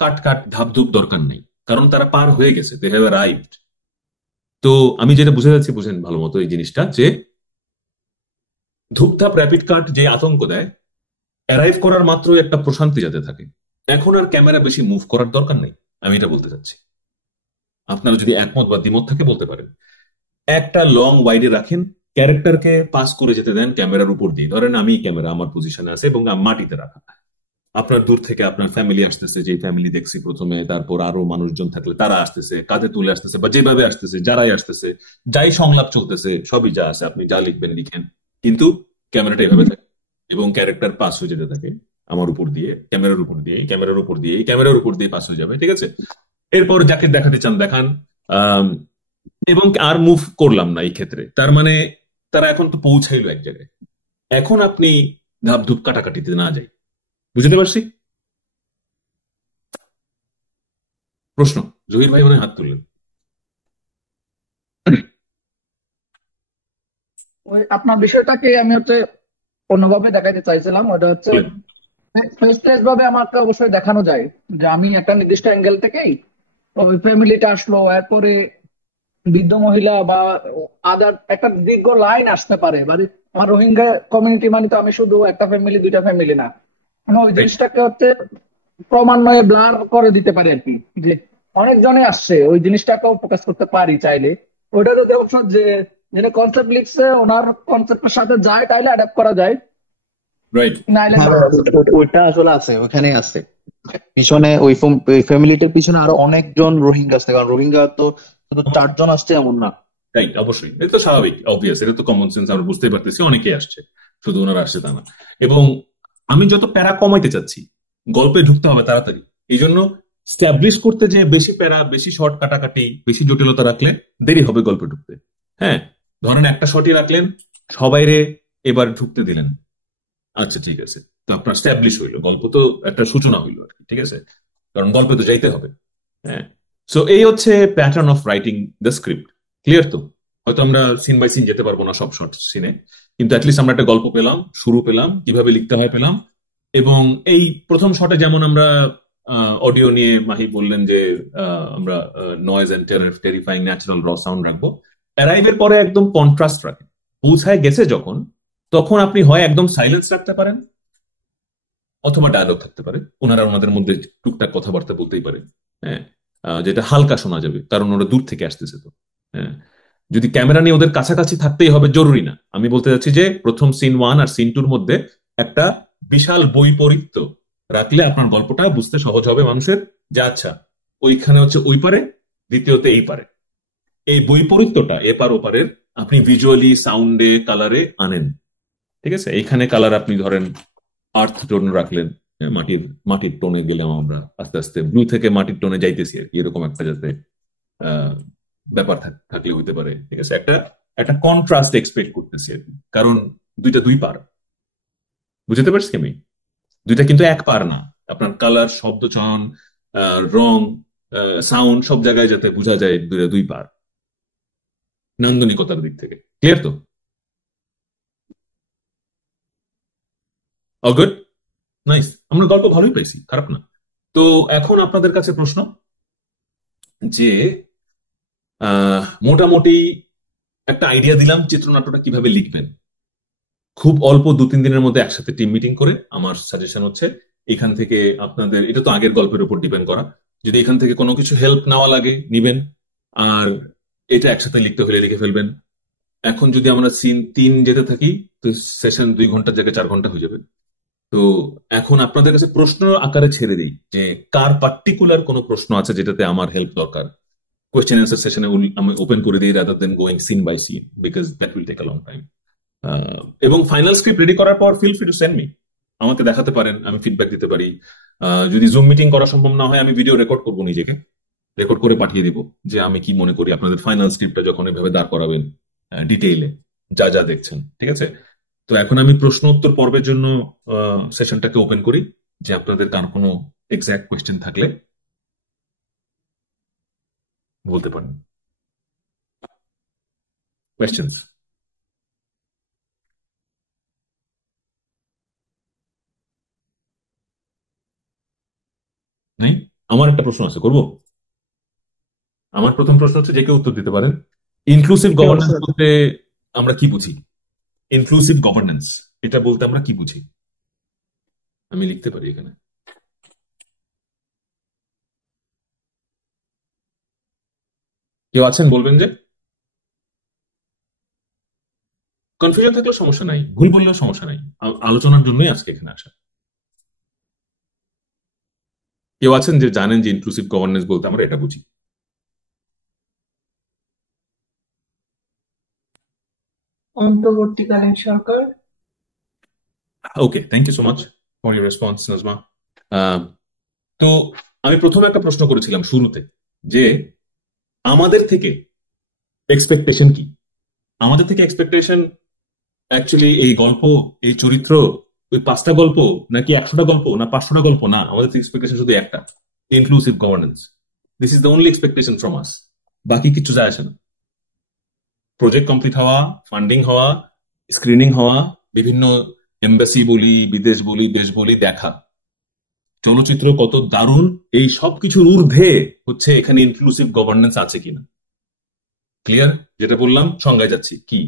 কাট কাট ধাপ ধুপ দরকার নেই, কারণ তারা পার হয়ে গেছে, দে হ্যাভ অ্যারাইভড। তো আমি যেটা বুঝে যাচ্ছি, বুঝেন ভালো মতো এই জিনিসটা, যে ধূপধাপ র্যাপিড কাট যে আতঙ্ক দেয়, অ্যারাইভ করার মাত্র একটা প্রশান্তি যাতে থাকে, এখন আর ক্যামেরা বেশি মুভ করার দরকার নেই। আমি এটা বলতে চাচ্ছি, আপনারা যদি একমত বা দ্বিমত থাকে বলতে পারেন। একটা লং ওয়াইডে রাখেন, ক্যারেক্টারকে পাস করে যেতে দেন ক্যামেরার উপর দিয়ে। ধরেন আমি ক্যামেরা আমার পজিশনে আছে এবং মাটিতে রাখা, আপনার দূর থেকে আপনার ফ্যামিলি আসতেছে, যে ফ্যামিলি দেখছি প্রথমে, তারপর আরো মানুষজন থাকলে তারা আসতেছে, কাঁধে তুলে আসতেছে, বা যেভাবে আসতেছে, যারাই আসতেছে, যাই সংলাপ চলতেছে, সবই যা আছে আপনি যা লিখবেন লিখেন, কিন্তু ক্যামেরাটা এভাবে থাকে এবং ক্যারেক্টার পাস হয়ে যেতে থাকে আমার উপর দিয়ে, ক্যামেরার উপর দিয়ে, ক্যামেরার উপর দিয়ে, ক্যামেরার উপর দিয়ে পাস হয়ে যাবে, ঠিক আছে। এরপর যাকে দেখাতে চান দেখান, এবং আর মুভ করলাম না এই ক্ষেত্রে। তার মানে তারা এখন তো পৌঁছাইলো এক জায়গায়, এখন আপনি ধাপ ধুপ কাটাকাটিতে না যাই। বুঝতে পারছি? প্রশ্ন? জহির ভাই মনে হাত তুললেন। ওই আপনার বিষয়টাকে আমি হচ্ছে অন্যভাবে দেখাইতে চাইছিলাম। ওটা হচ্ছে ফেস টু ফেস ভাবে আমাকে অবশ্যই দেখানো যায় যে আমি একটা নির্দিষ্ট অ্যাঙ্গেল থেকেই ওই ফ্যামিলিটা আসলো, এরপরে বৃদ্ধ মহিলা বা আদার একটা দীর্ঘ লাইন আসতে পারে। মানে আমার রোহিঙ্গা কমিউনিটি মানে তো আমি শুধু একটা ফ্যামিলি দুইটা ফ্যামিলি না, আমি ওই জিনিসটাকে হচ্ছে ক্রমান্বয়ে ব্লার করে দিতে পারি আর কি, যে অনেকজনে আসছে, ওই জিনিসটাকেও ফোকাস করতে পারি চাইলে। ওইটা যদি অবশ্য যে যিনি কনসেপ্ট লিখছে ওনার কনসেপ্টের সাথে যায় তাইলে অ্যাডাপ্ট করা যায়, রাইট, নাইলে না। ওইটা আসলে আছে, ওখানে আছে পিছনে ওই ফ্যামিলিটার পিছনে আরো অনেকজন রোহিঙ্গা আসছে, কারণ রোহিঙ্গা তো শুধু 4 জন আসছে এমন না। রাইট, অবশ্যই, এটা তো স্বাভাবিক, অবভিয়াস, এটা তো কমন সেন্স, আমরা বুঝতেই পারতেছি অনেকেই আসছে, শুধু ওনারা আসছে তা না। এবং আমি যত প্যারা কমাইতে চাচ্ছি, গল্পে ঢুকতে হবে তাড়াতাড়ি, এই জন্য স্ট্যাবলিশ করতে যে বেশি প্যারা, বেশি শর্ট কাটাকাটি, বেশি জটিলতা রাখলে দেরি হবে গল্পে ঢুকতে। হ্যাঁ, ধরেন একটা শর্টই রাখলেন, সবাইরে এবার ঢুকতে দিলেন, আচ্ছা ঠিক আছে, তো আপনার স্ট্যাবলিশ হইলো, গল্প তো একটা সূচনা হইলো আর কি, ঠিক আছে, কারণ গল্পে তো যাইতে হবে। হ্যাঁ, সো এই হচ্ছে pattern of writing the script. Clear তো? হয়তো আমরা সিন বাই সিন যেতে পারবো না সব শর্ট সিনে, কিন্তু অ্যাটলিস্ট আমরা একটা গল্প পেলাম, শুরু পেলাম, কিভাবে লিখতে হয় পেলাম। এবং এই প্রথম শটে যেমন আমরা অডিও নিয়ে মাহি বললেন যে আমরা নয়েজ এন্ড টেরিফাইং ন্যাচারাল র সাউন্ড রাখবো, অ্যারাইভের পরে একদম কন্ট্রাস্ট রাখেন। পৌঁছায় গেছে যখন, তখন আপনি হয় একদম সাইলেন্স রাখতে পারেন, অথবা ডায়লগ থাকতে পারে, ওনারা ওনাদের মধ্যে টুকটাক কথাবার্তা বলতেই পারে। হ্যাঁ, যেটা হালকা শোনা যাবে, কারণ ওরা দূর থেকে আসতেছে তো। হ্যাঁ, যদি ক্যামেরা নিয়ে ওদের কাছাকাছি থাকতেই হবে জরুরি না। আমি বলতে চাচ্ছি যে প্রথম সিন 1 আর সিন 2 মধ্যে একটা বিশাল বৈপরীত্য রাখলে আপনার গল্পটা বুঝতে সহজ হবে মানুষের, যে আচ্ছা ওইখানে হচ্ছে ওই পারে, দ্বিতীয়তে এই পারে। এই বৈপরীত্যটা এপার ওপারের আপনি ভিজুয়ালি, সাউন্ডে, কালারে আনেন। ঠিক আছে, এখানে কালার আপনি ধরেন আর্থ টোন রাখলেন, মাটির মাটির টোনে গেলাম আমরা, আস্তে আস্তে ব্লু থেকে মাটির টোনে যাইতেছি আর কি, এরকম একটা যাতে আহ, ব্যাপার থাকলে হইতে পারে। ঠিক আছে, একটা একটা কন্ট্রাস্ট এক্সপেক্ট করতেছি আর কি, কারণ দুইটা দুই পার, বুঝতে পারছি আমি? দুইটা কিন্তু এক পার না। আপনার কালার, শব্দ চয়ন, রং, সাউন্ড, সব জায়গায় যাতে বোঝা যায় দুইটা দুই পার, নান্দনিকতার দিক থেকে। ক্লিয়ার তো? All good, nice. আমরা গল্প ভালোই পাইছি, খারাপ না। তো এখন আপনাদের কাছে প্রশ্ন যে মোটামুটি একটা আইডিয়া দিলাম চিত্রনাট্যটা কিভাবে লিখবেন। খুব অল্প 2-3 দিনের মধ্যে একসাথে টিম মিটিং করে, আমার সাজেশন হচ্ছে এখান থেকে আপনাদের, এটা তো আগের গল্পের উপর ডিপেন্ড করা, যদি এখান থেকে কোনো কিছু হেল্প নেওয়া লাগে নিবেন, আর এটা একসাথে লিখতে হলে লিখে ফেলবেন। এখন যদি আমরা সিন 3 যেতে থাকি তো সেশন 2 ঘন্টার জায়গায় 4 ঘন্টা হয়ে যাবে। তো এখন আপনাদের কাছে প্রশ্ন আকারে ছেড়ে দিই যে কার পার্টিকুলার কোনো প্রশ্ন আছে যেটাতে আমার হেল্প দরকার। কোয়েশ্চেন অ্যান্সার সেশনে আমি ওপেন করে দিই rather than going scene by scene, because that will take a long time. এবং ফাইনাল স্ক্রিপ্ট রেডি করার পর feel free to send me, আমাকে দেখাতে পারেন, আমি ফিডব্যাক দিতে পারি। যদি জুম মিটিং করা সম্ভব না হয়, আমি ভিডিও রেকর্ড করবো, নিজেকে রেকর্ড করে পাঠিয়ে দিব যে আমি কি মনে করি আপনাদের ফাইনাল স্ক্রিপ্টটা যখন এভাবে দাঁড় করাবেন ডিটেইলে যা যা দেখছেন। ঠিক আছে, তো এখন আমি প্রশ্ন উত্তর পর্বের জন্য সেশনটাকে ওপেন করি, যে আপনাদের কার কোনো এক্সাক্ট কোয়েশ্চেন থাকলে বলতে পারেন। কোয়েশ্চেন্স নাই? আমার একটা প্রশ্ন আছে, করব। আমার প্রথম প্রশ্ন হচ্ছে, যে কেউ উত্তর দিতে পারেন, ইনক্লুসিভ গভর্নেন্স বলতে আমরা কি বুঝি? ইনক্লুসিভ গভর্নেন্স এটা বলতে আমরা কি বুঝি? আমি লিখতে পারি এখানে। কেউ আছেন বলবেন যে? কনফিউশন থাকলে সমস্যা নাই, ভুল বললেও সমস্যা নাই, আলোচনার জন্যই আজকে এখানে আসা। কেউ আছেন যে জানেন যে ইনক্লুসিভ গভর্নেন্স বলতে আমরা এটা বুঝি? অন্তর্বর্তীকালীন সরকার। Okay, thank you so much for your response Nazma. তো আমি প্রথমে একটা প্রশ্ন করেছিলাম শুরুতে, যে আমাদের থেকে এক্সপেকটেশন কি? আমাদের থেকে এক্সপেকটেশন অ্যাকচুয়ালি এই গল্প, এই চরিত্র, ওই 5টা গল্প, নাকি 100টা গল্প, না 500টা গল্প? না, আমাদের থেকে এক্সপেকটেশন শুধু একটা, inclusive governance. This is the only expectation from আস। বাকি কিছু যায় আসে না। প্রজেক্ট কমপ্লিট হওয়া, ফান্ডিং হওয়া, স্ক্রিনিং হওয়া, বিভিন্ন এম্বাসি বলি, বিদেশ বলি, দেশ বলি দেখা, চলচ্চিত্র কত দারুণ, এই সব কিছুর ঊর্ধ্বে হচ্ছে এখানে ইনক্লুসিভ গভর্নেন্স আছে কিনা। ক্লিয়ার? যেটা বললাম, সংজ্ঞায় যাচ্ছি কি।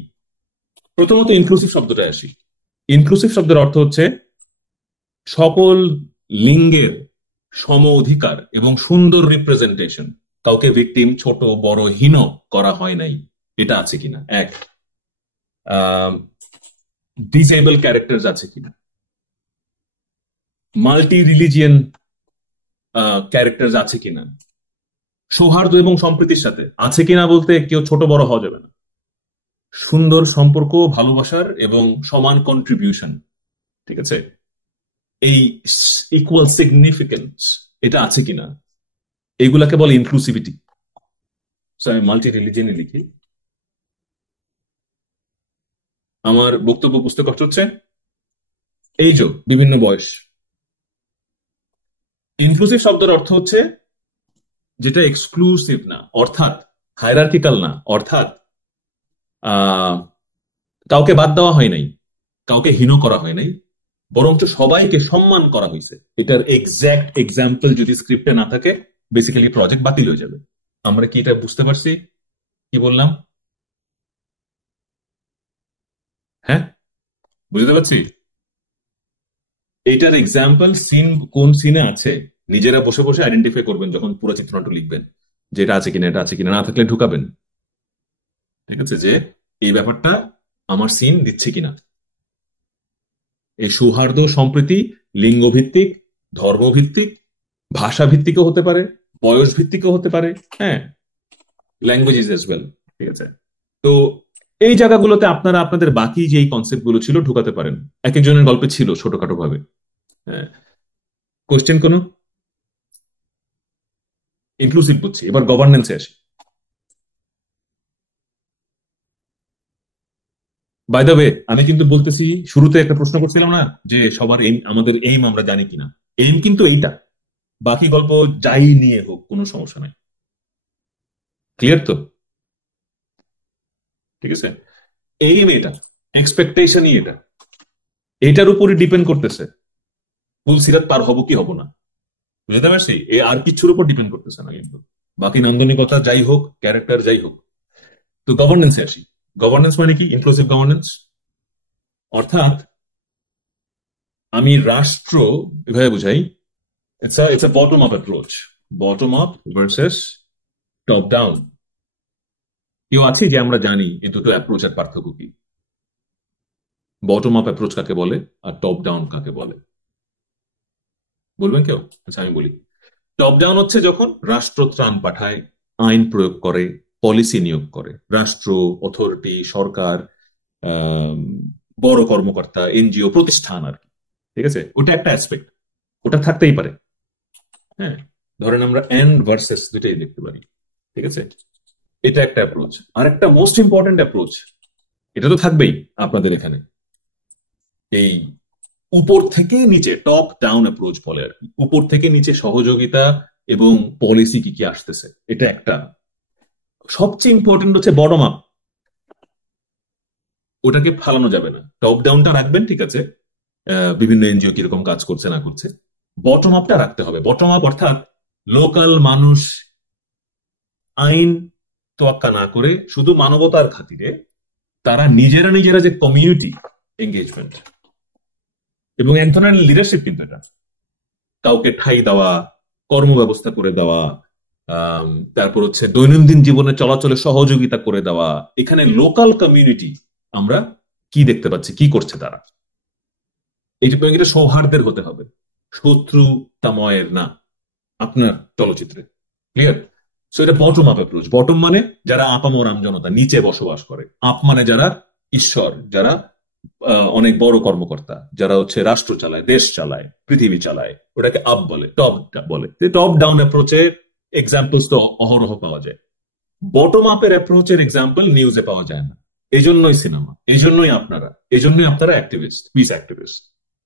প্রথমত ইনক্লুসিভ শব্দটা আসি। ইনক্লুসিভ শব্দের অর্থ হচ্ছে সকল লিঙ্গের সম অধিকার এবং সুন্দর রিপ্রেজেন্টেশন। কাউকে ভিকটিম, ছোট বড়, হীন করা হয় নাই, এটা আছে কিনা। এক, ডিসেবল ক্যারেক্টার আছে কিনা, মাল্টি রিলিজিয়ান ক্যারেক্টার আছে কিনা, সৌহার্দ্য এবং সম্প্রীতির সাথে আছে কিনা, বলতে কেউ ছোট বড় হওয়া যাবে না, সুন্দর সম্পর্ক, ভালোবাসার এবং সমান কন্ট্রিবিউশন। ঠিক আছে, এই ইকুয়াল সিগনিফিকেন্স এটা আছে কিনা, এইগুলাকে বলে ইনক্লুসিভিটি। আমি মাল্টি রিলিজিয়নে লিখি। আমার বক্তব্য বুঝতে কষ্ট হচ্ছে? এই যে বিভিন্ন বয়স। ইনক্লুসিভ শব্দের অর্থ হচ্ছে যেটা এক্সক্লুসিভ না, অর্থাৎ হায়ারার্কিক্যাল না, অর্থাৎ কাউকে বাদ দেওয়া হয় নাই, কাউকে হীন করা হয় নাই, বরঞ্চ সবাইকে সম্মান করা হয়েছে। এটার এক্সাক্ট এক্সাম্পল যদি স্ক্রিপ্টে না থাকে, বেসিক্যালি প্রজেক্ট বাতিল হয়ে যাবে। আমরা কি এটা বুঝতে পারছি? কি বললাম? হ্যাঁ, বুঝতে পারছি। এইটার এক্সাম্পল সিন কোন সিনে আছে নিজেরা বসে বসে আইডেন্টিফাই করবেন যখন পুরো চিত্রনাট্য লিখবেন, যে এটা আছে কিনা, এটা আছে কিনা, না থাকলে ঢুকাবেন। ঠিক আছে, যে এই ব্যাপারটা আমার সিন দিচ্ছে কিনা। এই সৌহার্দ্য সম্প্রীতি লিঙ্গভিত্তিক, ধর্মভিত্তিক, ভাষা ভিত্তিকও হতে পারে, বয়স ভিত্তিকও হতে পারে, হ্যাঁ, ল্যাঙ্গুয়েজ ইজ এজ ওয়েল। ঠিক আছে, তো এই জায়গাগুলোতে আপনারা আপনাদের বাকি যে কনসেপ্ট গুলো ছিল ঢুকাতে পারেন, এক একজনের গল্পে ছিল ছোটখাটো ভাবে। হ্যাঁ, কোশ্চেন কোনো? ইনক্লুসিভ বুঝছি, এবার গভর্নেন্সে আসি। বাই দ্য ওয়ে, আমি কিন্তু বলতেছি, শুরুতে একটা প্রশ্ন করছিলাম না যে সবার এইম, আমাদের এইম আমরা জানি কিনা। এইম কিন্তু এইটা, বাকি গল্প যাই নিয়ে হোক কোনো সমস্যা নাই। ক্লিয়ার তো? ঠিক আছে, এইম এটা, এক্সপেকটেশনই এটা, এটার উপরই ডিপেন্ড করতেছে ফুল সিরাত পার হবো কি হবো না। বুঝতে পারছি? এ আর কিছুর উপর ডিপেন্ড করতেছে না কিন্তু, বাকি নান্দনিকতা যাই হোক, ক্যারেক্টার যাই হোক। তো গভর্নেন্সে আসি। গভর্নেন্স মানে কি? ইনক্লুসিভ গভর্নেন্স, অর্থাৎ আমি রাষ্ট্র এভাবে বুঝাই, it's a bottom up approach. Bottom up versus top down. কেউ আছে যে আমরা জানি এই দুটো অ্যাপ্রোচের পার্থক্য কি? বটম আপ অ্যাপ্রোচ কাকে বলে আর টপ ডাউন কাকে বলে? বলবেন কেউ? আচ্ছা আমি বলি। টপ ডাউন হচ্ছে যখন রাষ্ট্র ত্রাণ পাঠায়, আইন প্রয়োগ করে, পলিসি নিয়োগ করে, রাষ্ট্র, অথরিটি, সরকার, আম, বড় কর্মকর্তা, এনজিও, প্রতিষ্ঠান আর কি। ঠিক আছে, ওটা একটা অ্যাসপেক্ট, ওটা থাকতেই পারে। হ্যাঁ, ধরেন আমরা এন্ড ভার্সেস দুটাই দেখতে পারি। ঠিক আছে, এটা একটা অ্যাপ্রোচ। আর একটা মোস্ট ইম্পর্টেন্ট অ্যাপ্রোচ, এটা তো থাকবেই আপনাদের এখানে, এই উপর থেকে নিচে, টপ ডাউন অ্যাপ্রোচ বলে আর কি। উপর থেকে নিচে সহযোগিতা এবং পলিসি কি কি আসতেছে, এটা একটা। সবচেয়ে ইম্পর্টেন্ট হচ্ছে বটম আপ, ওটাকে ফালানো যাবে না। টপ ডাউনটা রাখবেন, ঠিক আছে, বিভিন্ন এনজিও কিরকম কাজ করছে না করছে, বটম আপটা রাখতে হবে। বটম আপ অর্থাৎ লোকাল মানুষ আইন তোয়াক্কা না করে শুধু মানবতার খাতিরে তারা নিজেরা নিজেরা যে কমিউনিটি এঙ্গেজমেন্ট এবং এক ধরনের লিডারশিপ, কিন্তু এটা কাউকে ঠাঁই দেওয়া, কর্ম ব্যবস্থা করে দেওয়া, তারপর হচ্ছে দৈনন্দিন জীবনে চলাচলে সহযোগিতা করে দেওয়া। এখানে লোকাল কমিউনিটি আমরা কি দেখতে পাচ্ছি, কি করছে তারা, এটা সৌহার্দ্যের হতে হবে, শত্রুতাময়ের না আপনার চলচ্চিত্রে। ক্লিয়ার? সো এটা বটম আপ অ্যাপ্রোচ। বটম মানে যারা আপামর আমজনতা, নিচে বসবাস করে। আপ মানে যারা ঈশ্বর, যারা অনেক বড় কর্মকর্তা, যারা হচ্ছে রাষ্ট্র চালায়, দেশ চালায়, পৃথিবী চালায়, ওটাকে আপ বলে, টপ বলে। টপ ডাউন অ্যাপ্রোচের এক্সাম্পলস তো অহরহ পাওয়া যায়। বটম আপের অ্যাপ্রোচের এক্সাম্পল নিউজে পাওয়া যায় না। এই জন্যই সিনেমা, এই জন্যই আপনারা অ্যাক্টিভিস্ট, পিস অ্যাক্টিভিস্ট।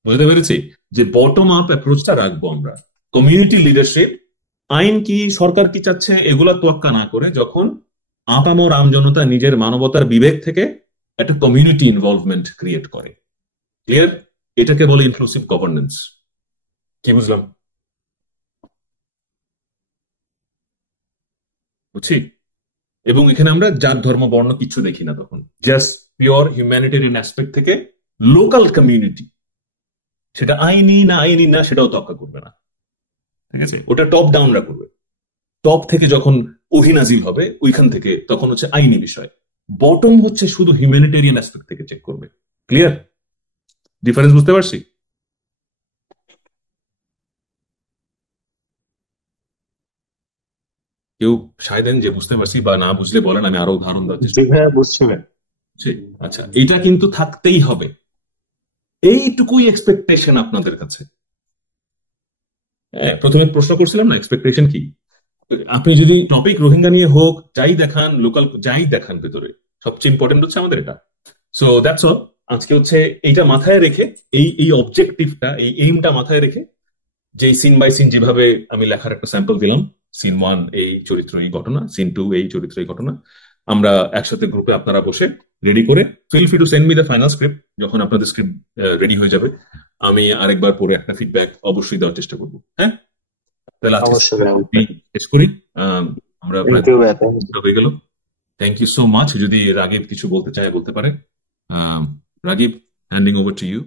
বুঝতে পেরেছি যে বটম আপ অ্যাপ্রোচটা রাখবো আমরা। কমিউনিটি লিডারশিপ, আইন কি, সরকার কি চাচ্ছে, এগুলা তোয়াক্কা না করে যখন আপামর আমজনতা নিজের মানবতার বিবেক থেকে একটা কমিউনিটি ইনভলভমেন্ট ক্রিয়েট করে। ক্লিয়ার? এটাকে বলে ইনক্লুসিভ গভর্নেন্স। কি বুঝলাম? বুঝছি। এবং এখানে আমরা জাত ধর্ম বর্ণ কিছু দেখি না, তখন জাস্ট পিওর হিউম্যানিটেরিয়ান অ্যাসপেক্ট থেকে লোকাল কমিউনিটি, সেটা আইনি না সেটাও তোয়াক্কা করবে না। ঠিক আছে, ওটা টপ ডাউনরা করবে। টপ থেকে যখন ওহিনাজিল হবে, ওইখান থেকে তখন হচ্ছে আইনি বিষয়। বটম হচ্ছে শুধু হিউম্যানিটেরিয়ান অ্যাসপেক্ট থেকে চেক করবে। ক্লিয়ার? ডিফারেন্স বুঝতে পারছি? কেউ সায় দেন যে বুঝতে পারছি, বা না বুঝলে বলেন, আমি আরো উদাহরণ দেওয়ার চেষ্টা বুঝছিলেন? করছি। আচ্ছা, এটা কিন্তু থাকতেই হবে, এইটুকুই এক্সপেকটেশন আপনাদের কাছে। হ্যাঁ, প্রথমে প্রশ্ন করছিলাম না এক্সপেকটেশন কি। আপনি যদি টপিক রোহিঙ্গা নিয়ে হোক, যাই দেখান, লোকাল যাই দেখান, ভেতরে সবচেয়ে ইম্পর্টেন্ট হচ্ছে আমাদের এটা। So that's all. আজকে হচ্ছে এইটা মাথায় রেখে, এই অবজেক্টিভটা, এই এইমটা মাথায় রেখে, যে সিন বাই সিন যেভাবে আমি লেখার একটা স্যাম্পল দিলাম, সিন 1 এই চরিত্র এই ঘটনা, সিন 2 এই চরিত্র এই ঘটনা, আমরা একসাথে গ্রুপে আপনারা বসে রেডি করে, feel free to send me the final script. যখন আপনাদের স্ক্রিপ্ট রেডি হয়ে যাবে, আমি আরেকবার পরে একটা ফিডব্যাক অবশ্যই দেওয়ার চেষ্টা করবো। হ্যাঁ, তাহলে আজকে শেষ করি। আমরা প্রায় হয়ে গেল। Thank you so much. যদি রাগিব কিছু বলতে চায় বলতে পারে। Ragib, handing over to you.